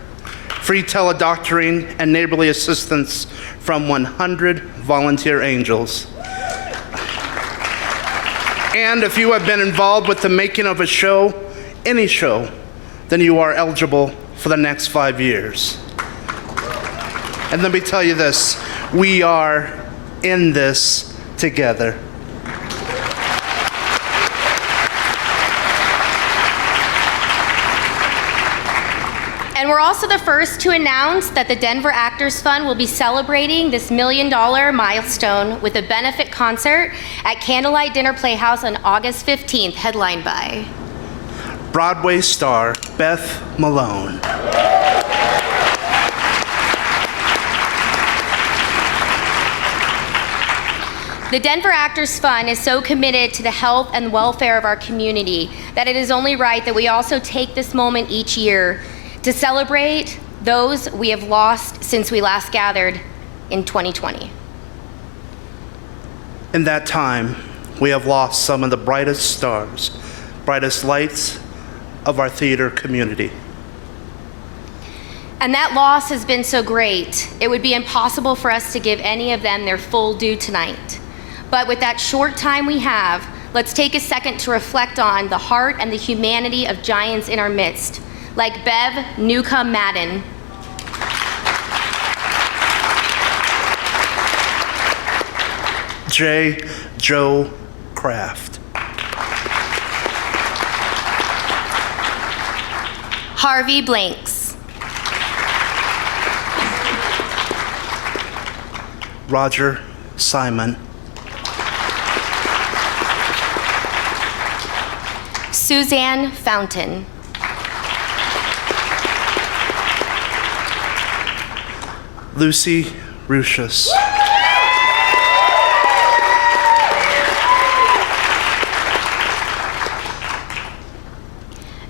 free teledoctoring, and neighborly assistance from 100 volunteer angels. And if you have been involved with the making of a show, any show, then you are eligible for the next 5 years. And let me tell you this, we are in this together. And we're also the first to announce that the Denver Actors Fund will be celebrating this $1 million milestone with a benefit concert at Candlelight Dinner Playhouse on August 15th, headlined by Broadway star Beth Malone. The Denver Actors Fund is so committed to the health and welfare of our community that it is only right that we also take this moment each year to celebrate those we have lost since we last gathered in 2020. In that time, we have lost some of the brightest stars, brightest lights of our theater community. And that loss has been so great, it would be impossible for us to give any of them their full due tonight. But with that short time we have, let's take a second to reflect on the heart and the humanity of giants in our midst, like Bev Newcomb Madden, J. Joe Kraft, Harvey Blanks, Roger Simon, Suzanne Fountain, Lucy Rucius,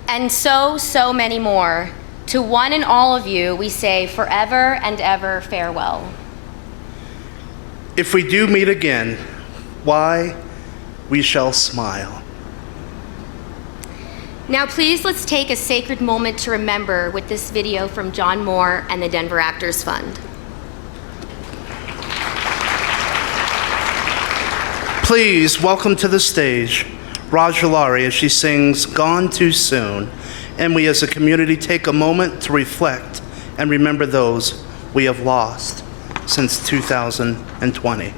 and so many more. To one and all of you, we say forever and ever farewell. If we do meet again, why, we shall smile. Now please let's take a sacred moment to remember with this video from John Moore and the Denver Actors Fund. Please welcome to the stage Raja Lari as she sings Gone Too Soon, and we as a community take a moment to reflect and remember those we have lost since 2020.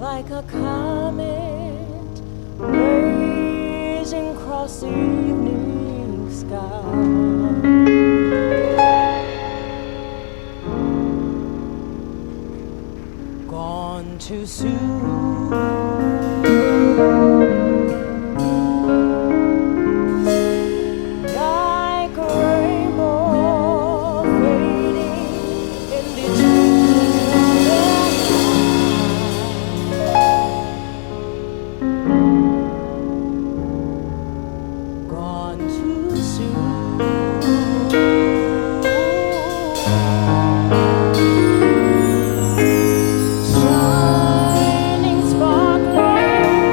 Like a comet blazing across the evening sky, gone too soon. Like a rainbow fading in shining, sparkling,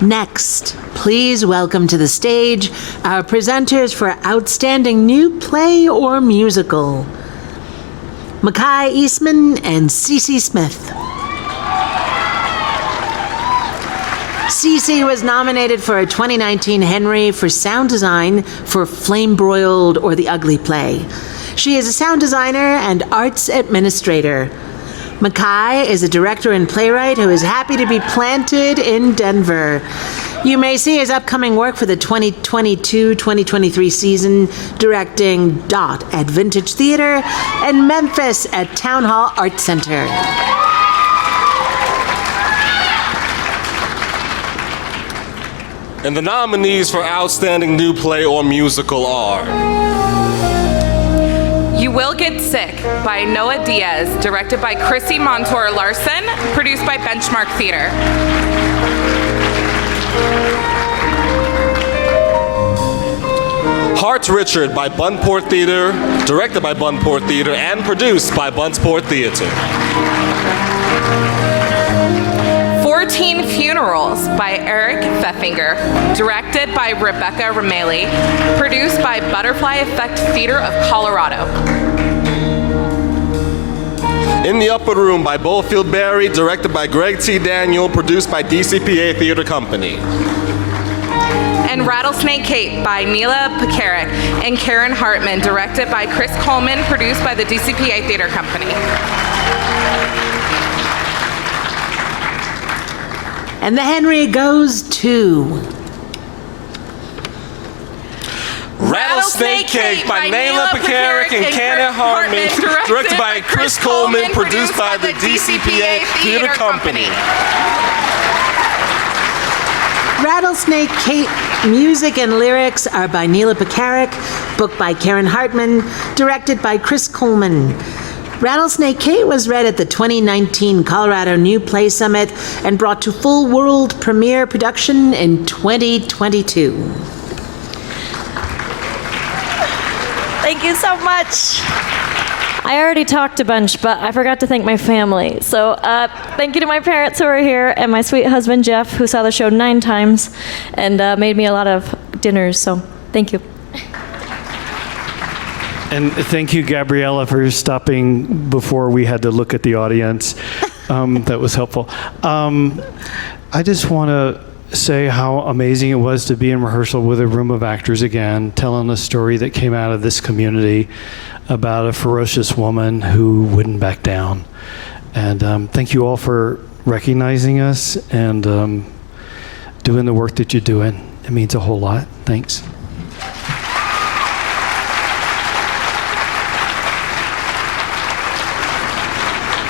Next, please welcome to the stage our presenters for Outstanding New Play or Musical, Makai Eastman and Cece Smith. Cece was nominated for a 2019 Henry for sound design for Flame Broiled or The Ugly Play. She is a sound designer and arts administrator. Makai is a director and playwright who is happy to be planted in Denver. You may see his upcoming work for the 2022-2023 season, directing Dot at Vintage Theater and Memphis at Town Hall Art Center. And the nominees for Outstanding New Play or Musical are You Will Get Sick by Noah Diaz, directed by Chrissy Montour Larson, produced by Benchmark Theater. Heart Richard by Buntport Theater, directed by Buntport Theater, and produced by Buntport Theater. 14 Funerals by Eric Pfeffinger, directed by Rebecca Rameli, produced by Butterfly Effect Theater of Colorado. In the Upper Room by Bullfield Berry, directed by Greg T. Daniel, produced by DCPA Theater Company. And Rattlesnake Kate by Neela Pekarik and Karen Hartman, directed by Chris Coleman, produced by the DCPA Theater Company. And the Henry goes to Rattlesnake Cake by Neela Pekarik and Karen Hartman, directed by Chris Coleman, produced by the DCPA Theater Company. Rattlesnake Kate music and lyrics are by Neela Pekarik, book by Karen Hartman, directed by Chris Coleman. Rattlesnake Kate was read at the 2019 Colorado New Play Summit and brought to full world premiere production in 2022. Thank you so much. I already talked a bunch, but I forgot to thank my family. So thank you to my parents who are here and my sweet husband, Jeff, who saw the show 9 times and made me a lot of dinners. So thank you. And thank you, Gabriella, for stopping before we had to look at the audience. That was helpful. I just want to say how amazing it was to be in rehearsal with a room of actors again, telling a story that came out of this community about a ferocious woman who wouldn't back down. And thank you all for recognizing us and doing the work that you're doing. It means a whole lot. Thanks.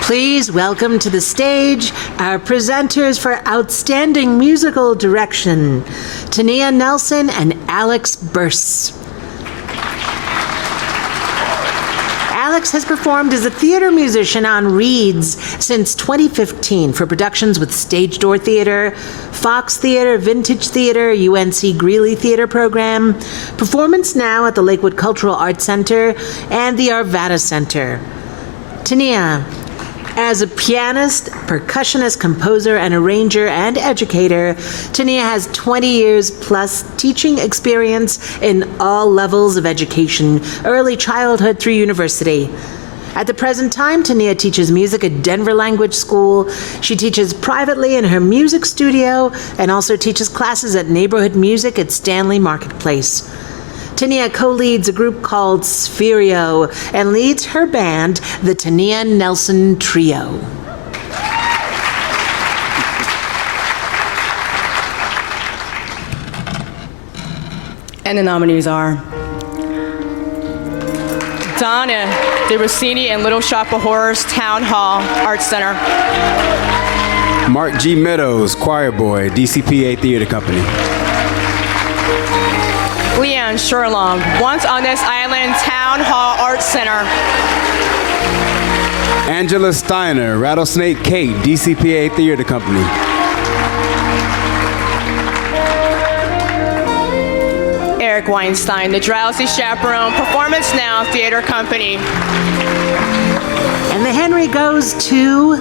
Please welcome to the stage our presenters for Outstanding Musical Direction, Tania Nelson and Alex Burse. Alex has performed as a theater musician on Reeds since 2015 for productions with Stage Door Theater, Fox Theater, Vintage Theater, UNC Greeley Theater Program, Performance Now at the Lakewood Cultural Arts Center, and the Arvada Center. Tania, as a pianist, percussionist, composer, and arranger and educator, Tania has 20 years plus teaching experience in all levels of education, early childhood through university. At the present time, Tania teaches music at Denver Language School. She teaches privately in her music studio and also teaches classes at Neighborhood Music at Stanley Marketplace. Tania co-leads a group called Spherio and leads her band, the Tania Nelson Trio. And the nominees are Donna De Rossini and Little Shop of Horrors, Town Hall Arts Center. Mark G. Meadows, choir boy, DCPA Theater Company. Leanne Sherlong, Once on This Island, Town Hall Arts Center. Angela Steiner, Rattlesnake Kate, DCPA Theater Company. Eric Weinstein, The Drowsy Chaperone, Performance Now Theater Company. And the Henry goes to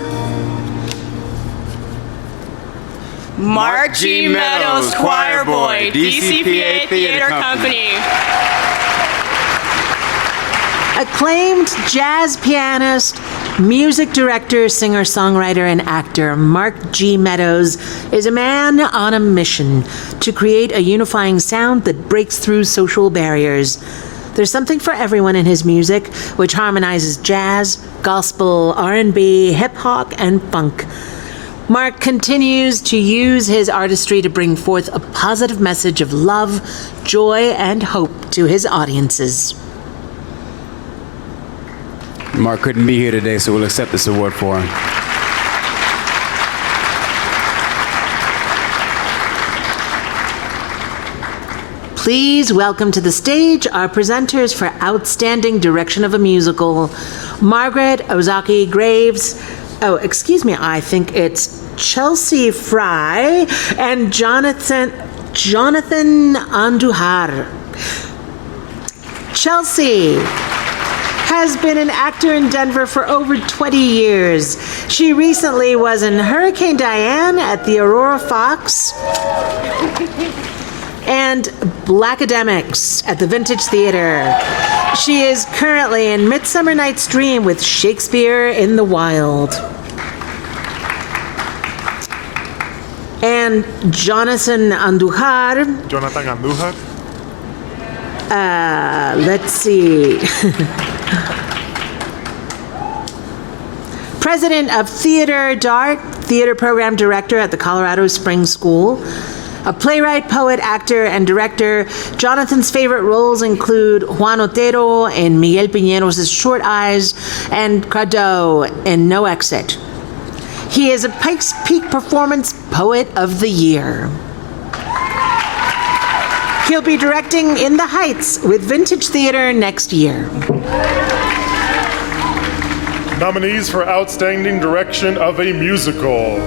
Mark G. Meadows, choir boy, DCPA Theater Company. Acclaimed jazz pianist, music director, singer, songwriter, and actor Mark G. Meadows is a man on a mission to create a unifying sound that breaks through social barriers. There's something for everyone in his music, which harmonizes jazz, gospel, R&B, hip-hop, and funk. Mark continues to use his artistry to bring forth a positive message of love, joy, and hope to his audiences. Mark couldn't be here today, so we'll accept this award for him. Please welcome to the stage our presenters for Outstanding Direction of a Musical, Margaret Ozaki Graves. Oh, excuse me, I think it's Chelsea Fry and Jonathan Andujar. Chelsea has been an actor in Denver for over 20 years. She recently was in Hurricane Diane at the Aurora Fox and Blackademics at the Vintage Theater. She is currently in Midsummer Night's Dream with Shakespeare in the Wild. And Jonathan Andujar. Let's see. President of Theater Dart, theater program director at the Colorado Springs School. A playwright, poet, actor, and director. Jonathan's favorite roles include Juan Otero in Miguel Piñeros' Short Eyes and Crado in No Exit. He is a Pikes Peak Performance Poet of the Year. He'll be directing In the Heights with Vintage Theater next year. Nominees for Outstanding Direction of a Musical.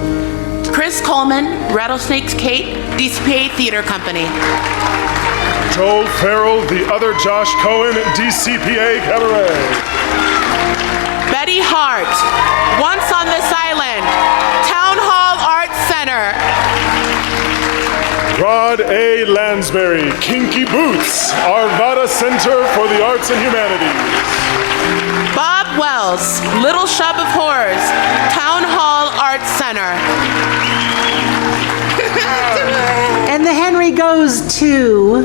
Chris Coleman, Rattlesnakes Kate, DCPA Theater Company. Joel Farrell, The Other Josh Cohen, DCPA Cabaret. Betty Hart, Once on This Island, Town Hall Arts Center. Rod A. Lansbury, Kinky Boots, Arvada Center for the Arts and Humanities. Bob Wells, Little Shop of Horrors, Town Hall Arts Center. And the Henry goes to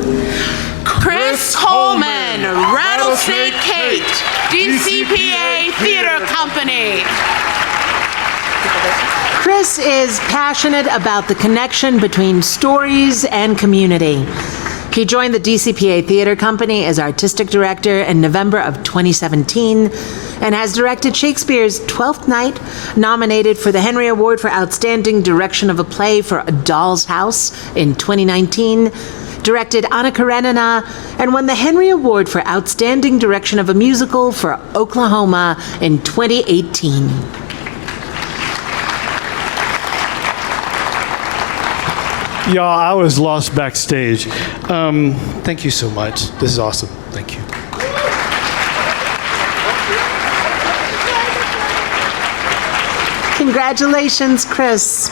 Chris Coleman, Rattlesnake Kate, DCPA Theater Company. Chris is passionate about the connection between stories and community. He joined the DCPA Theater Company as artistic director in November of 2017 and has directed Shakespeare's Twelfth Night, nominated for the Henry Award for Outstanding Direction of a Play for A Doll's House in 2019, directed Anna Karenina, and won the Henry Award for Outstanding Direction of a Musical for Oklahoma in 2018. Y'all, I was lost backstage. Thank you so much. This is awesome. Thank you. Congratulations, Chris.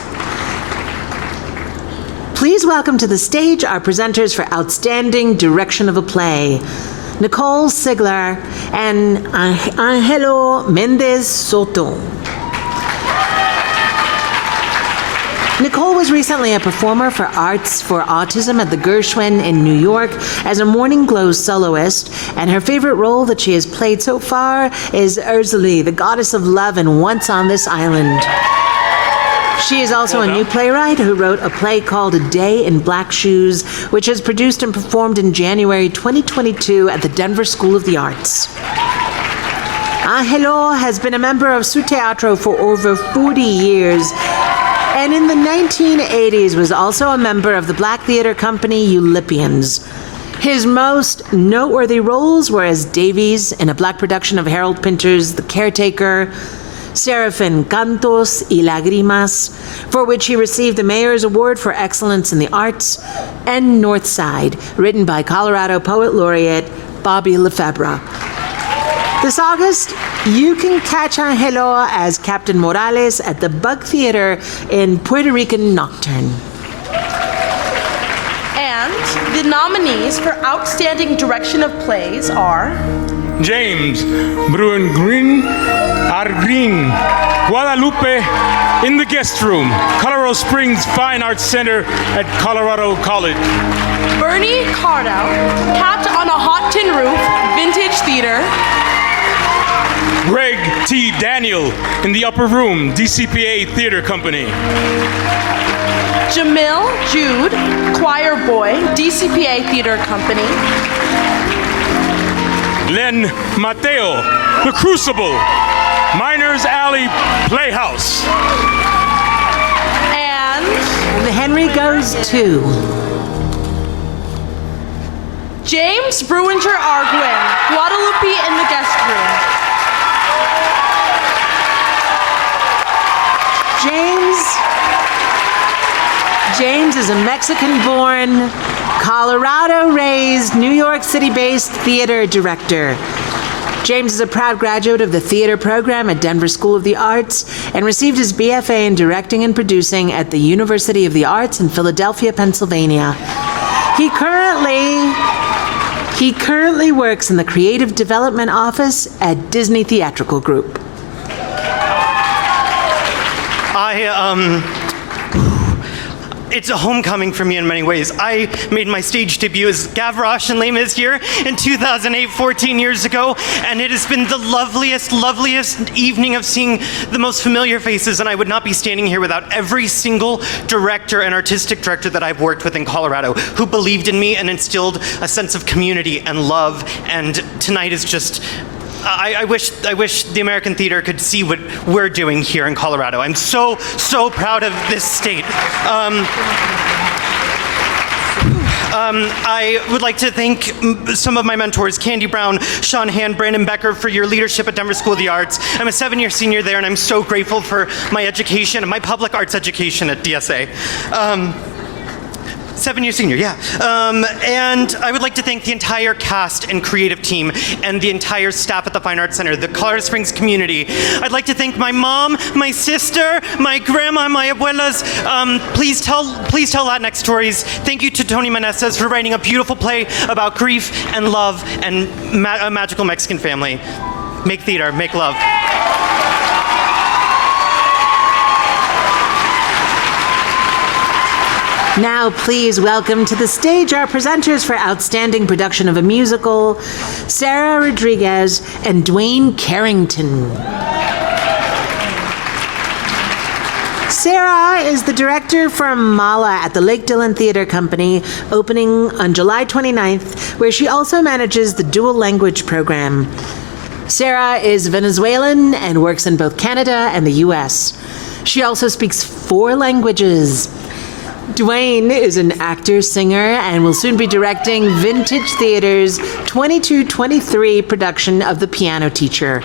Please welcome to the stage our presenters for Outstanding Direction of a Play, Nicole Sigler and Angelo Mendez Soto. Nicole was recently a performer for Arts for Autism at the Gershwin in New York as a Morning Glow soloist, and her favorite role that she has played so far is Ursula, the goddess of love in Once on This Island. She is also a new playwright who wrote a play called A Day in Black Shoes, which was produced and performed in January 2022 at the Denver School of the Arts. Angelo has been a member of Su Teatro for over 40 years, and in the 1980s was also a member of the Black theater company Eulipians. His most noteworthy roles were as Davies in a Black production of Harold Pinter's The Caretaker, Serafin Cantos y Lágrimas, for which he received the Mayor's Award for Excellence in the Arts, and Northside, written by Colorado Poet Laureate Bobby Lefebvre. This August, you can catch Angelo as Captain Morales at the Bug Theater in Puerto Rican Nocturne. And the nominees for Outstanding Direction of Plays are James Bruin Argreen, Guadalupe in the Guest Room, Colorado Springs Fine Arts Center at Colorado College. Bernie Cardow, Cat on a Hot Tin Roof, Vintage Theater. Greg T. Daniel in the Upper Room, DCPA Theater Company. Jamil Jude, Choir Boy, DCPA Theater Company. Len Mateo, The Crucible, Miners Alley Playhouse. And the Henry goes to James Bruinger Arguin, Guadalupe in the Guest Room. James is a Mexican-born, Colorado-raised, New York City-based theater director. James is a proud graduate of the theater program at Denver School of the Arts and received his BFA in directing and producing at the University of the Arts in Philadelphia, Pennsylvania. He currently works in the Creative Development Office at Disney Theatrical Group. It's a homecoming for me in many ways. I made my stage debut as Gavroche in Les Mis here in 2008, 14 years ago, and it has been the loveliest evening of seeing the most familiar faces, and I would not be standing here without every single director and artistic director that I've worked with in Colorado who believed in me and instilled a sense of community and love, and tonight is just... I wish the American theater could see what we're doing here in Colorado. I'm so proud of this state. I would like to thank some of my mentors, Candy Brown, Sean Hand, Brandon Becker, for your leadership at Denver School of the Arts. I'm a 7-year senior there, and I'm so grateful for my education, my public arts education at DSA. 7-year senior, yeah. And I would like to thank the entire cast and creative team and the entire staff at the Fine Arts Center, the Colorado Springs community. I'd like to thank my mom, my sister, my grandma, my abuelas. Please tell Latinx stories. Thank you to Tony Meneses for writing a beautiful play about grief and love and a magical Mexican family. Make theater, make love. Now, please welcome to the stage our presenters for Outstanding Production of a Musical, Sarah Rodriguez and Dwayne Carrington. Sarah is the director for Mala at the Lake Dillon Theater Company, opening on July 29th, where she also manages the dual language program. Sarah is Venezuelan and works in both Canada and the US. She also speaks 4 languages. Dwayne is an actor, singer, and will soon be directing Vintage Theater's 2223 production of The Piano Teacher.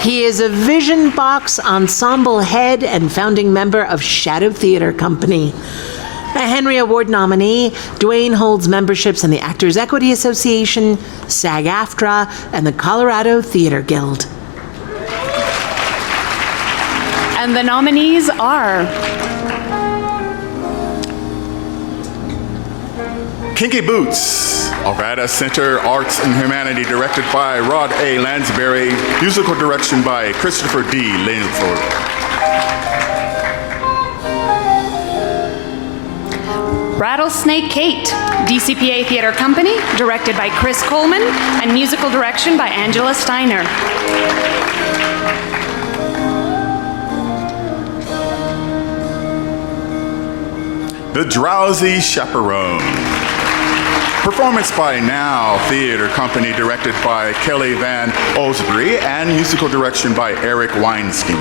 He is a Vision Box Ensemble head and founding member of Shadow Theater Company. A Henry Award nominee, Dwayne holds memberships in the Actors Equity Association, SAG-AFTRA, and the Colorado Theater Guild. And the nominees are Kinky Boots, Arvada Center Arts and Humanity, directed by Rod A. Lansbury, musical direction by Christopher D. Laneford. Rattlesnake Kate, DCPA Theater Company, directed by Chris Coleman, and musical direction by Angela Steiner. The Drowsy Chaperone. Performance by Now Theater Company, directed by Kelly Van Osbury, and musical direction by Eric Weinstein.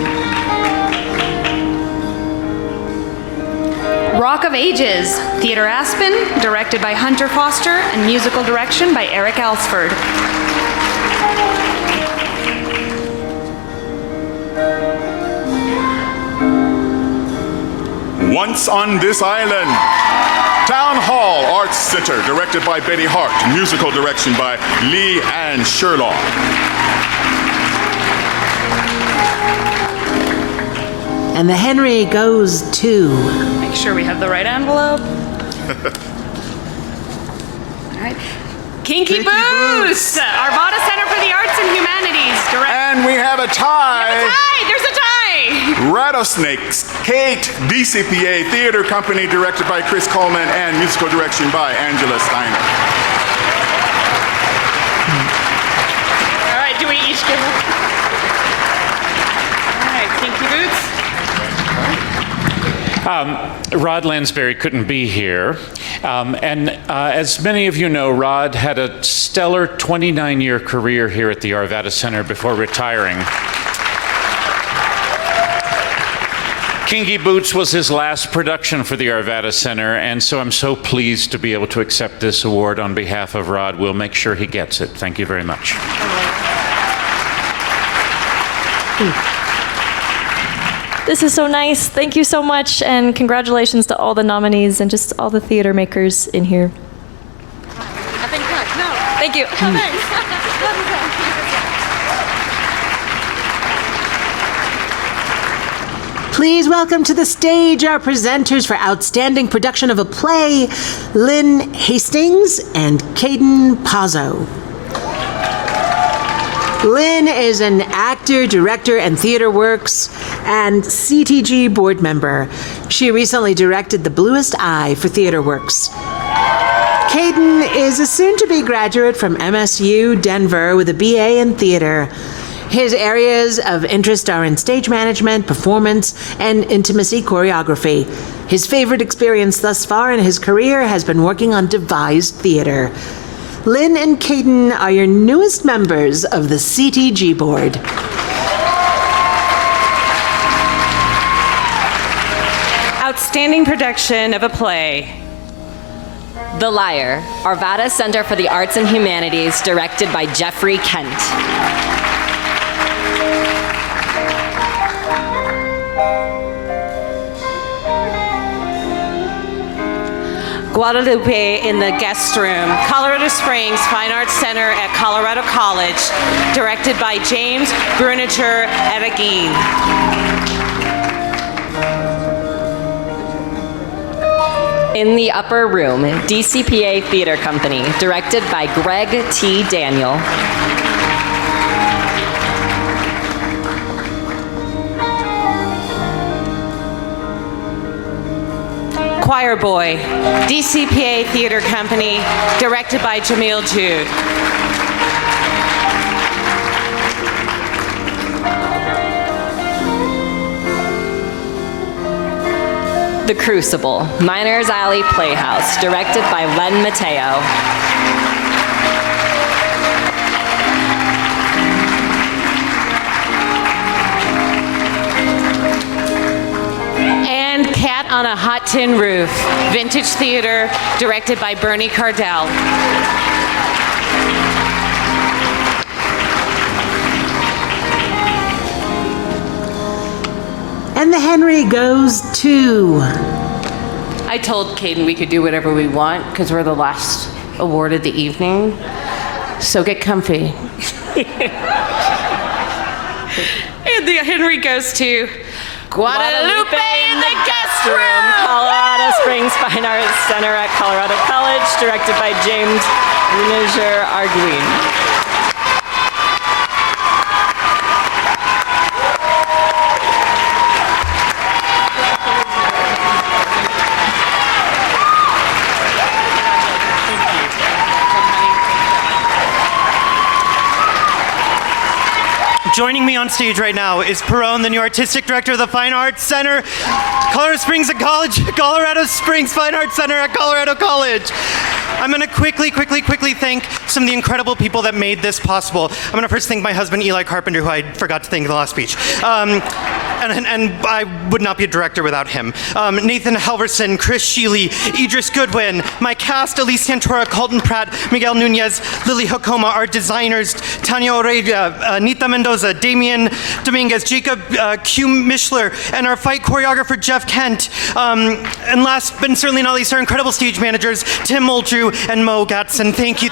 Rock of Ages, Theater Aspen, directed by Hunter Foster, and musical direction by Eric Alsford. Once on This Island. Town Hall Arts Center, directed by Betty Hart, musical direction by Lee Ann Sherlock. And the Henry goes to... Make sure we have the right envelope. All right. Kinky Boots, Arvada Center for the Arts and Humanities. And we have a tie. There's a tie. Rattlesnakes, Kate, DCPA Theater Company, directed by Chris Coleman and musical direction by Angela Steiner. All right, do we each give a... All right, Kinky Boots. Rod Lansbury couldn't be here. As many of you know, Rod had a stellar 29-year career here at the Arvada Center before retiring. Kinky Boots was his last production for the Arvada Center, and so I'm so pleased to be able to accept this award on behalf of Rod. We'll make sure he gets it. Thank you very much. This is so nice. Thank you so much, and congratulations to all the nominees and just all the theater makers in here. Thank you. Please welcome to the stage our presenters for outstanding production of a play, Lynn Hastings and Caden Pazzo. Lynn is an actor, director, and TheaterWorks and CTG board member. She recently directed The Bluest Eye for TheaterWorks. Caden is a soon-to-be graduate from MSU Denver with a BA in theater. His areas of interest are in stage management, performance, and intimacy choreography. His favorite experience thus far in his career has been working on devised theater. Lynn and Caden are your newest members of the CTG board. Outstanding production of a play. The Liar, Arvada Center for the Arts and Humanities, directed by Jeffrey Kent. Guadalupe in the Guest Room, Colorado Springs Fine Arts Center at Colorado College, directed by James Brunicher Edegin. In the Upper Room, DCPA Theater Company, directed by Greg T. Daniel. Choir Boy, DCPA Theater Company, directed by Jamil Jude. The Crucible, Miners Alley Playhouse, directed by Len Mateo. And Cat on a Hot Tin Roof, Vintage Theater, directed by Bernie Cardell. And the Henry goes to... I told Caden we could do whatever we want because we're the last award of the evening. So get comfy. And the Henry goes to Guadalupe in the Guest Room, Colorado Springs Fine Arts Center at Colorado College, directed by James Brunicher Arguin. Joining me on stage right now is Perone, the new artistic director of the Fine Arts Center, Colorado Springs Fine Arts Center at Colorado College. I'm going to quickly thank some of the incredible people that made this possible. I'm going to first thank my husband, Eli Carpenter, who I forgot to thank in the last speech. And I would not be a director without him. Nathan Halverson, Chris Sheely, Idris Goodwin, my cast, Elise Santora, Colton Pratt, Miguel Nunez, Lily Hokoma, our designers, Tanya Oreja, Nita Mendoza, Damian Dominguez, Jacob Q. Mishler, and our fight choreographer, Jeff Kent. And last but certainly not least, our incredible stage managers, Tim Moldrew and Mo Gatson. Thank you.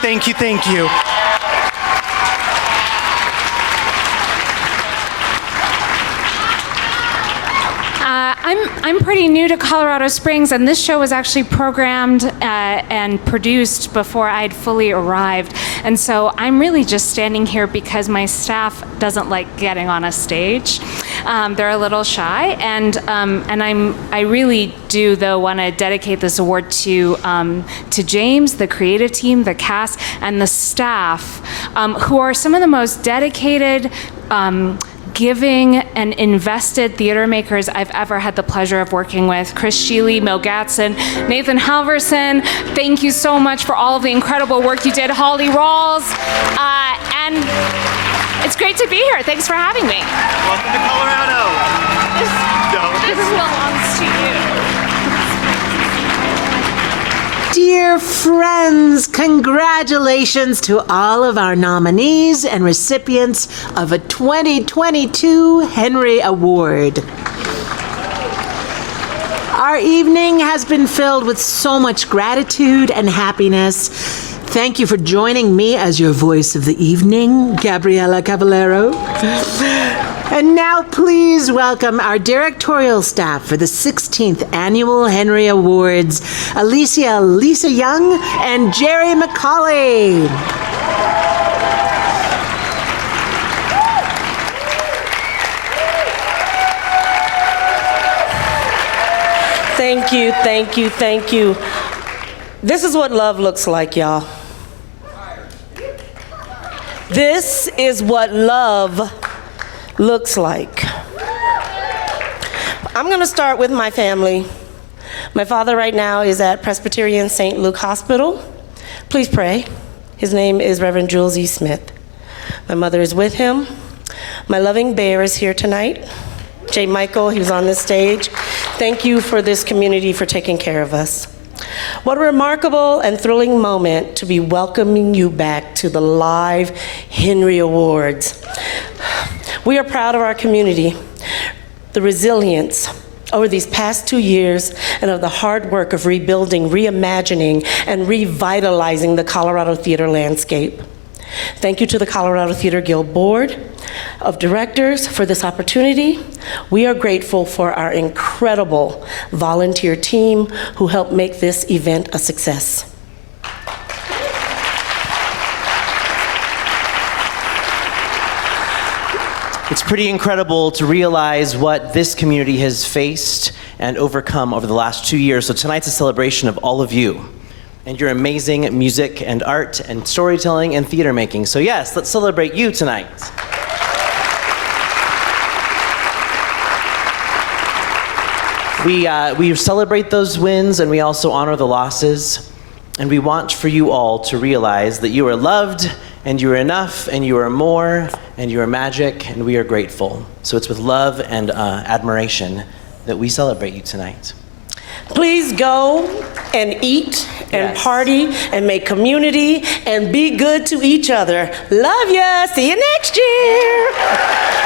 I'm pretty new to Colorado Springs, and this show was actually programmed and produced before I'd fully arrived. And so I'm really just standing here because my staff doesn't like getting on a stage. They're a little shy, and I really do though want to dedicate this award to James, the creative team, the cast, and the staff, who are some of the most dedicated, giving and invested theater makers I've ever had the pleasure of working with. Chris Sheely, Mel Gatson, Nathan Halverson, thank you so much for all of the incredible work you did. Holly Rawls, and it's great to be here. Thanks for having me. Welcome to Colorado. This belongs to you. Dear friends, congratulations to all of our nominees and recipients of a 2022 Henry Award. Our evening has been filled with so much gratitude and happiness. Thank you for joining me as your voice of the evening, Gabriela Cavallero. And now please welcome our directorial staff for the 16th Annual Henry Awards, Alicia Lisa Young and Jerry McCauley. Thank you, thank you, thank you. This is what love looks like, y'all. This is what love looks like. I'm going to start with my family. My father right now is at Presbyterian St. Luke Hospital. Please pray. His name is Reverend Jules E. Smith. My mother is with him. My loving bear is here tonight. J. Michael, he was on this stage. Thank you for this community for taking care of us. What a remarkable and thrilling moment to be welcoming you back to the live Henry Awards. We are proud of our community, the resilience over these past 2 years, and of the hard work of rebuilding, reimagining, and revitalizing the Colorado theater landscape. Thank you to the Colorado Theater Guild Board of Directors for this opportunity. We are grateful for our incredible volunteer team who helped make this event a success. It's pretty incredible to realize what this community has faced and overcome over the last 2 years. So tonight's a celebration of all of you and your amazing music and art and storytelling and theater making. So yes, let's celebrate you tonight. We celebrate those wins, and we also honor the losses. And we want for you all to realize that you are loved, and you are enough, and you are more, and you are magic, and we are grateful. So it's with love and admiration that we celebrate you tonight. Please go and eat and party and make community and be good to each other. Love ya. See you next year.